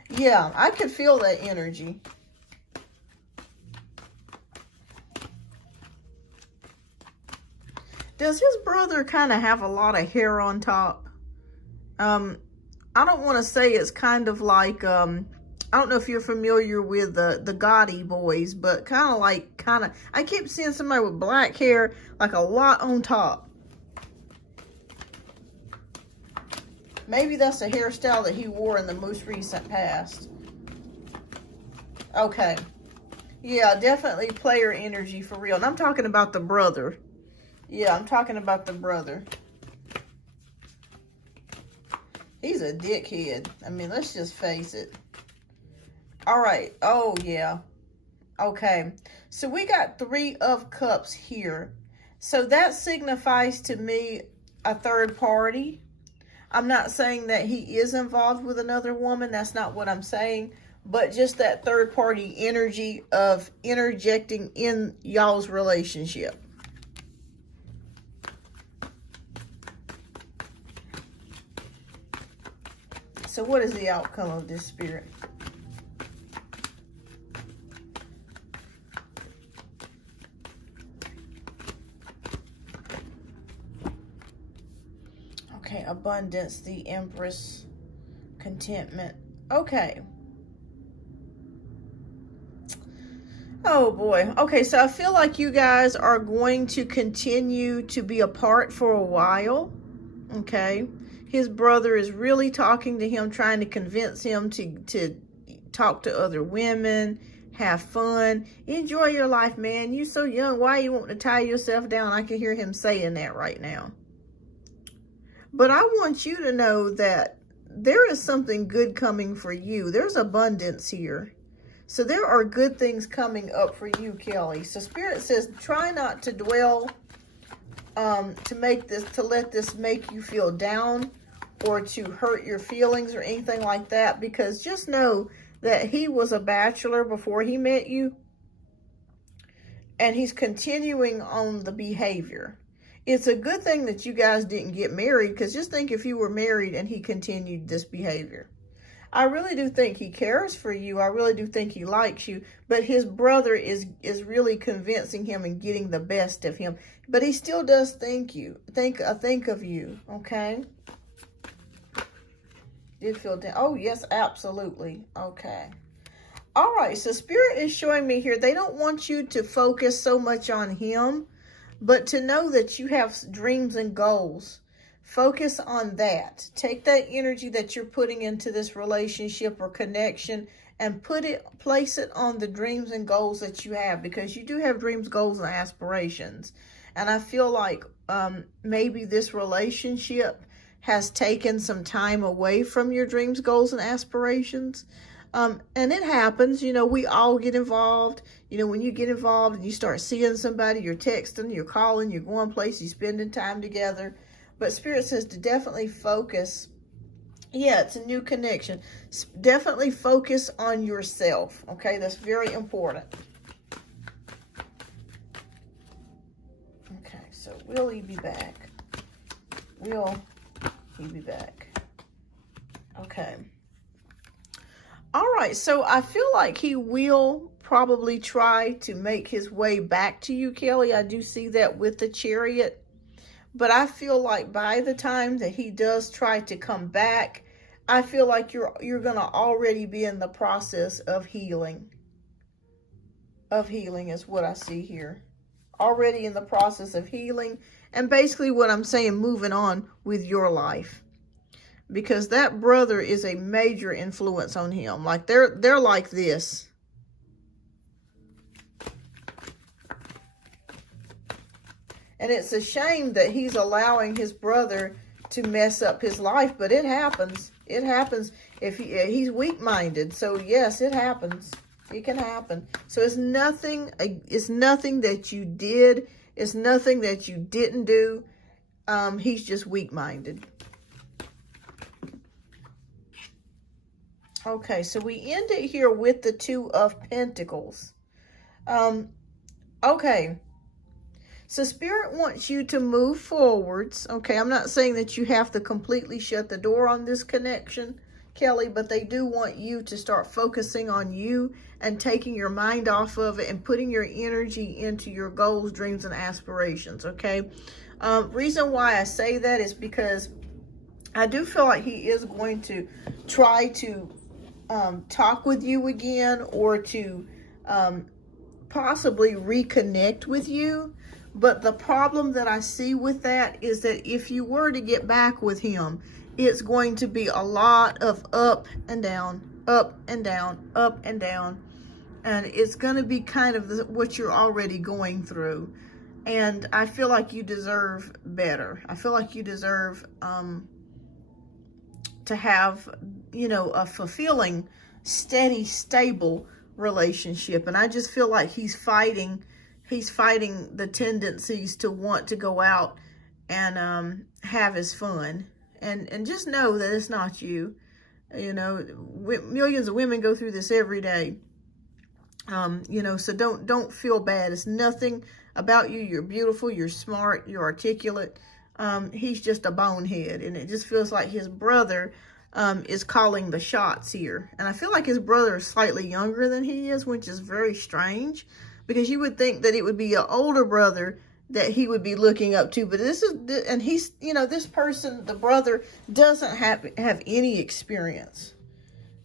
Yeah, I could feel that energy. Does his brother kind of have a lot of hair on top? I don't want to say it's kind of like, I don't know if you're familiar with the Gotti boys, but I keep seeing somebody with black hair, like a lot on top. Maybe that's a hairstyle that he wore in the most recent past. Okay. Yeah, definitely player energy for real. And I'm talking about the brother. Yeah, I'm talking about the brother. He's a dickhead. I mean, let's just face it. All right. Oh, yeah. Okay. So we got 3 of Cups here. So that signifies to me a third party. I'm not saying that he is involved with another woman. That's not what I'm saying. But just that third party energy of interjecting in y'all's relationship. So what is the outcome of this, Spirit? Okay, abundance, the Empress, contentment. Okay. Oh boy. Okay, so I feel like you guys are going to continue to be apart for a while. Okay. His brother is really talking to him, trying to convince him to talk to other women, have fun, enjoy your life, man. You so young. Why you want to tie yourself down? I can hear him saying that right now. But I want you to know that there is something good coming for you. There's abundance here. So there are good things coming up for you, Kelly. So Spirit says, try not to dwell, to let this make you feel down or to hurt your feelings or anything like that. Because just know that he was a bachelor before he met you. And he's continuing on the behavior. It's a good thing that you guys didn't get married, because just think if you were married and he continued this behavior. I really do think he cares for you. I really do think he likes you. But his brother is really convincing him and getting the best of him. But he still does think of you, okay? Did feel down. Oh, yes, absolutely. Okay. All right, so Spirit is showing me here, they don't want you to focus so much on him, but to know that you have dreams and goals. Focus on that. Take that energy that you're putting into this relationship or connection and place it on the dreams and goals that you have, because you do have dreams, goals, and aspirations. And I feel like maybe this relationship has taken some time away from your dreams, goals, and aspirations. And it happens, you know, we all get involved. You know, when you get involved and you start seeing somebody, you're texting, you're calling, you're going places, you're spending time together. But Spirit says to definitely focus. Yeah, it's a new connection. Definitely focus on yourself. Okay, that's very important. Okay, so will he be back? Will he be back? Okay. All right, so I feel like he will probably try to make his way back to you, Kelly. I do see that with the Chariot. But I feel like by the time that he does try to come back, I feel like you're going to already be in the process of healing. Of healing is what I see here. Already in the process of healing. And basically what I'm saying, moving on with your life. Because that brother is a major influence on him. Like they're like this. And it's a shame that he's allowing his brother to mess up his life, but it happens. It happens if he's weak-minded. So yes, it happens. It can happen. So it's nothing that you did. It's nothing that you didn't do. He's just weak-minded. Okay, so we end it here with the 2 of Pentacles. Okay. So Spirit wants you to move forwards. Okay, I'm not saying that you have to completely shut the door on this connection, Kelly, but they do want you to start focusing on you and taking your mind off of it and putting your energy into your goals, dreams, and aspirations, okay? Reason why I say that is because I do feel like he is going to try to talk with you again, or to possibly reconnect with you. But the problem that I see with that is that if you were to get back with him, it's going to be a lot of up and down, up and down, up and down. And it's going to be kind of what you're already going through. And I feel like you deserve better. I feel like you deserve to have, you know, a fulfilling, steady, stable relationship. And I just feel like he's fighting the tendencies to want to go out and have his fun. And just know that it's not you. You know, millions of women go through this every day. You know, so don't feel bad. It's nothing about you. You're beautiful, you're smart, you're articulate. He's just a bonehead, and it just feels like his brother is calling the shots here. And I feel like his brother is slightly younger than he is, which is very strange, because you would think that it would be an older brother that he would be looking up to. But this is, and he's, you know, this person, the brother, doesn't have any experience.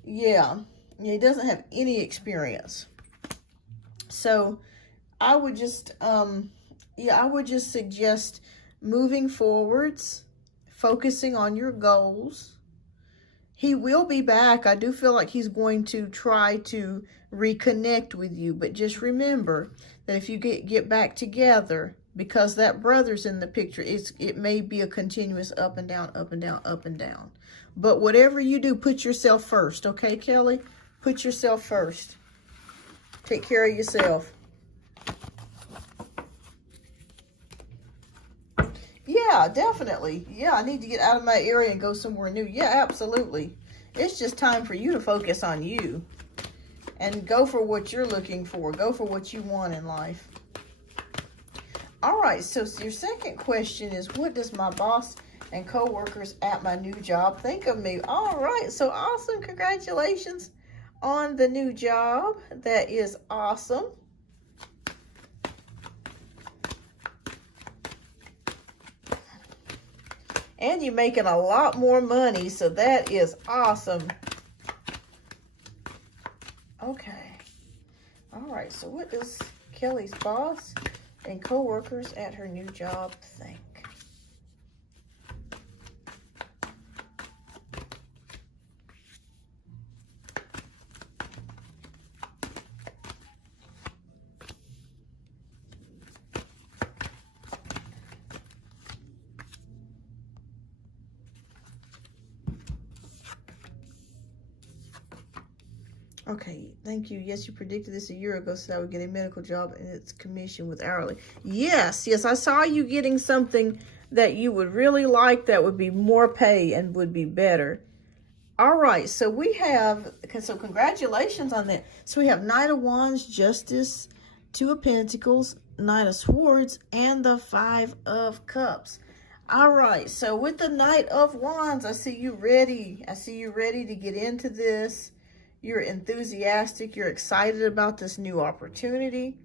Yeah, he doesn't have any experience. So I would just, I would just suggest moving forwards, focusing on your goals. He will be back. I do feel like he's going to try to reconnect with you. But just remember that if you get back together, because that brother's in the picture, it may be a continuous up and down, up and down, up and down. But whatever you do, put yourself first. Okay, Kelly? Put yourself first. Take care of yourself. Yeah, definitely. Yeah, I need to get out of my area and go somewhere new. Yeah, absolutely. It's just time for you to focus on you and go for what you're looking for. Go for what you want in life. All right, so your second question is, what does my boss and co-workers at my new job think of me? All right, so awesome. Congratulations on the new job. That is awesome. And you're making a lot more money, so that is awesome. Okay. All right, so what does Kelly's boss and co-workers at her new job think? Okay, thank you. Yes, you predicted this a year ago, so I would get a medical job and its commission with hourly. Yes, I saw you getting something that you would really like, that would be more pay and would be better. All right, so we have, so congratulations on that. So we have Knight of Wands, Justice, Two of Pentacles, Knight of Swords, and the Five of Cups. All right, so with the Knight of Wands, I see you ready. I see you ready to get into this. You're enthusiastic. You're excited about this new opportunity.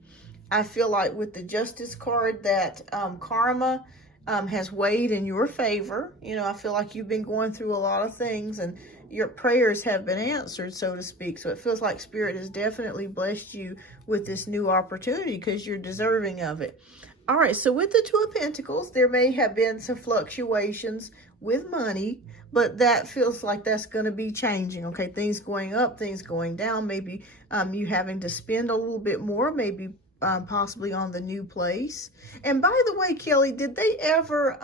I feel like with the Justice card that karma has weighed in your favor. You know, I feel like you've been going through a lot of things and your prayers have been answered, so to speak. So it feels like Spirit has definitely blessed you with this new opportunity because you're deserving of it. All right, so with the Two of Pentacles, there may have been some fluctuations with money, but that feels like that's going to be changing, okay? Things going up, things going down, maybe you having to spend a little bit more, maybe possibly on the new place. And by the way, Kelly, did they ever,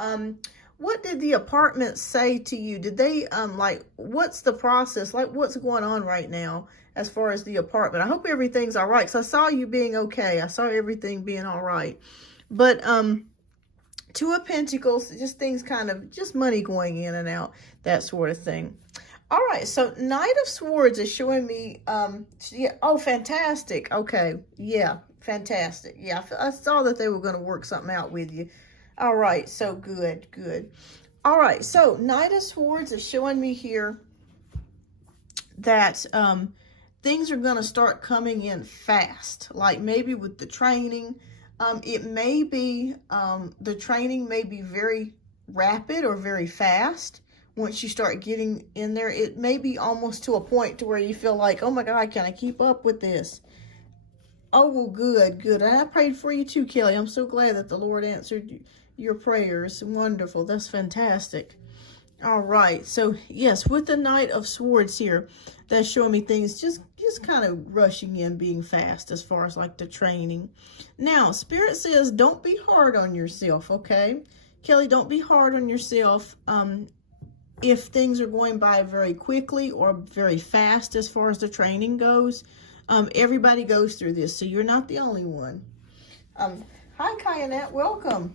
what did the apartment say to you? Did they, like, what's the process? Like, what's going on right now as far as the apartment? I hope everything's all right, because I saw you being okay. I saw everything being all right. But, Two of Pentacles, just things kind of, just money going in and out, that sort of thing. All right, so Knight of Swords is showing me, yeah, oh, fantastic. Okay, yeah, fantastic. Yeah, I saw that they were going to work something out with you. All right, so good, good. All right, so Knight of Swords is showing me here that things are going to start coming in fast, like maybe with the training. It may be, the training may be very rapid or very fast. Once you start getting in there, it may be almost to a point to where you feel like, oh my God, can I keep up with this? Oh, well, good, good. And I prayed for you too, Kelly. I'm so glad that the Lord answered your prayers. Wonderful. That's fantastic. All right. So, yes, with the Knight of Swords here, that's showing me things just kind of rushing in, being fast as far as like the training. Now, Spirit says, don't be hard on yourself, okay? Kelly, don't be hard on yourself if things are going by very quickly or very fast as far as the training goes. Everybody goes through this, so you're not the only one. Hi, Kyanette. Welcome.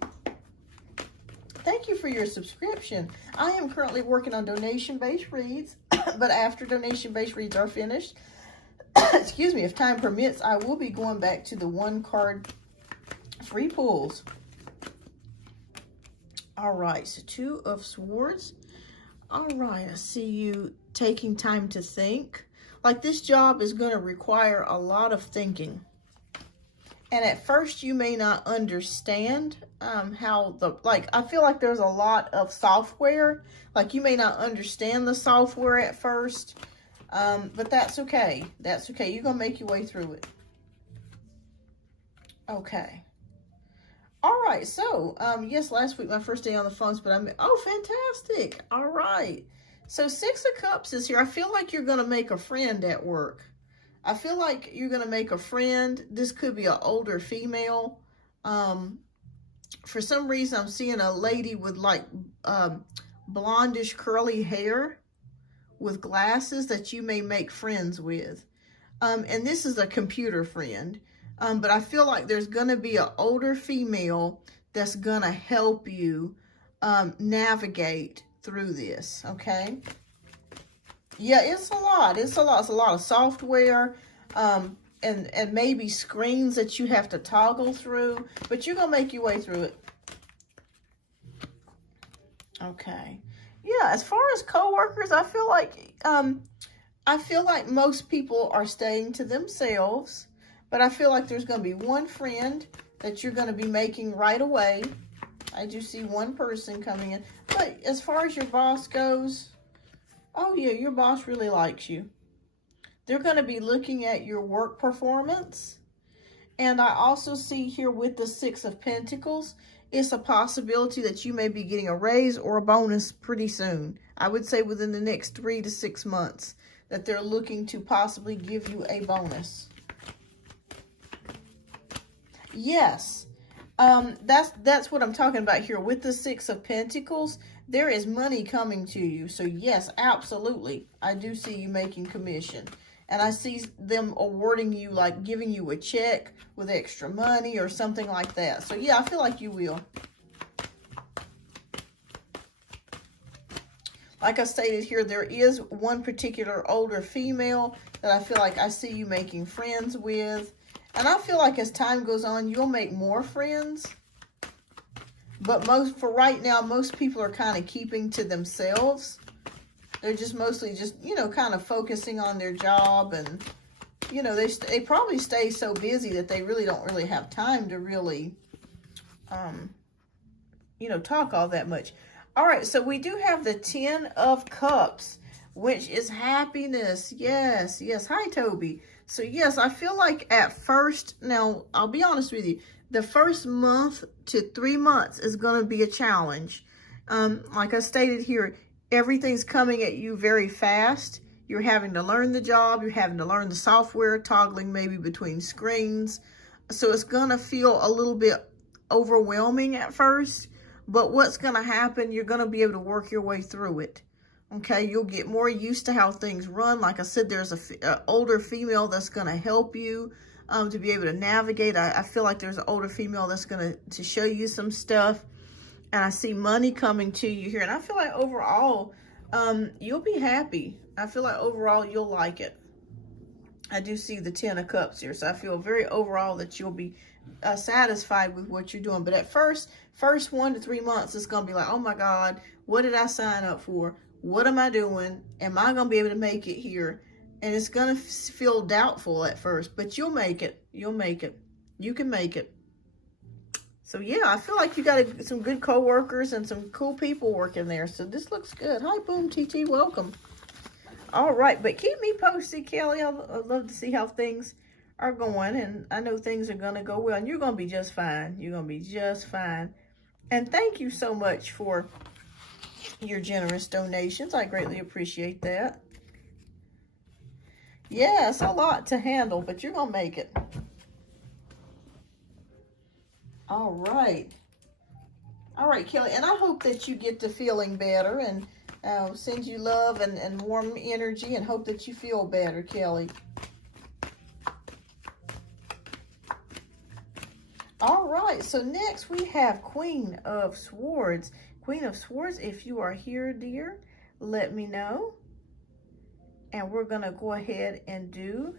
Thank you for your subscription. I am currently working on donation-based reads, but after donation-based reads are finished, excuse me, if time permits, I will be going back to the one-card free pulls. All right, so Two of Swords. All right, I see you taking time to think. Like, this job is going to require a lot of thinking. And at first, you may not understand how I feel like there's a lot of software. Like, you may not understand the software at first, but that's okay. That's okay. You're going to make your way through it. Okay. All right. So, yes, last week, my first day on the phones, but oh, fantastic. All right. So 6 of Cups is here. I feel like you're going to make a friend at work. I feel like you're going to make a friend. This could be an older female. For some reason, I'm seeing a lady with like blondish curly hair with glasses that you may make friends with. And this is a computer friend. But I feel like there's going to be an older female that's going to help you navigate through this, okay? Yeah, it's a lot. It's a lot. It's a lot of software and maybe screens that you have to toggle through, but you're going to make your way through it. Okay. Yeah, as far as coworkers, I feel like most people are staying to themselves, but I feel like there's going to be one friend that you're going to be making right away. I do see one person coming in. But as far as your boss goes, oh yeah, your boss really likes you. They're going to be looking at your work performance. And I also see here with the 6 of Pentacles, it's a possibility that you may be getting a raise or a bonus pretty soon. I would say within the next 3 to 6 months that they're looking to possibly give you a bonus. Yes. That's what I'm talking about here. With the 6 of Pentacles, there is money coming to you. So yes, absolutely. I do see you making commission. And I see them awarding you, like giving you a check with extra money or something like that. So yeah, I feel like you will. Like I stated here, there is one particular older female that I feel like I see you making friends with. And I feel like as time goes on, you'll make more friends. But for right now, most people are kind of keeping to themselves. They're just mostly just, you know, kind of focusing on their job. And, you know, they probably stay so busy that they really don't really have time to really, you know, talk all that much. All right, so we do have the 10 of Cups, which is happiness. Yes, yes. Hi, Toby. So, yes, I feel like at first, now, I'll be honest with you, the first month to 3 months is going to be a challenge. Like I stated here, everything's coming at you very fast. You're having to learn the job. You're having to learn the software, toggling maybe between screens. So, it's going to feel a little bit overwhelming at first. But what's going to happen, you're going to be able to work your way through it. Okay, you'll get more used to how things run. Like I said, there's an older female that's going to help you to be able to navigate. I feel like there's an older female that's going to show you some stuff. And I see money coming to you here. And I feel like overall, you'll be happy. I feel like overall, you'll like it. I do see the 10 of Cups here. So I feel very overall that you'll be satisfied with what you're doing. But at first 1 to 3 months, it's going to be like, oh my God, what did I sign up for? What am I doing? Am I going to be able to make it here? And it's going to feel doubtful at first, but you'll make it. You'll make it. You can make it. So yeah, I feel like you got some good co-workers and some cool people working there. So this looks good. Hi, Boom TT, welcome. All right, but keep me posted, Kelly. I'd love to see how things are going, and I know things are going to go well, and you're going to be just fine. You're going to be just fine. And thank you so much for your generous donations. I greatly appreciate that. Yeah, it's a lot to handle, but you're going to make it. All right. All right, Kelly, and I hope that you get to feeling better, and send you love and warm energy, and hope that you feel better, Kelly. All right, so next we have Queen of Swords. Queen of Swords, if you are here, dear, let me know. And we're going to go ahead and do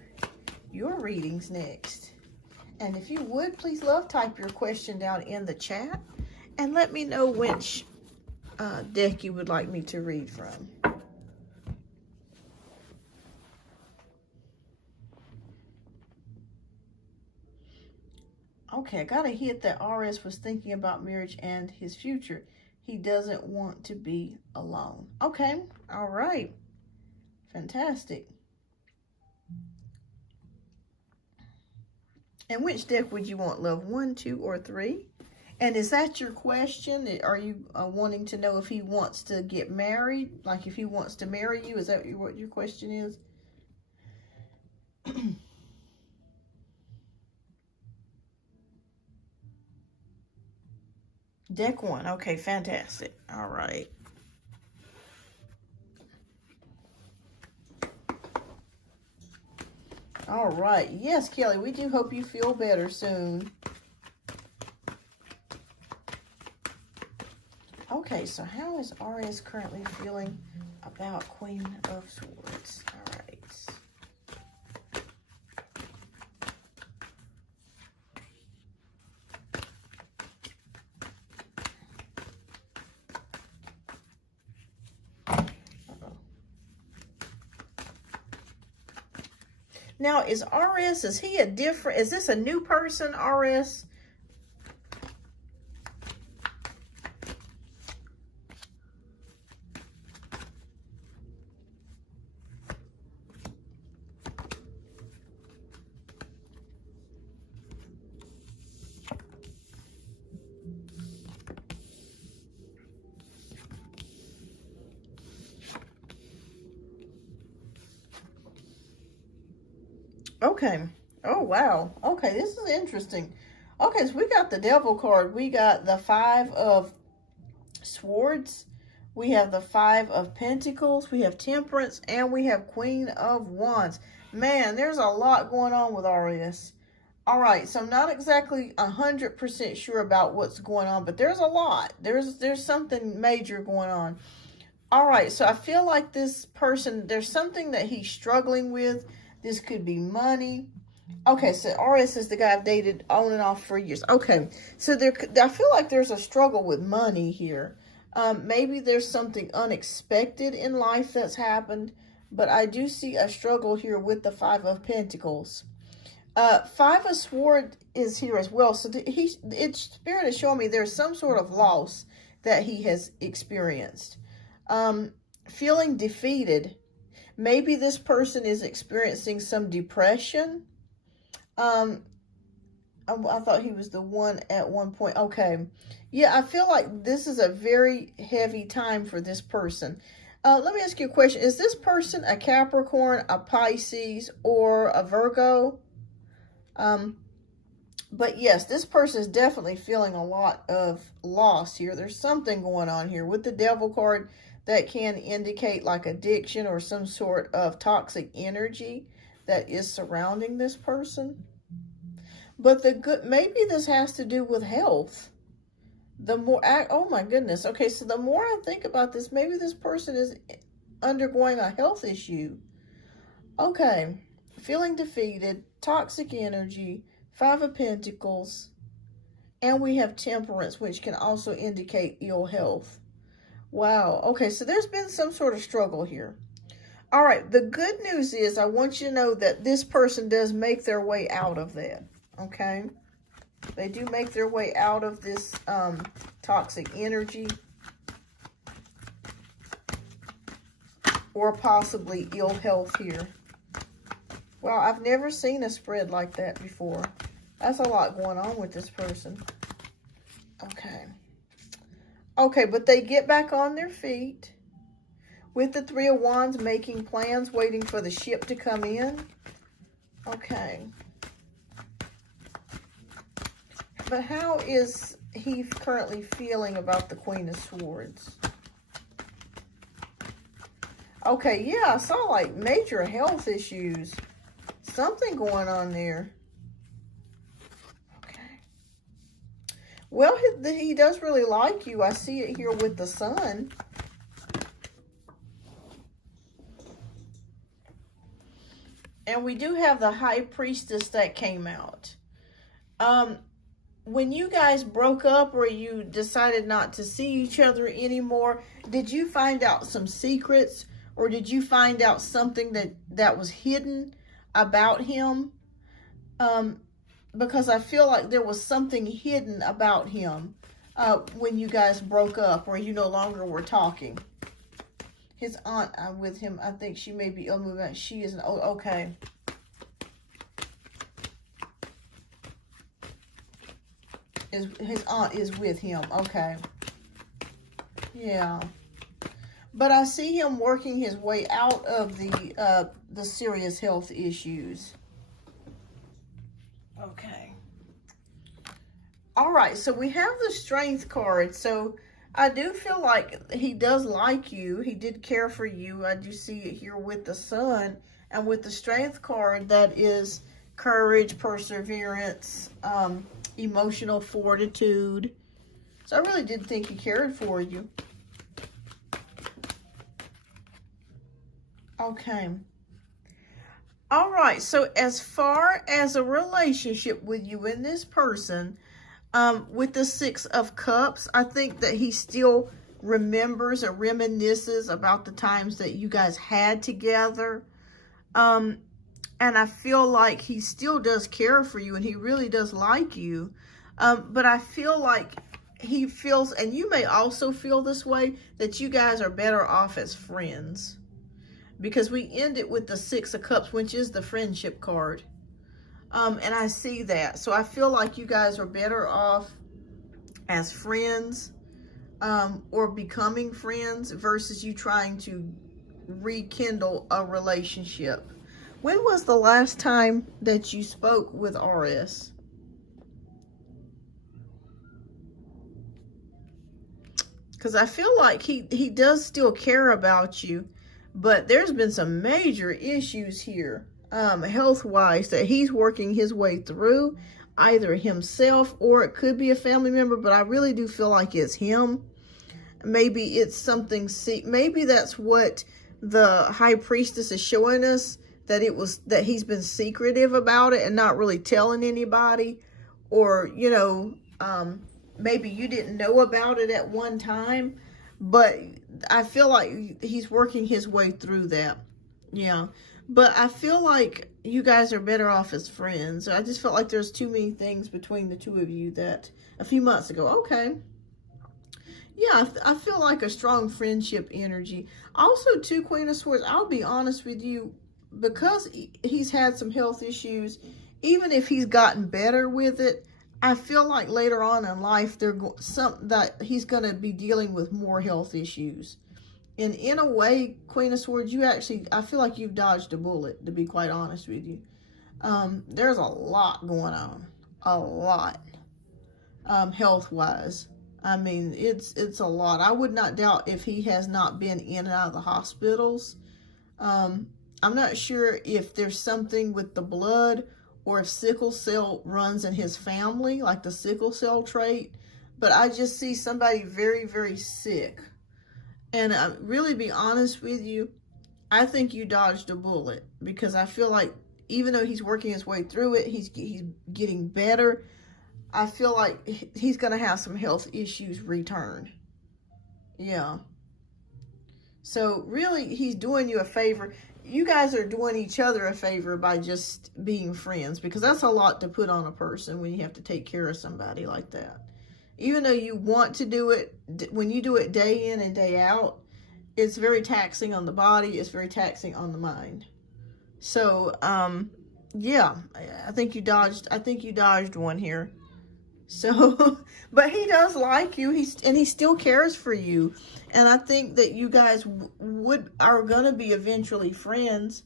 your readings next. And if you would, please, love, type your question down in the chat and let me know which deck you would like me to read from. Okay, I got a hit that RS was thinking about marriage and his future. He doesn't want to be alone. Okay, all right. Fantastic. And which deck would you want, love? 1, 2, or 3? And is that your question? Are you wanting to know if he wants to get married? Like if he wants to marry you? Is that what your question is? Deck 1. Okay, fantastic. All right. All right. Yes, Kelly, we do hope you feel better soon. Okay, so how is RS currently feeling about Queen of Swords? All right. Now, is he a different, is this a new person, RS? Okay. Oh, wow. Okay, this is interesting. Okay, so we got the Devil card. We got the 5 of Swords. We have the 5 of Pentacles. We have Temperance. And we have Queen of Wands. Man, there's a lot going on with RS. All right, so I'm not exactly 100% sure about what's going on, but there's a lot. There's something major going on. All right, so I feel like this person, there's something that he's struggling with. This could be money. Okay, so RS is the guy I've dated on and off for years. Okay, so I feel like there's a struggle with money here. Maybe there's something unexpected in life that's happened, but I do see a struggle here with the 5 of Pentacles. 5 of Swords is here as well. So Spirit is showing me there's some sort of loss that he has experienced. Feeling defeated. Maybe this person is experiencing some depression. I thought he was the one at one point. Okay. Yeah, I feel like this is a very heavy time for this person. Let me ask you a question. Is this person a Capricorn, a Pisces, or a Virgo? But yes, this person is definitely feeling a lot of loss here. There's something going on here with the Devil card that can indicate like addiction or some sort of toxic energy that is surrounding this person. But maybe this has to do with health. Oh my goodness. Okay, so the more I think about this, maybe this person is undergoing a health issue. Okay, feeling defeated, toxic energy, 5 of Pentacles, and we have Temperance, which can also indicate ill health. Wow. Okay, so there's been some sort of struggle here. All right, the good news is I want you to know that this person does make their way out of that, okay? They do make their way out of this toxic energy. Or possibly ill health here. Well, I've never seen a spread like that before. That's a lot going on with this person. Okay. Okay, but they get back on their feet. With the Three of Wands, making plans, waiting for the ship to come in. Okay. But how is he currently feeling about the Queen of Swords? Okay, yeah, I saw like major health issues. Something going on there. Okay. Well, he does really like you. I see it here with the Sun. And we do have the High Priestess that came out. When you guys broke up or you decided not to see each other anymore, did you find out some secrets? Or did you find out something that was hidden about him? Because I feel like there was something hidden about him when you guys broke up or you no longer were talking. His aunt with him, I think she may be moving. She is, okay. His aunt is with him, okay. Yeah. But I see him working his way out of the serious health issues. Okay. All right, so we have the Strength card. So I do feel like he does like you. He did care for you. I do see it here with the Sun. And with the Strength card, that is courage, perseverance, emotional fortitude. So I really did think he cared for you. Okay. All right. So as far as a relationship with you and this person, with the Six of Cups, I think that he still remembers or reminisces about the times that you guys had together. And I feel like he still does care for you and he really does like you. But I feel like he feels, and you may also feel this way, that you guys are better off as friends. Because we end it with the Six of Cups, which is the friendship card. And I see that. So I feel like you guys are better off as friends or becoming friends versus you trying to rekindle a relationship. When was the last time that you spoke with RS? Because I feel like he does still care about you. But there's been some major issues here, health-wise, that he's working his way through, either himself or it could be a family member, but I really do feel like it's him. Maybe it's something, maybe that's what the High Priestess is showing us, that he's been secretive about it and not really telling anybody, or, you know, maybe you didn't know about it at one time. But I feel like he's working his way through that. Yeah. But I feel like you guys are better off as friends. I just felt like there's too many things between the two of you that a few months ago. Okay. Yeah, I feel like a strong friendship energy. Also, too, Queen of Swords, I'll be honest with you, because he's had some health issues, even if he's gotten better with it, I feel like later on in life, that he's going to be dealing with more health issues. And in a way, Queen of Swords, I feel like you've dodged a bullet, to be quite honest with you. There's a lot going on. A lot. Health-wise. I mean, it's a lot. I would not doubt if he has not been in and out of the hospitals. I'm not sure if there's something with the blood or if sickle cell runs in his family, like the sickle cell trait. But I just see somebody very, very sick. And I really be honest with you, I think you dodged a bullet. Because I feel like even though he's working his way through it, he's getting better. I feel like he's going to have some health issues return. Yeah. So really, he's doing you a favor. you guys are doing each other a favor by just being friends, because that's a lot to put on a person when you have to take care of somebody like that. Even though you want to do it, when you do it day in and day out, it's very taxing on the body. It's very taxing on the mind. So, yeah, I think you dodged one here. So, but he does like you. He still cares for you. And I think that you guys are going to be eventually friends.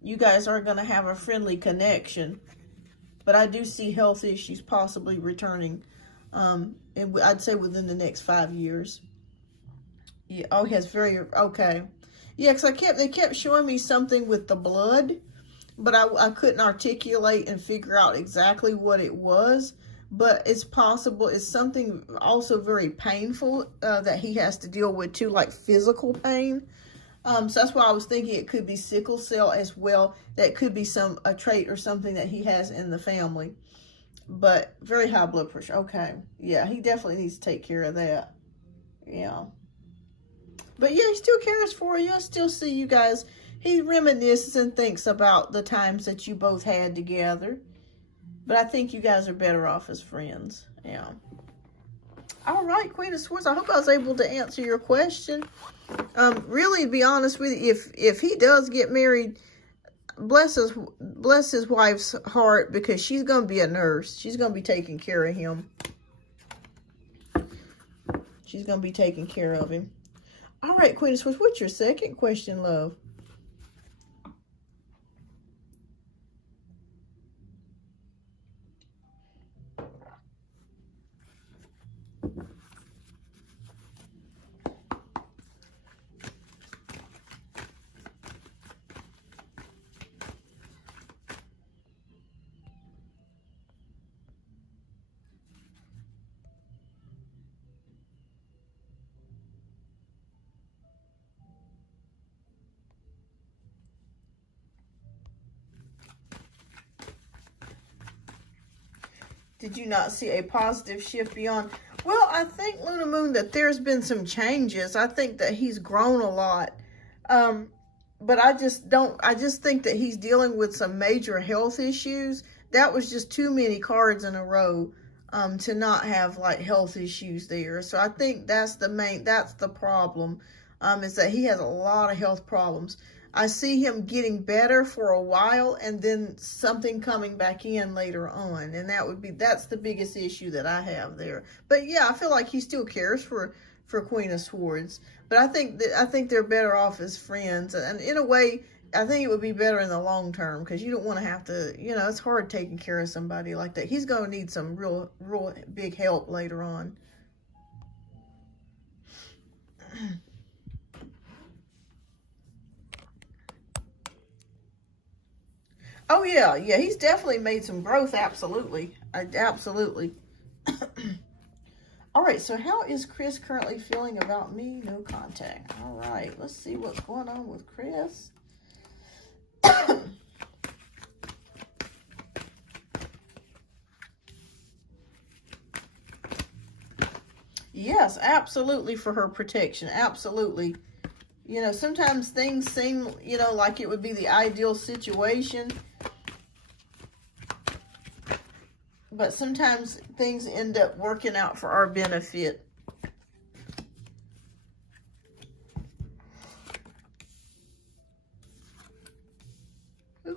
You guys are going to have a friendly connection. But I do see health issues possibly returning. And I'd say within the next 5 years. Yeah, oh, he has okay. Yeah, because they kept showing me something with the blood, but I couldn't articulate and figure out exactly what it was. But it's possible it's something also very painful that he has to deal with too, like physical pain. So that's why I was thinking it could be sickle cell as well. That could be a trait or something that he has in the family. But very high blood pressure. Okay. Yeah, he definitely needs to take care of that. Yeah. But yeah, he still cares for you. I still see you guys. He reminisces and thinks about the times that you both had together. But I think you guys are better off as friends. Yeah. All right, Queen of Swords. I hope I was able to answer your question. Really, to be honest with you, if he does get married, bless his wife's heart, because she's going to be a nurse. She's going to be taking care of him. She's going to be taking care of him. All right, Queen of Swords. What's your second question, love? Did you not see a positive shift beyond? Well, I think, Luna Moon, that there's been some changes. I think that he's grown a lot. But I just think that he's dealing with some major health issues. That was just too many cards in a row to not have like health issues there. So I think that's the problem, is that he has a lot of health problems. I see him getting better for a while and then something coming back in later on. And that's the biggest issue that I have there. But yeah, I feel like he still cares for Queen of Swords. But I think they're better off as friends. And in a way, I think it would be better in the long term, because you don't want to have to, it's hard taking care of somebody like that. He's going to need some real big help later on. Oh, yeah. Yeah, he's definitely made some growth. Absolutely. Absolutely. All right, so how is Chris currently feeling about me? No contact. All right, let's see what's going on with Chris. Yes, absolutely, for her protection. Absolutely. Sometimes things seem, like it would be the ideal situation. But sometimes things end up working out for our benefit.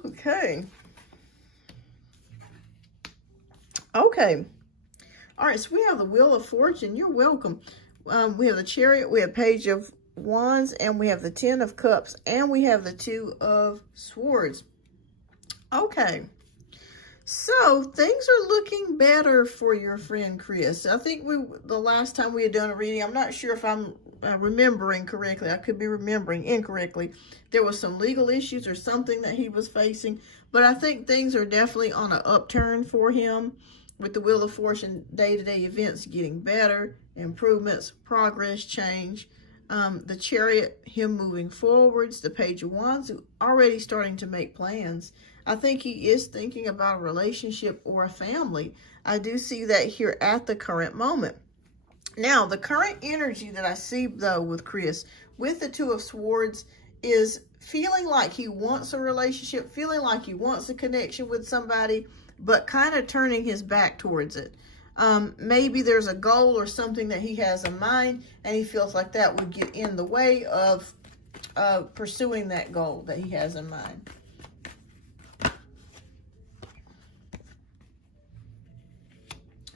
Okay. Okay. All right, so we have the Wheel of Fortune. You're welcome. We have the Chariot, we have Page of Wands, and we have the Ten of Cups, and we have the Two of Swords. Okay. So things are looking better for your friend Chris. I think the last time we had done a reading, I'm not sure if I'm remembering correctly. I could be remembering incorrectly. There was some legal issues or something that he was facing, but I think things are definitely on an upturn for him, with the Wheel of Fortune, day-to-day events getting better, improvements, progress, change. The Chariot, him moving forwards. The Page of Wands, already starting to make plans. I think he is thinking about a relationship or a family. I do see that here at the current moment. Now, the current energy that I see, though, with Chris, with the Two of Swords, is feeling like he wants a relationship, feeling like he wants a connection with somebody, but kind of turning his back towards it. Maybe there's a goal or something that he has in mind, and he feels like that would get in the way of pursuing that goal that he has in mind.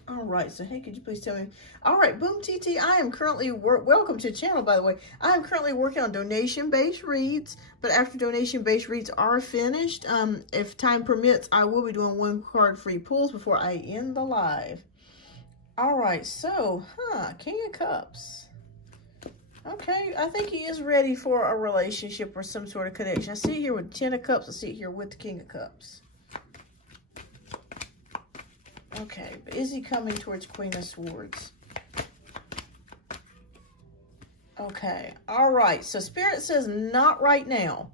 All right, so hey, could you please tell me? All right, Boom TT, I am currently, welcome to the channel, by the way. I am currently working on donation-based reads, but after donation-based reads are finished, if time permits, I will be doing 1 card free pulls before I end the live. All right, so, King of Cups. Okay, I think he is ready for a relationship or some sort of connection. I see it here with 10 of Cups. I see it here with the King of Cups. Okay, but is he coming towards Queen of Swords? Okay, all right. So Spirit says not right now.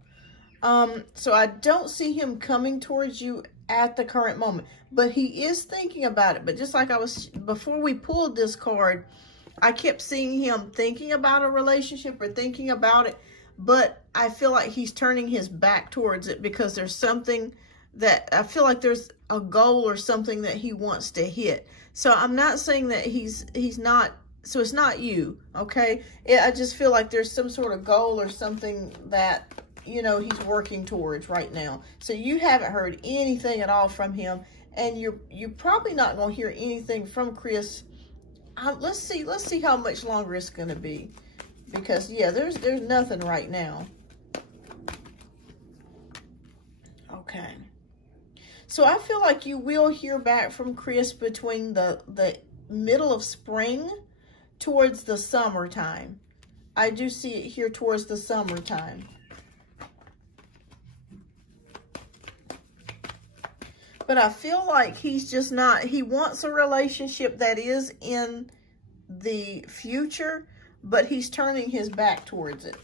So I don't see him coming towards you at the current moment, but he is thinking about it. But just like I was, before we pulled this card, I kept seeing him thinking about a relationship or thinking about it, but I feel like he's turning his back towards it because there's something that I feel like there's a goal or something that he wants to hit. So I'm not saying that he's not, so it's not you, okay? I just feel like there's some sort of goal or something that, you know, he's working towards right now. So you haven't heard anything at all from him, and you're probably not going to hear anything from Chris. Let's see how much longer it's going to be, because yeah, there's nothing right now. Okay. So I feel like you will hear back from Chris between the middle of spring towards the summertime. I do see it here towards the summertime. But I feel like he's just not, he wants a relationship that is in the future, but he's turning his back towards it.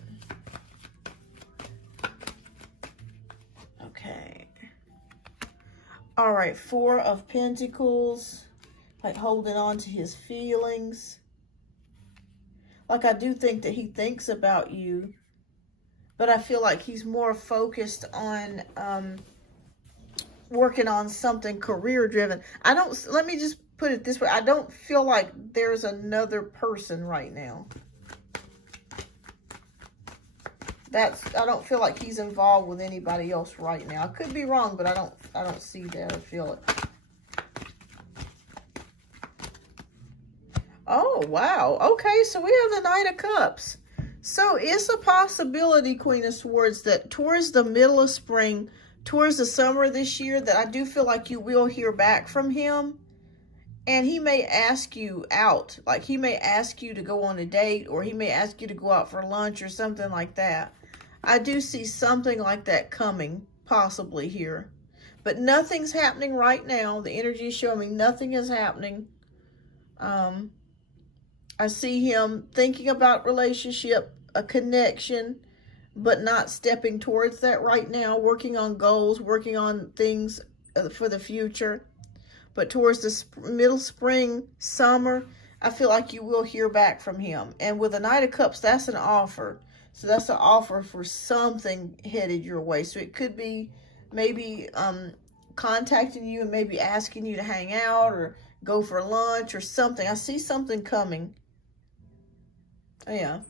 Okay. All right, 4 of Pentacles, like holding on to his feelings. Like I do think that he thinks about you, but I feel like he's more focused on working on something career driven. Let me just put it this way. I don't feel like there's another person right now. I don't feel like he's involved with anybody else right now. I could be wrong, but I don't see that or feel it. Oh, wow. Okay, so we have the Knight of Cups. So it's a possibility, Queen of Swords, that towards the middle of spring, towards the summer this year, that I do feel like you will hear back from him. And he may ask you out. Like he may ask you to go on a date, or he may ask you to go out for lunch or something like that. I do see something like that coming, possibly here. But nothing's happening right now. The energy is showing me nothing is happening. I see him thinking about relationship, a connection, but not stepping towards that right now. Working on goals, working on things for the future. But towards the middle spring, summer, I feel like you will hear back from him. And with the Knight of Cups, that's an offer. So that's an offer for something headed your way. So it could be maybe contacting you and maybe asking you to hang out or go for lunch or something. I see something coming. Yeah.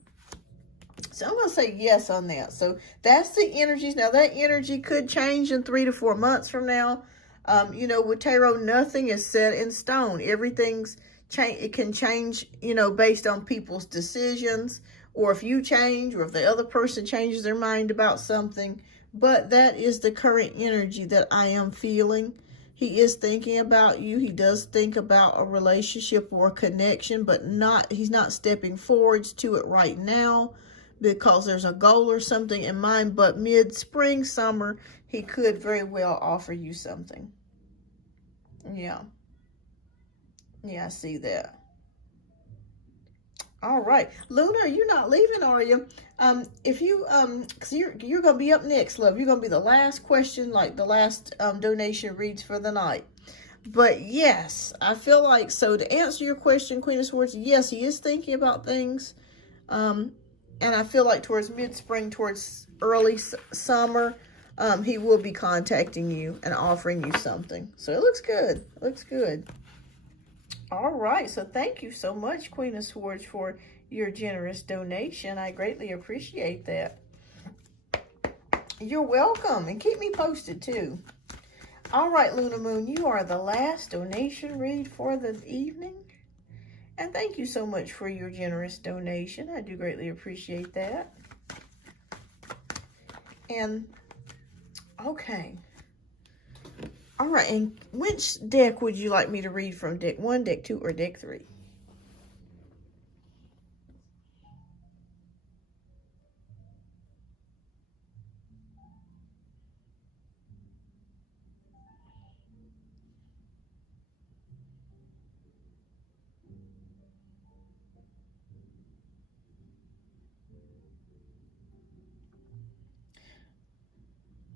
So I'm going to say yes on that. So that's the energies. Now that energy could change in 3 to 4 months from now. You know, with tarot, nothing is set in stone. Everything's it can change, you know, based on people's decisions, or if you change, or if the other person changes their mind about something. But that is the current energy that I am feeling. He is thinking about you. He does think about a relationship or a connection, but he's not stepping forwards to it right now because there's a goal or something in mind. But mid-spring, summer, he could very well offer you something. Yeah. Yeah, I see that. All right. Luna, you're not leaving, are you? If you, cause you're going to be up next, love. You're going to be the last question, like the last donation reads for the night. But yes, I feel like, so to answer your question, Queen of Swords, yes, he is thinking about things. And I feel like towards mid-spring, towards early summer, he will be contacting you and offering you something. So it looks good. It looks good. All right. So thank you so much, Queen of Swords, for your generous donation. I greatly appreciate that. You're welcome. And keep me posted, too. All right, Luna Moon, you are the last donation read for the evening. And thank you so much for your generous donation. I do greatly appreciate that. And, okay. All right, and which deck would you like me to read from? Deck 1, Deck 2, or Deck 3?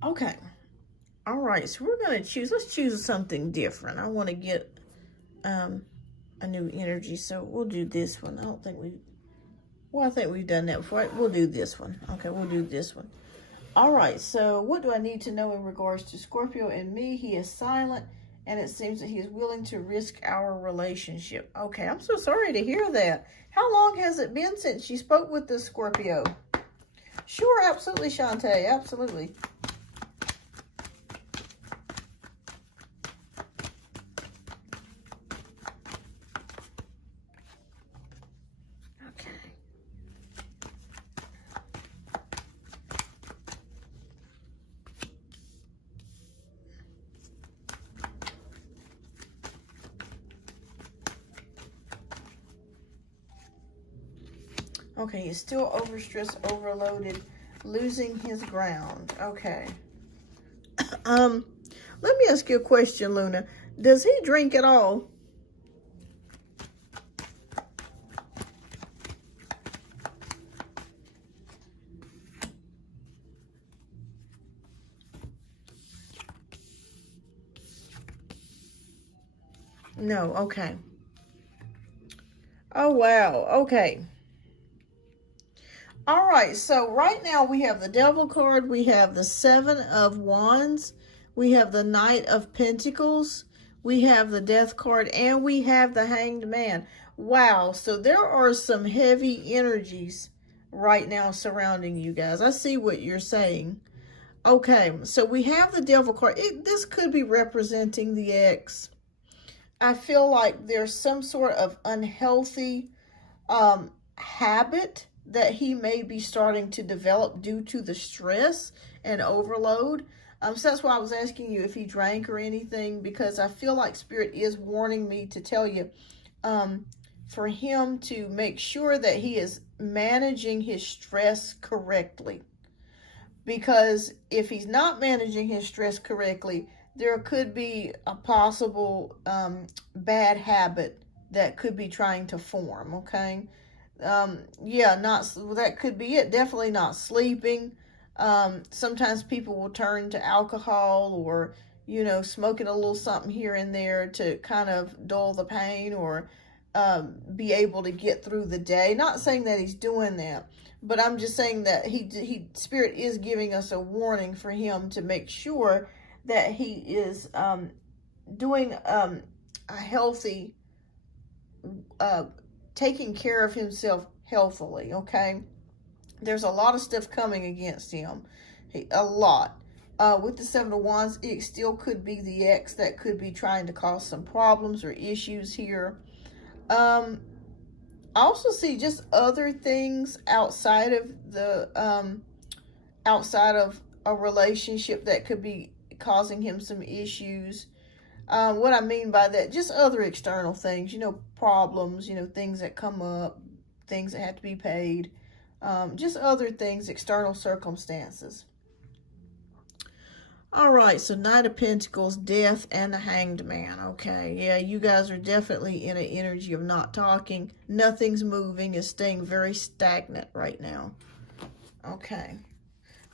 Okay. All right, so we're going to choose. Let's choose something different. I want to get a new energy, so we'll do this one. I don't think we... Well, I think we've done that before. We'll do this one. Okay, we'll do this one. All right, so what do I need to know in regards to Scorpio and me? He is silent, and it seems that he is willing to risk our relationship. Okay, I'm so sorry to hear that. How long has it been since you spoke with the Scorpio? Sure, absolutely, Shantae, absolutely. Okay, he's still overstressed, overloaded, losing his ground. Okay. Let me ask you a question, Luna. Does he drink at all? No, okay. Oh, wow. Okay. All right, so right now we have the Devil card, we have the Seven of Wands, we have the Knight of Pentacles, we have the Death card, and we have the Hanged Man. Wow, so there are some heavy energies right now surrounding you guys. I see what you're saying. Okay, so we have the Devil card. This could be representing the ex. I feel like there's some sort of unhealthy habit that he may be starting to develop due to the stress and overload. So that's why I was asking you if he drank or anything, because I feel like Spirit is warning me to tell you for him to make sure that he is managing his stress correctly. Because if he's not managing his stress correctly, there could be a possible bad habit that could be trying to form, okay? Yeah, that could be it. Definitely not sleeping. Sometimes people will turn to alcohol or, you know, smoking a little something here and there to kind of dull the pain or be able to get through the day. Not saying that he's doing that, but I'm just saying that Spirit is giving us a warning for him to make sure that he is doing a healthy, taking care of himself healthily, okay? There's a lot of stuff coming against him. A lot. With the Seven of Wands, it still could be the ex that could be trying to cause some problems or issues here. I also see just other things outside of a relationship that could be causing him some issues. What I mean by that, just other external things, you know, problems, you know, things that come up, things that have to be paid, just other things, external circumstances. All right, so Knight of Pentacles, Death, and the Hanged Man. Okay, yeah, you guys are definitely in an energy of not talking. Nothing's moving. It's staying very stagnant right now. Okay,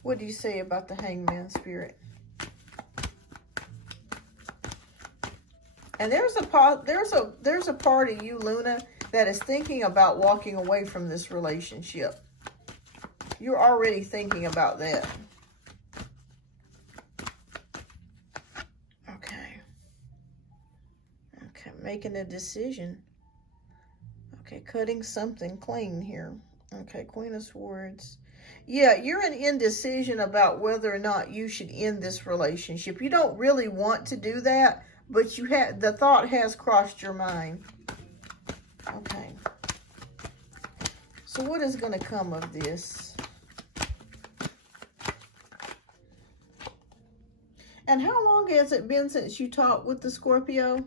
what do you say about the Hanged Man, Spirit? And there's a part of you, Luna, that is thinking about walking away from this relationship. You're already thinking about that. Okay. Okay, making a decision. Okay, cutting something clean here. Okay, Queen of Swords. Yeah, you're in indecision about whether or not you should end this relationship. You don't really want to do that, but you have the thought has crossed your mind. Okay. So what is going to come of this? And how long has it been since you talked with the Scorpio?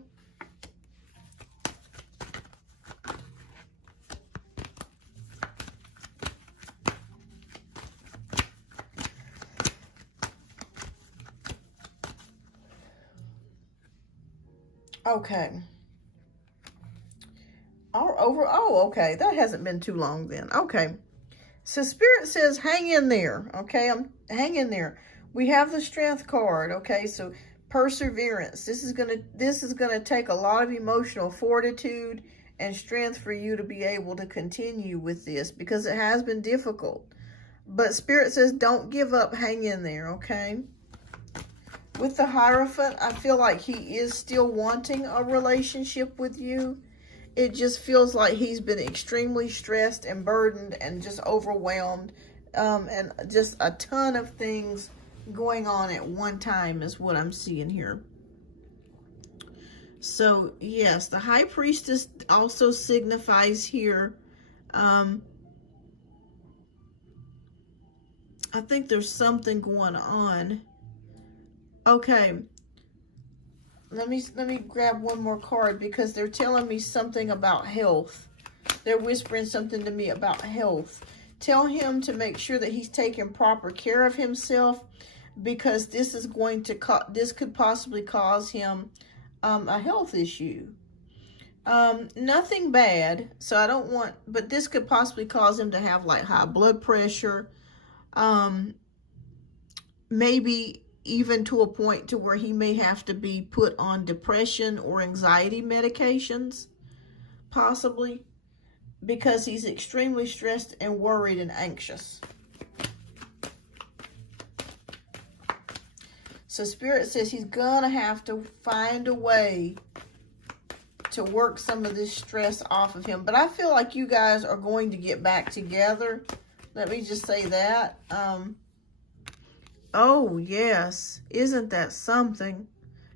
Okay. Okay. That hasn't been too long then. Okay. So Spirit says, hang in there. Okay. Hang in there. We have the Strength card. Okay. So perseverance. This is gonna take a lot of emotional fortitude and strength for you to be able to continue with this, because it has been difficult. But Spirit says, don't give up. Hang in there. Okay. With the Hierophant, I feel like he is still wanting a relationship with you. It just feels like he's been extremely stressed and burdened and just overwhelmed. And just a ton of things going on at one time is what I'm seeing here. So, yes, the High Priestess also signifies here. I think there's something going on. Okay, let me grab one more card, because they're telling me something about health. They're whispering something to me about health. Tell him to make sure that he's taking proper care of himself, because this is going to this could possibly cause him a health issue. Nothing bad, so I don't want, but this could possibly cause him to have like high blood pressure. Maybe even to a point to where he may have to be put on depression or anxiety medications, possibly, because he's extremely stressed and worried and anxious. So Spirit says he's gonna have to find a way to work some of this stress off of him. But I feel like you guys are going to get back together. Let me just say that. Oh, yes. Isn't that something?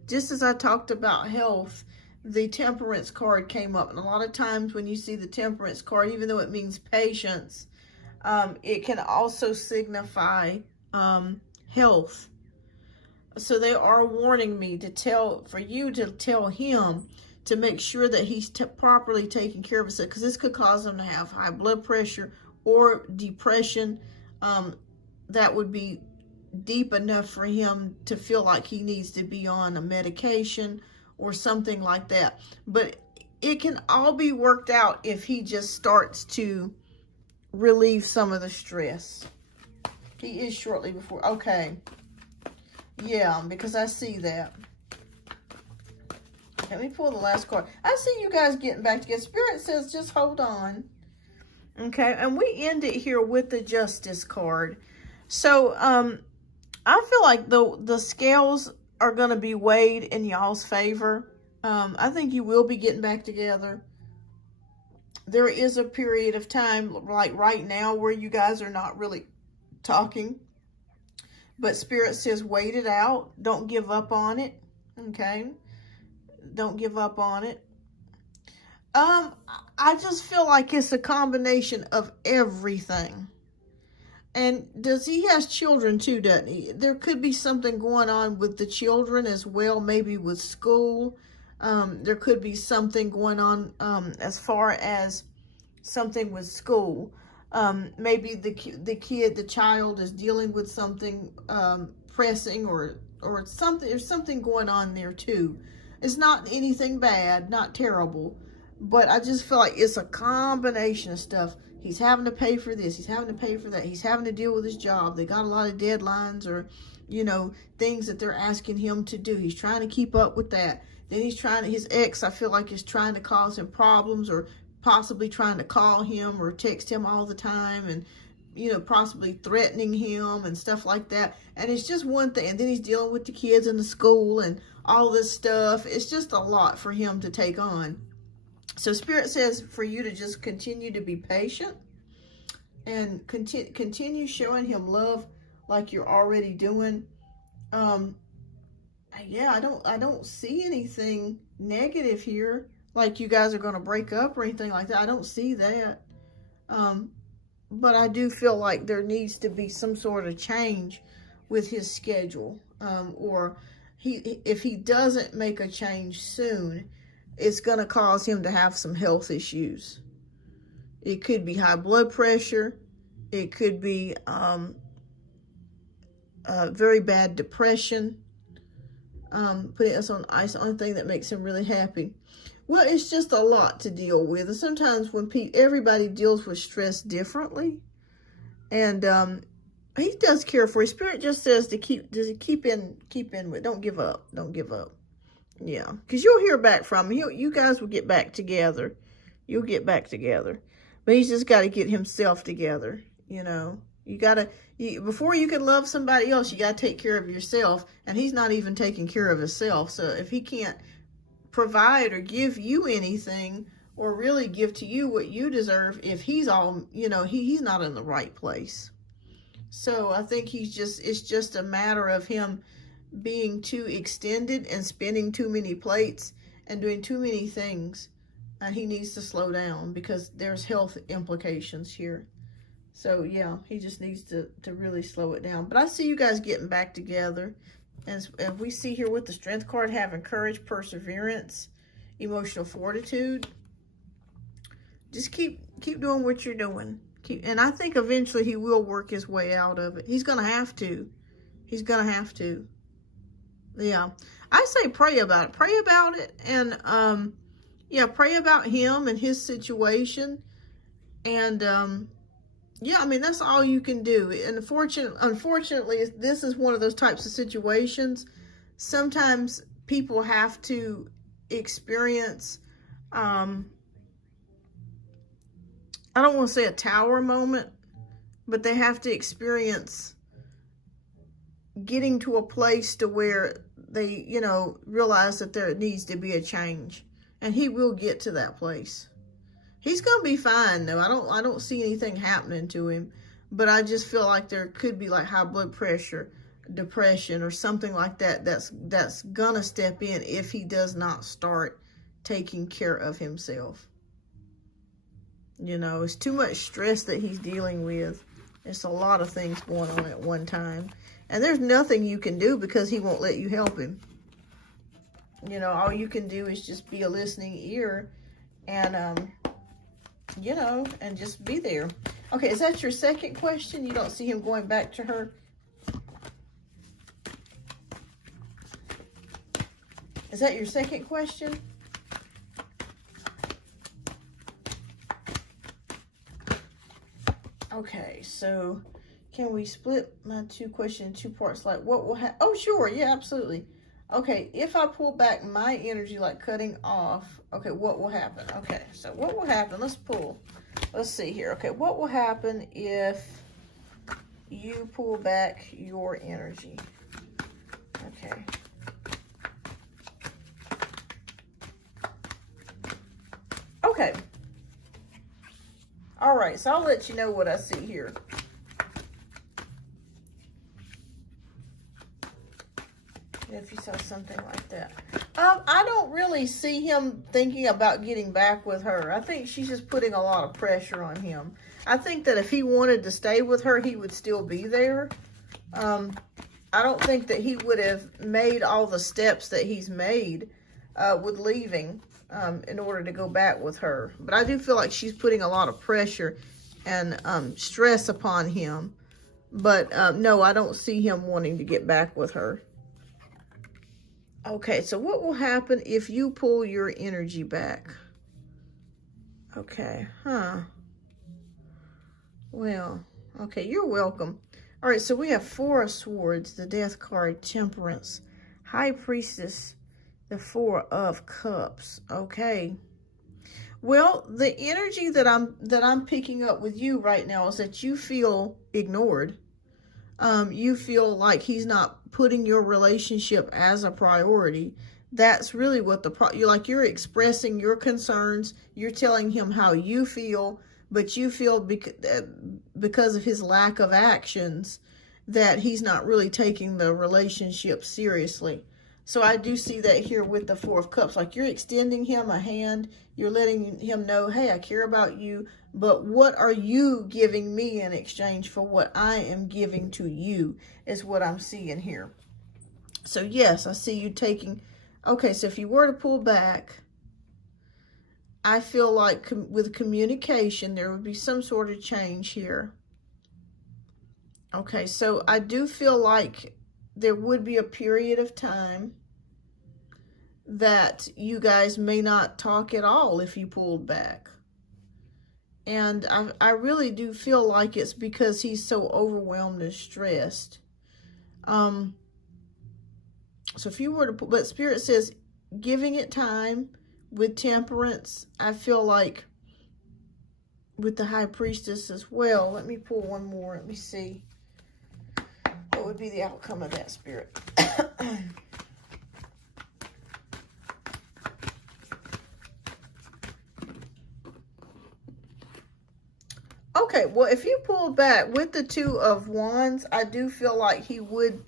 Just as I talked about health, the Temperance card came up. And a lot of times when you see the Temperance card, even though it means patience, it can also signify health. So they are warning me for you to tell him to make sure that he's properly taking care of himself, because this could cause him to have high blood pressure or depression. That would be deep enough for him to feel like he needs to be on a medication or something like that. But it can all be worked out if he just starts to relieve some of the stress. He is shortly before. Okay. Yeah, because I see that. Let me pull the last card. I see you guys getting back together. Spirit says just hold on. Okay, and we end it here with the Justice card. So, I feel like the scales are going to be weighed in y'all's favor. I think you will be getting back together. There is a period of time, like right now, where you guys are not really talking. But Spirit says wait it out. Don't give up on it. Okay? Don't give up on it. I just feel like it's a combination of everything. And he has children too, doesn't he? There could be something going on with the children as well, maybe with school. There could be something going on as far as something with school. Maybe the child is dealing with something pressing or something. There's something going on there too. It's not anything bad, not terrible, but I just feel like it's a combination of stuff. He's having to pay for this. He's having to pay for that. He's having to deal with his job. They got a lot of deadlines or, things that they're asking him to do. He's trying to keep up with that. Then his ex, I feel like, is trying to cause him problems, or possibly trying to call him or text him all the time and you know, possibly threatening him and stuff like that. And it's just one thing. And then he's dealing with the kids in the school and all this stuff. It's just a lot for him to take on. So Spirit says for you to just continue to be patient and continue showing him love like you're already doing. Yeah, I don't see anything negative here, like you guys are going to break up or anything like that. I don't see that. But I do feel like there needs to be some sort of change with his schedule. Or if he doesn't make a change soon, it's going to cause him to have some health issues. It could be high blood pressure. It could be very bad depression. Putting us on ice, the only thing that makes him really happy. Well, it's just a lot to deal with. And sometimes when everybody deals with stress differently. And he does care for his Spirit. Just says to keep in with. Don't give up. Don't give up. Yeah, because you'll hear back from him. You guys will get back together. You'll get back together. But he's just got to get himself together. You know, before you can love somebody else, you got to take care of yourself. And he's not even taking care of himself. So if he can't provide or give you anything, or really give to you what you deserve, if he's all, you know, he's not in the right place. So I think it's just a matter of him being too extended and spinning too many plates and doing too many things. And he needs to slow down because there's health implications here. So yeah, he just needs to really slow it down. But I see you guys getting back together. As we see here with the Strength card, having courage, perseverance, emotional fortitude. Just keep doing what you're doing. And I think eventually he will work his way out of it. He's going to have to. He's going to have to. Yeah. I say pray about it. Pray about it. And, yeah, pray about him and his situation. And, yeah, I mean, that's all you can do. And unfortunately, this is one of those types of situations. Sometimes people have to experience, I don't want to say a tower moment, but they have to experience getting to a place to where they, you know, realize that there needs to be a change. And he will get to that place. He's going to be fine, though. I don't see anything happening to him. But I just feel like there could be like high blood pressure, depression, or something like that that's going to step in if he does not start taking care of himself. You know, it's too much stress that he's dealing with. It's a lot of things going on at one time. And there's nothing you can do because he won't let you help him. You know, all you can do is just be a listening ear and, you know, and just be there. Okay, is that your second question? You don't see him going back to her? Is that your second question? Okay, so can we split my two questions in two parts? Like what will happen? Oh, sure. Yeah, absolutely. Okay, if I pull back my energy, like cutting off, okay, what will happen? Okay, so what will happen? Let's pull. Let's see here. Okay, what will happen if you pull back your energy? Okay. Okay. All right, so I'll let you know what I see here. If you saw something like that. I don't really see him thinking about getting back with her. I think she's just putting a lot of pressure on him. I think that if he wanted to stay with her, he would still be there. I don't think that he would have made all the steps that he's made with leaving in order to go back with her. But I do feel like she's putting a lot of pressure and stress upon him. But no, I don't see him wanting to get back with her. Okay, so what will happen if you pull your energy back? Okay, well, okay, you're welcome. All right, so we have Four of Swords, the Death card, Temperance, High Priestess, the Four of Cups. Okay. Well, the energy that I'm picking up with you right now is that you feel ignored. You feel like he's not putting your relationship as a priority. That's really what you're expressing your concerns. You're telling him how you feel, but you feel because of his lack of actions that he's not really taking the relationship seriously. So I do see that here with the Four of Cups. Like, you're extending him a hand. You're letting him know, hey, I care about you. But what are you giving me in exchange for what I am giving to you is what I'm seeing here. So, yes, I see you taking... Okay, so if you were to pull back, I feel like with communication, there would be some sort of change here. Okay, so I do feel like there would be a period of time that you guys may not talk at all if you pulled back. And I really do feel like it's because he's so overwhelmed and stressed. So if you were to put, but Spirit says giving it time with Temperance. I feel like with the High Priestess as well. Let me pull one more. Let me see. What would be the outcome of that, Spirit? Okay, well, if you pull back with the Two of Wands, I do feel like he would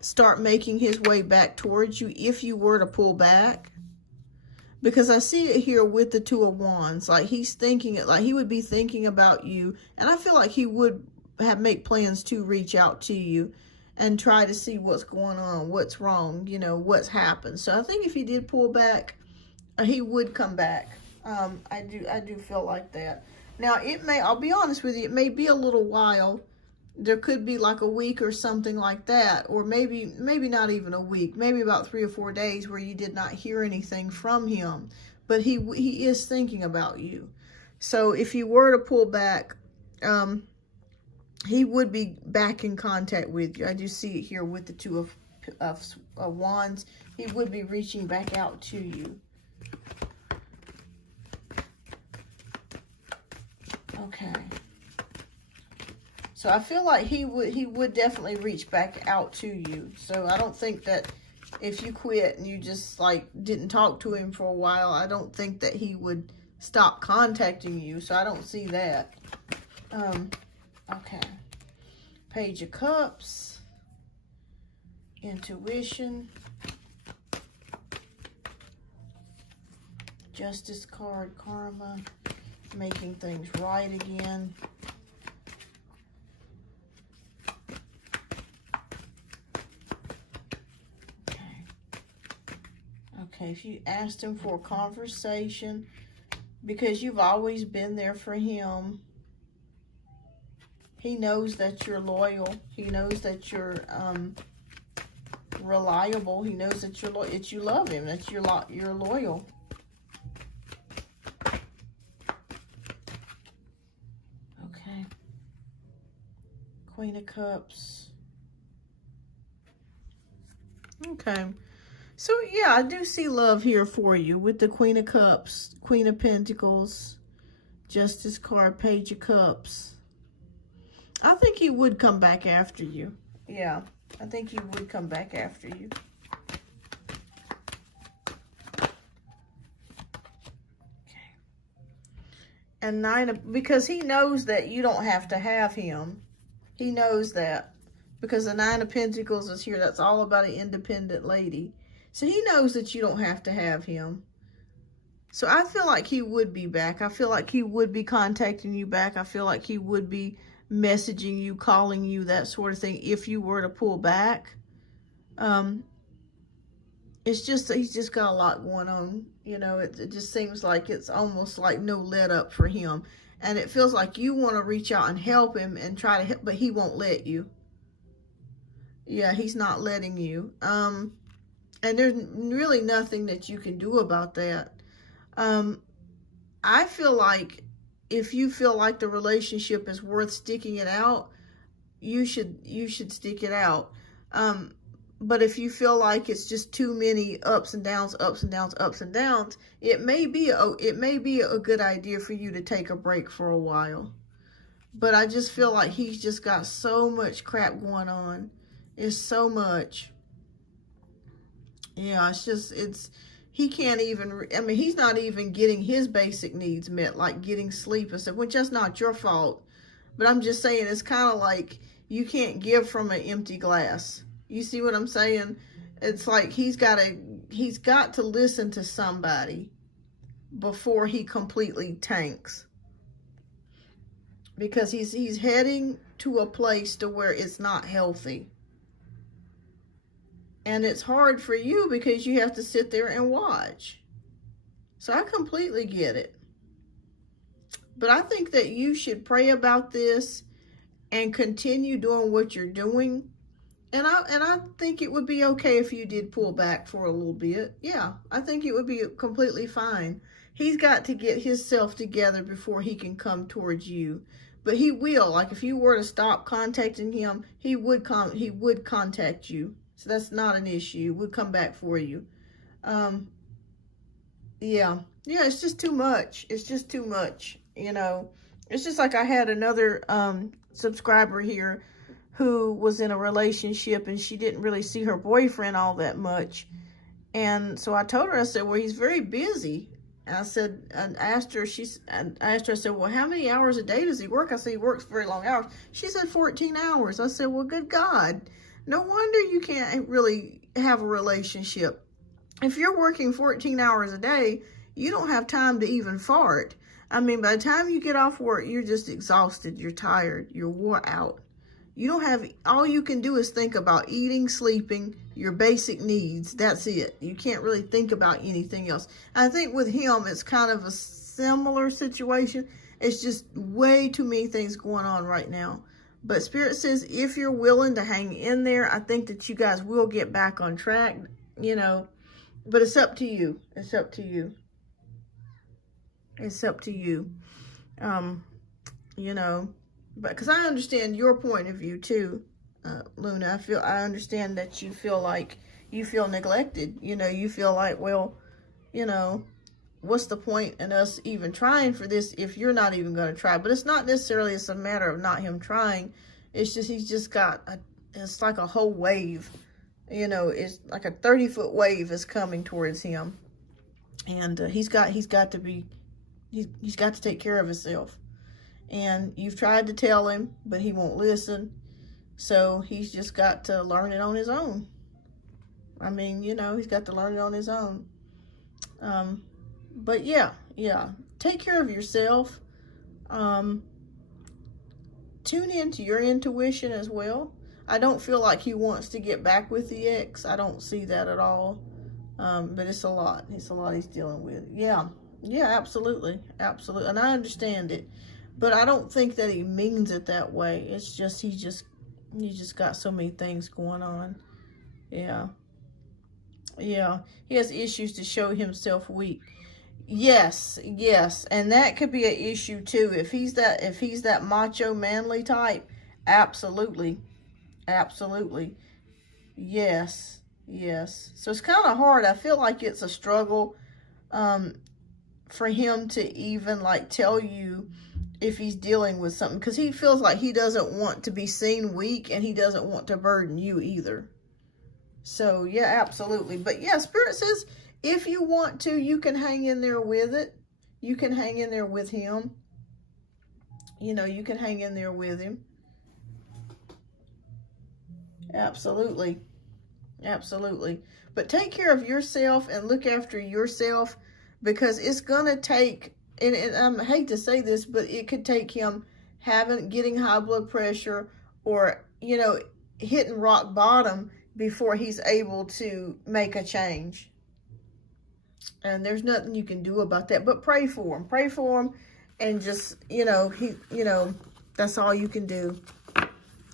start making his way back towards you if you were to pull back. Because I see it here with the Two of Wands. Like, he's thinking it, like he would be thinking about you. And I feel like he would make plans to reach out to you and try to see what's going on, what's wrong, you know, what's happened. So I think if he did pull back, he would come back. I do feel like that. Now, I'll be honest with you, it may be a little while. There could be like a week or something like that, or maybe not even a week, maybe about 3 or 4 days where you did not hear anything from him. But he is thinking about you. So if you were to pull back, he would be back in contact with you. I do see it here with the Two of Wands. He would be reaching back out to you. Okay. So I feel like he would definitely reach back out to you. So I don't think that if you quit and you just like didn't talk to him for a while, I don't think that he would stop contacting you. So I don't see that. Okay. Page of Cups. Intuition. Justice card, Karma. Making things right again. Okay, if you asked him for a conversation, because you've always been there for him, he knows that you're loyal. He knows that you're reliable. He knows that you love him, that you're loyal. Okay. Queen of Cups. Okay. So, yeah, I do see love here for you with the Queen of Cups, Queen of Pentacles, Justice card, Page of Cups. I think he would come back after you. Yeah, I think he would come back after you. Okay. And because he knows that you don't have to have him. He knows that. Because the Nine of Pentacles is here. That's all about an independent lady. So he knows that you don't have to have him. So I feel like he would be back. I feel like he would be contacting you back. I feel like he would be messaging you, calling you, that sort of thing, if you were to pull back. It's just that he's just got a lot going on. You know, it just seems like it's almost like no let up for him. And it feels like you want to reach out and help him and try to help, but he won't let you. Yeah, he's not letting you. And there's really nothing that you can do about that. I feel like if you feel like the relationship is worth sticking it out, you should stick it out. But if you feel like it's just too many ups and downs, ups and downs, ups and downs, it may be a good idea for you to take a break for a while. But I just feel like he's just got so much crap going on. It's so much. Yeah, he can't even, I mean, he's not even getting his basic needs met, like getting sleep and stuff, which that's not your fault. But I'm just saying, it's kind of like you can't give from an empty glass. You see what I'm saying? It's like he's got to listen to somebody before he completely tanks. Because he's heading to a place to where it's not healthy. And it's hard for you because you have to sit there and watch. So I completely get it. But I think that you should pray about this and continue doing what you're doing. And I think it would be okay if you did pull back for a little bit. Yeah, I think it would be completely fine. He's got to get himself together before he can come towards you. But he will. Like if you were to stop contacting him, he would contact you. So that's not an issue. We'll come back for you. Yeah, it's just too much. It's just too much, you know. It's just like I had another subscriber here who was in a relationship and she didn't really see her boyfriend all that much. And so I told her, I said, well, he's very busy. And I said, I asked her, I said, well, how many hours a day does he work? I said, he works very long hours. She said 14 hours. I said, well, good God. No wonder you can't really have a relationship. If you're working 14 hours a day, you don't have time to even fart. I mean, by the time you get off work, you're just exhausted. You're tired. You're wore out. You don't have, all you can do is think about eating, sleeping, your basic needs. That's it. You can't really think about anything else. I think with him, it's kind of a similar situation. It's just way too many things going on right now. But Spirit says, if you're willing to hang in there, I think that you guys will get back on track, you know. But it's up to you. It's up to you. It's up to you. You know. But because I understand your point of view too, Luna. I understand that you feel like you feel neglected. You know, you feel like, well, you know, what's the point in us even trying for this if you're not even going to try? But it's not necessarily it's a matter of not him trying. It's just he's just got it's like a whole wave. You know, it's like a 30-foot wave is coming towards him, and he's got to take care of himself. And you've tried to tell him, but he won't listen. So he's just got to learn it on his own. I mean, you know, he's got to learn it on his own. But yeah, take care of yourself. Tune into your intuition as well. I don't feel like he wants to get back with the ex. I don't see that at all. But it's a lot. It's a lot he's dealing with. Yeah, absolutely. Absolutely. And I understand it. But I don't think that he means it that way. It's just, he just got so many things going on. Yeah. He has issues to show himself weak. Yes. And that could be an issue too. If he's that macho manly type, absolutely. Yes. So it's kind of hard. I feel like it's a struggle for him to even like tell you if he's dealing with something, because he feels like he doesn't want to be seen weak and he doesn't want to burden you either. So yeah, absolutely. But yeah, Spirit says if you want to, you can hang in there with it. You can hang in there with him. You know, you can hang in there with him. Absolutely. But take care of yourself and look after yourself, because it's going to take, and I hate to say this, but it could take him getting high blood pressure or, you know, hitting rock bottom before he's able to make a change. And there's nothing you can do about that, but pray for him, and just, you know, that's all you can do.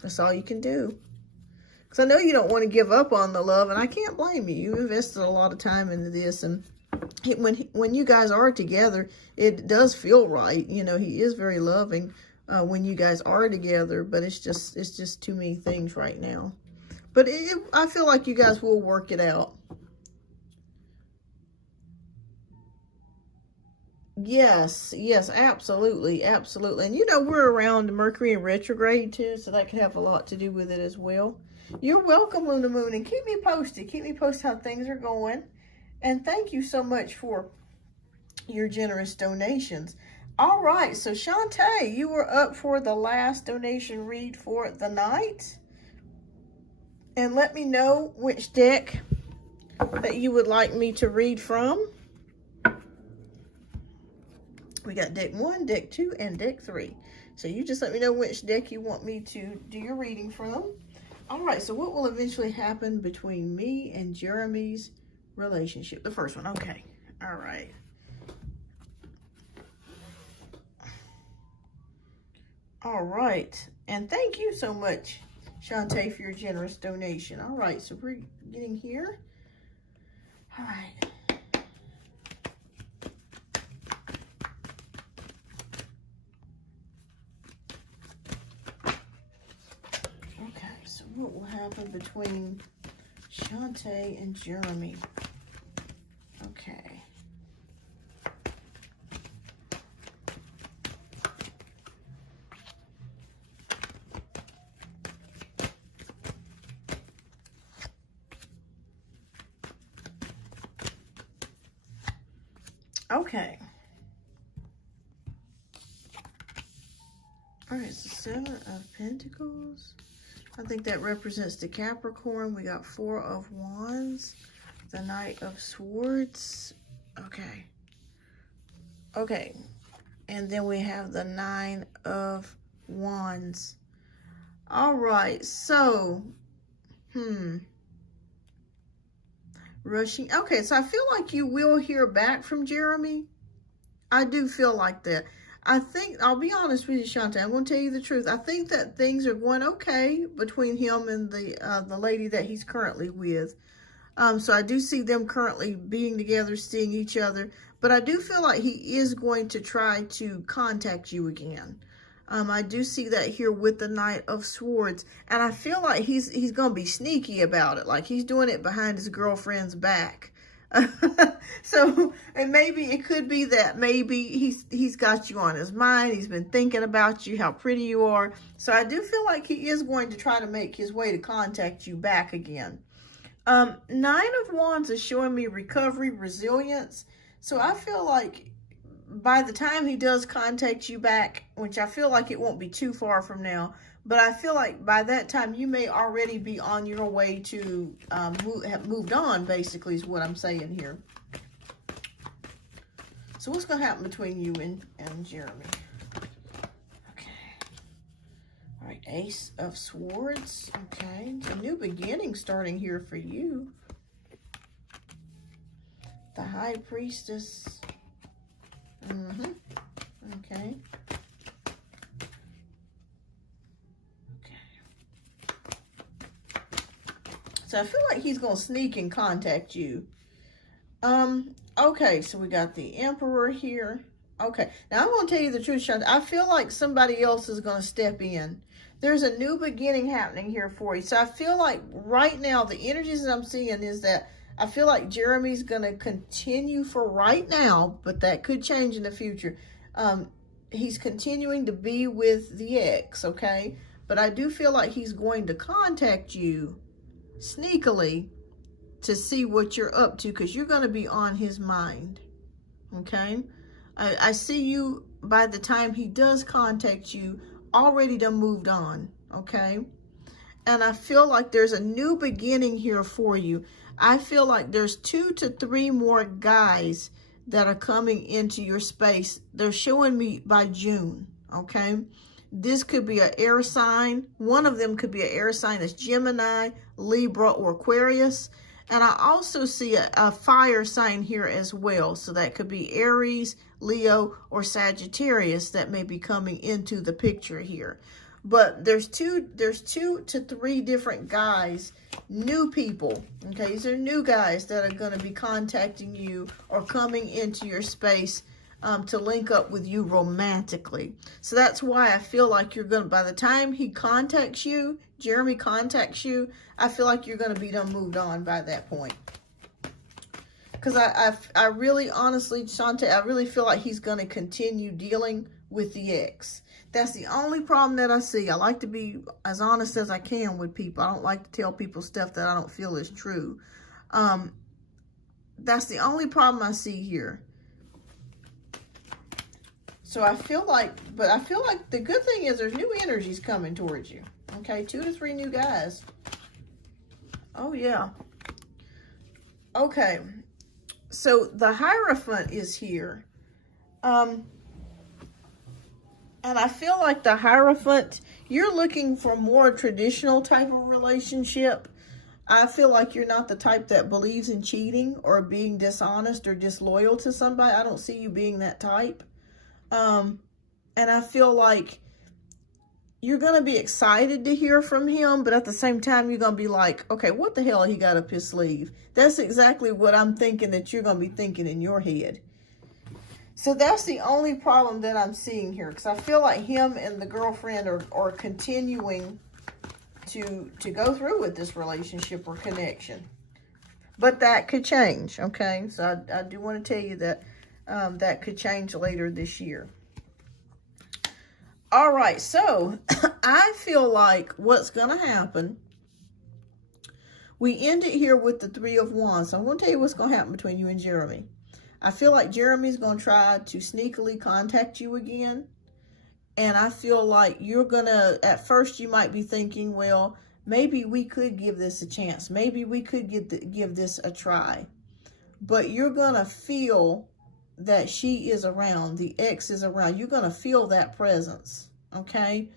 That's all you can do. Because I know you don't want to give up on the love, and I can't blame you. You invested a lot of time into this, and when you guys are together, it does feel right. You know, he is very loving when you guys are together, but it's just too many things right now. But I feel like you guys will work it out. Yes, yes, absolutely, absolutely. And you know, we're around Mercury in retrograde too, so that could have a lot to do with it as well. You're welcome, Luna Moon, and keep me posted. Keep me posted how things are going. And thank you so much for your generous donations. All right, so Shantae, you were up for the last donation read for the night. And let me know which deck that you would like me to read from. We got deck 1, deck 2, and deck 3. So you just let me know which deck you want me to do your reading from. All right, so what will eventually happen between me and Jeremy's relationship? The first one, okay. All right. All right, and thank you so much, Shantae, for your generous donation. All right, so we're getting here. All right. Okay, so what will happen between Shantae and Jeremy? Okay. Okay. All right, so 7 of Pentacles. I think that represents the Capricorn. We got 4 of Wands, the Knight of Swords. Okay. Okay. And then we have the 9 of Wands. All right, so, rushing. Okay, so I feel like you will hear back from Jeremy. I do feel like that. I think, I'll be honest with you, Shantae, I'm going to tell you the truth. I think that things are going okay between him and the lady that he's currently with. So I do see them currently being together, seeing each other. But I do feel like he is going to try to contact you again. I do see that here with the Knight of Swords. And I feel like he's going to be sneaky about it. Like he's doing it behind his girlfriend's back. So, and maybe it could be that maybe he's got you on his mind. He's been thinking about you, how pretty you are. So I do feel like he is going to try to make his way to contact you back again. 9 of Wands is showing me recovery, resilience. So I feel like by the time he does contact you back, which I feel like it won't be too far from now, but I feel like by that time you may already be on your way to have moved on, basically, is what I'm saying here. So what's going to happen between you and Jeremy? Okay. All right, Ace of Swords. Okay, it's a new beginning starting here for you. The High Priestess. Okay. So I feel like he's going to sneak and contact you. Okay, so we got the Emperor here. Okay, now I'm going to tell you the truth, Shonda. I feel like somebody else is going to step in. There's a new beginning happening here for you. So I feel like right now, the energies that I'm seeing is that I feel like Jeremy's going to continue for right now, but that could change in the future. He's continuing to be with the ex, okay? But I do feel like he's going to contact you sneakily to see what you're up to, because you're going to be on his mind, okay? I see you, by the time he does contact you, already done moved on, okay? And I feel like there's a new beginning here for you. I feel like there's 2 to 3 more guys that are coming into your space. They're showing me by June, okay? This could be an air sign. One of them could be an air sign that's Gemini, Libra, or Aquarius. And I also see a fire sign here as well. So that could be Aries, Leo, or Sagittarius that may be coming into the picture here. But there's two to three different guys, new people, okay? These are new guys that are going to be contacting you or coming into your space to link up with you romantically. So that's why I feel like you're going to, by the time he contacts you, Jeremy contacts you, I feel like you're going to be done moved on by that point. Because I really, honestly, Shantae, I really feel like he's going to continue dealing with the ex. That's the only problem that I see. I like to be as honest as I can with people. I don't like to tell people stuff that I don't feel is true. That's the only problem I see here. So I feel like, but I feel like the good thing is there's new energies coming towards you. Okay, 2 to 3 new guys. Oh, yeah. Okay. So the Hierophant is here. And I feel like the Hierophant, you're looking for more traditional type of relationship. I feel like you're not the type that believes in cheating or being dishonest or disloyal to somebody. I don't see you being that type. And I feel like you're going to be excited to hear from him, but at the same time, you're going to be like, okay, what the hell he got up his sleeve? That's exactly what I'm thinking that you're going to be thinking in your head. So that's the only problem that I'm seeing here, because I feel like him and the girlfriend are continuing to go through with this relationship or connection. But that could change, okay? So I do want to tell you that that could change later this year. All right, so I feel like what's going to happen, we end it here with the 3 of Wands. So I'm going to tell you what's going to happen between you and Jeremy. I feel like Jeremy's going to try to sneakily contact you again. And I feel like you're going to, at first you might be thinking, well, maybe we could give this a chance. Maybe we could give this a try. But you're going to feel that she is around, the ex is around. You're going to feel that presence, okay?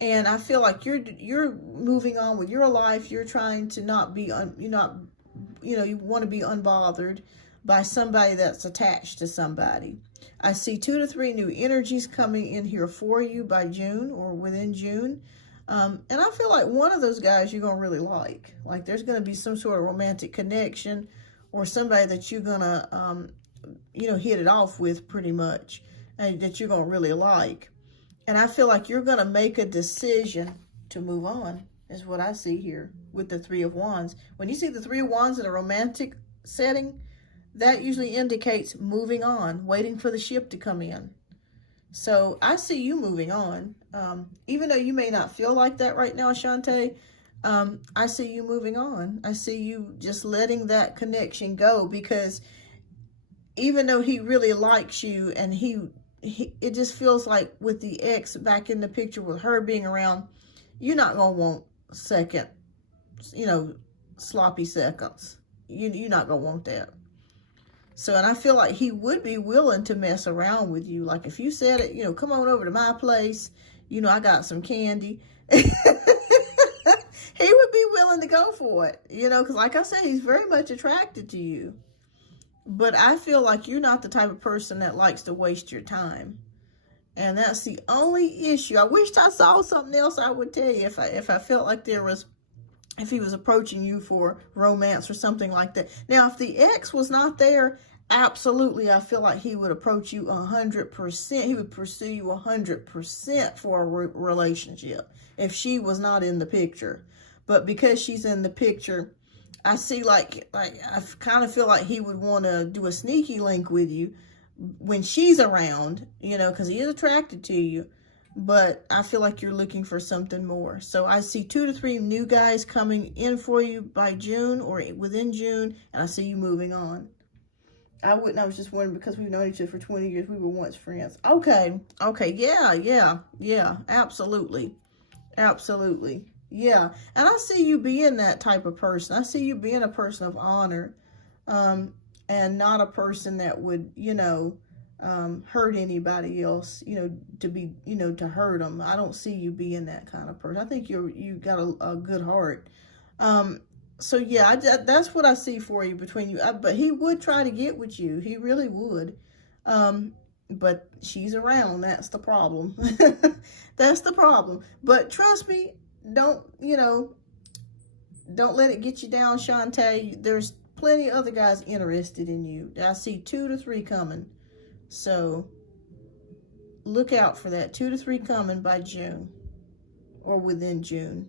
And I feel like you're moving on with your life. You're trying to not be, you want to be unbothered by somebody that's attached to somebody. I see 2 to 3 new energies coming in here for you by June or within June. And I feel like one of those guys you're going to really like. Like there's going to be some sort of romantic connection or somebody that you're going to, hit it off with pretty much, and that you're going to really like. And I feel like you're going to make a decision to move on, is what I see here with the 3 of Wands. When you see the 3 of Wands in a romantic setting, that usually indicates moving on, waiting for the ship to come in. So I see you moving on. Even though you may not feel like that right now, Shantae, I see you moving on. I see you just letting that connection go, because even though he really likes you, and it just feels like with the ex back in the picture with her being around, you're not going to want second, sloppy seconds. You're not going to want that. So, and I feel like he would be willing to mess around with you. Like if you said it, come on over to my place, I got some candy. He would be willing to go for it, because like I said, he's very much attracted to you. But I feel like you're not the type of person that likes to waste your time. And that's the only issue. I wished I saw something else I would tell you if I felt like if he was approaching you for romance or something like that. Now, if the ex was not there, absolutely, I feel like he would approach you 100%. He would pursue you 100% for a relationship if she was not in the picture. But because she's in the picture, I see like I kind of feel like he would want to do a sneaky link with you when she's around, because he is attracted to you. But I feel like you're looking for something more. So I see 2 to 3 new guys coming in for you by June or within June, and I see you moving on. I was just wondering, because we've known each other for 20 years, we were once friends. Okay, yeah, absolutely. Yeah, and I see you being that type of person. I see you being a person of honor, and not a person that would, hurt anybody else, to hurt them. I don't see you being that kind of person. I think you got a good heart. So yeah, that's what I see for you between you. But he would try to get with you. He really would. But she's around. That's the problem. That's the problem. But trust me, don't let it get you down, Shantae. There's plenty of other guys interested in you. I see 2 to 3 coming. So look out for that. 2 to 3 coming by June or within June.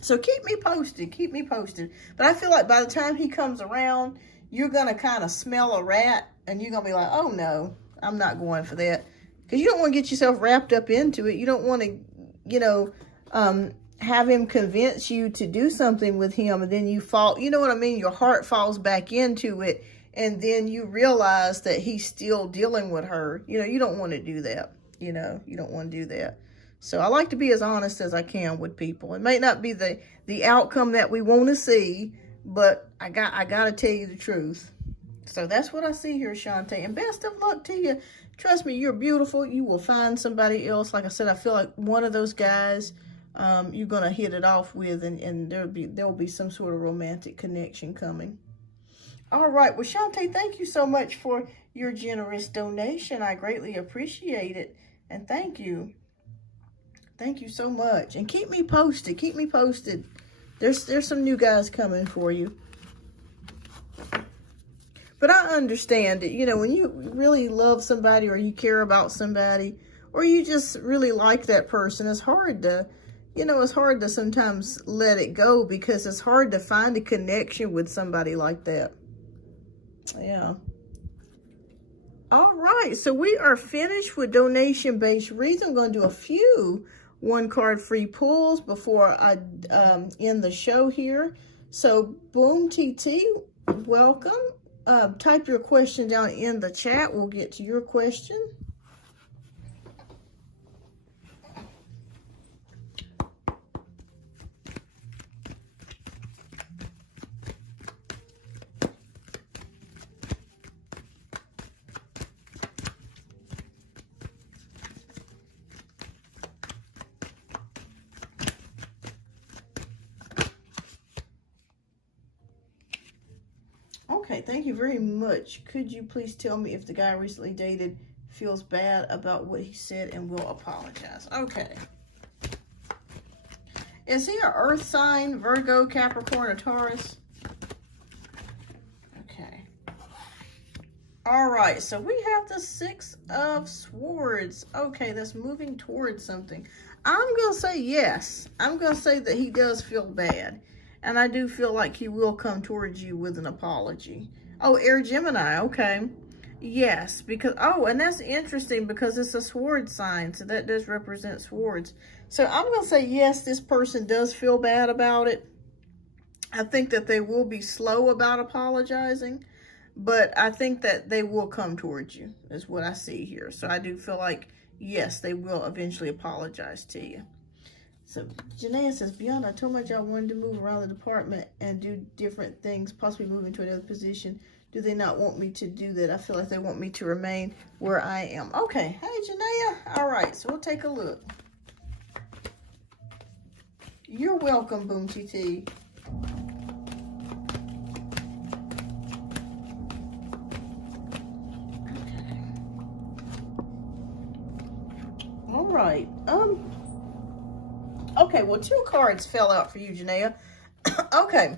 So keep me posted. Keep me posted. But I feel like by the time he comes around, you're going to kind of smell a rat and you're going to be like, oh no, I'm not going for that. Because you don't want to get yourself wrapped up into it. You don't want to, you know, have him convince you to do something with him and then you fall, you know what I mean? Your heart falls back into it and then you realize that he's still dealing with her. You know, you don't want to do that. You know, you don't want to do that. So I like to be as honest as I can with people. It may not be the outcome that we want to see, but I got to tell you the truth. So that's what I see here, Shantae. And best of luck to you. Trust me, you're beautiful. You will find somebody else. Like I said, I feel like one of those guys you're going to hit it off with, and there'll be some sort of romantic connection coming. All right. Well, Shantae, thank you so much for your generous donation. I greatly appreciate it. And thank you. Thank you so much. And keep me posted. Keep me posted. There's some new guys coming for you. But I understand it. You know, when you really love somebody or you care about somebody or you just really like that person, it's hard to, you know, it's hard to sometimes let it go because it's hard to find a connection with somebody like that. Yeah. All right. So we are finished with donation-based reads. I'm going to do a few one-card free pulls before I end the show here. So Boom TT, welcome. Type your question down in the chat. We'll get to your question. Okay, thank you very much. Could you please tell me if the guy I recently dated feels bad about what he said and will apologize? Okay. Is he an earth sign, Virgo, Capricorn, or Taurus? Okay. All right, so we have the 6 of Swords. Okay, that's moving towards something. I'm going to say yes. I'm going to say that he does feel bad. And I do feel like he will come towards you with an apology. Oh, Air Gemini, okay. Yes, because, oh, and that's interesting because it's a sword sign, so that does represent swords. So I'm going to say yes, this person does feel bad about it. I think that they will be slow about apologizing, but I think that they will come towards you, is what I see here. So I do feel like, yes, they will eventually apologize to you. So Janaea says, Beyond, I told my job I wanted to move around the department and do different things, possibly move into another position. Do they not want me to do that? I feel like they want me to remain where I am. Okay. Hey, Janaea. All right. So we'll take a look. You're welcome, Boom TT. Okay. All right. Okay, well, 2 cards fell out for you, Janaea. Okay,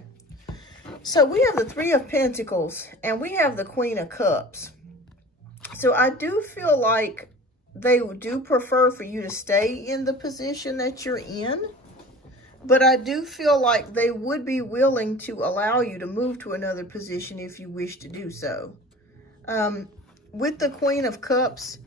so we have the 3 of Pentacles, and we have the Queen of Cups. So I do feel like they do prefer for you to stay in the position that you're in, but I do feel like they would be willing to allow you to move to another position if you wish to do so. With the Queen of Cups,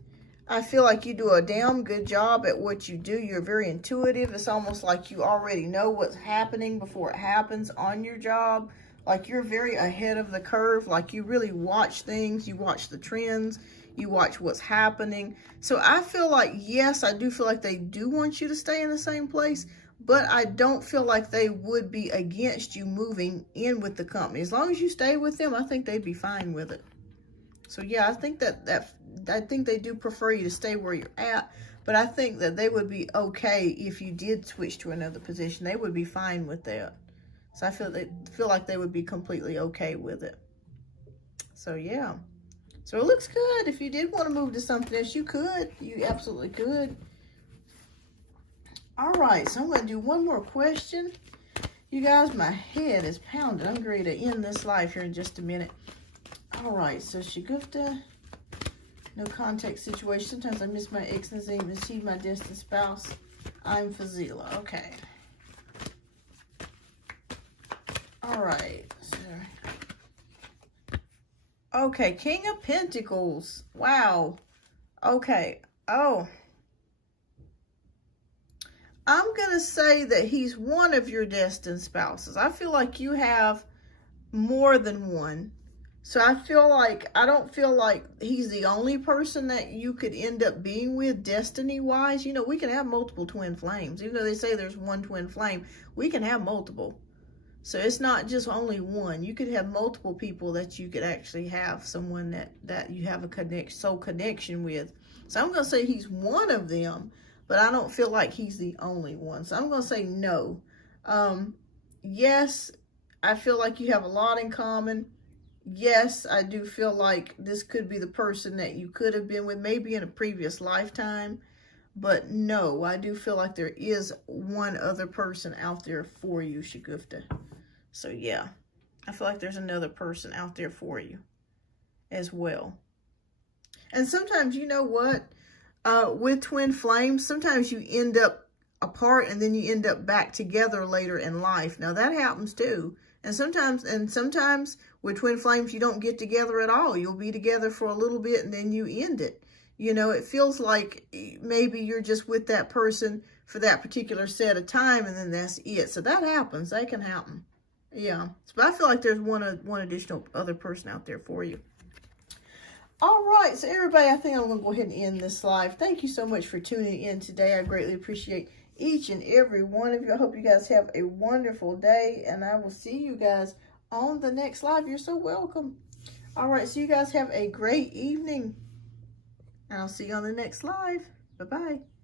I feel like you do a damn good job at what you do. You're very intuitive. It's almost like you already know what's happening before it happens on your job. Like you're very ahead of the curve. Like you really watch things. You watch the trends. You watch what's happening. So I feel like, yes, I do feel like they do want you to stay in the same place, but I don't feel like they would be against you moving in with the company. As long as you stay with them, I think they'd be fine with it. So yeah, I think I think they do prefer you to stay where you're at, but I think that they would be okay if you did switch to another position. They would be fine with that. So I feel like they would be completely okay with it. So yeah. So it looks good. If you did want to move to something else, you could. You absolutely could. All right, so I'm going to do one more question. You guys, my head is pounding. I'm ready to end this live here in just a minute. All right, so Shagufta, No contact situation. Sometimes I miss my ex and doesn't even see my destined spouse. I'm Fazila. Okay. All right. So, okay, King of Pentacles. Wow. Okay. Oh. I'm going to say that he's one of your destined spouses. I feel like you have more than one. So I don't feel like he's the only person that you could end up being with destiny-wise. You know, we can have multiple twin flames. Even though they say there's one twin flame, we can have multiple. So it's not just only one. You could have multiple people that you could actually have someone that you have a soul connection with. So I'm going to say he's one of them, but I don't feel like he's the only one. So I'm going to say no. Yes, I feel like you have a lot in common. Yes, I do feel like this could be the person that you could have been with, maybe in a previous lifetime. But no, I do feel like there is one other person out there for you, Shagufta. So yeah, I feel like there's another person out there for you as well. And sometimes, you know what? With twin flames, sometimes you end up apart and then you end up back together later in life. Now that happens too. And sometimes with twin flames, you don't get together at all. You'll be together for a little bit and then you end it. You know, it feels like maybe you're just with that person for that particular set of time and then that's it. So that happens. That can happen. Yeah. But I feel like there's one additional other person out there for you. All right. So everybody, I think I'm going to go ahead and end this live. Thank you so much for tuning in today. I greatly appreciate each and every one of you. I hope you guys have a wonderful day, and I will see you guys on the next live. You're so welcome. All right, so you guys have a great evening, and I'll see you on the next live. Bye-bye.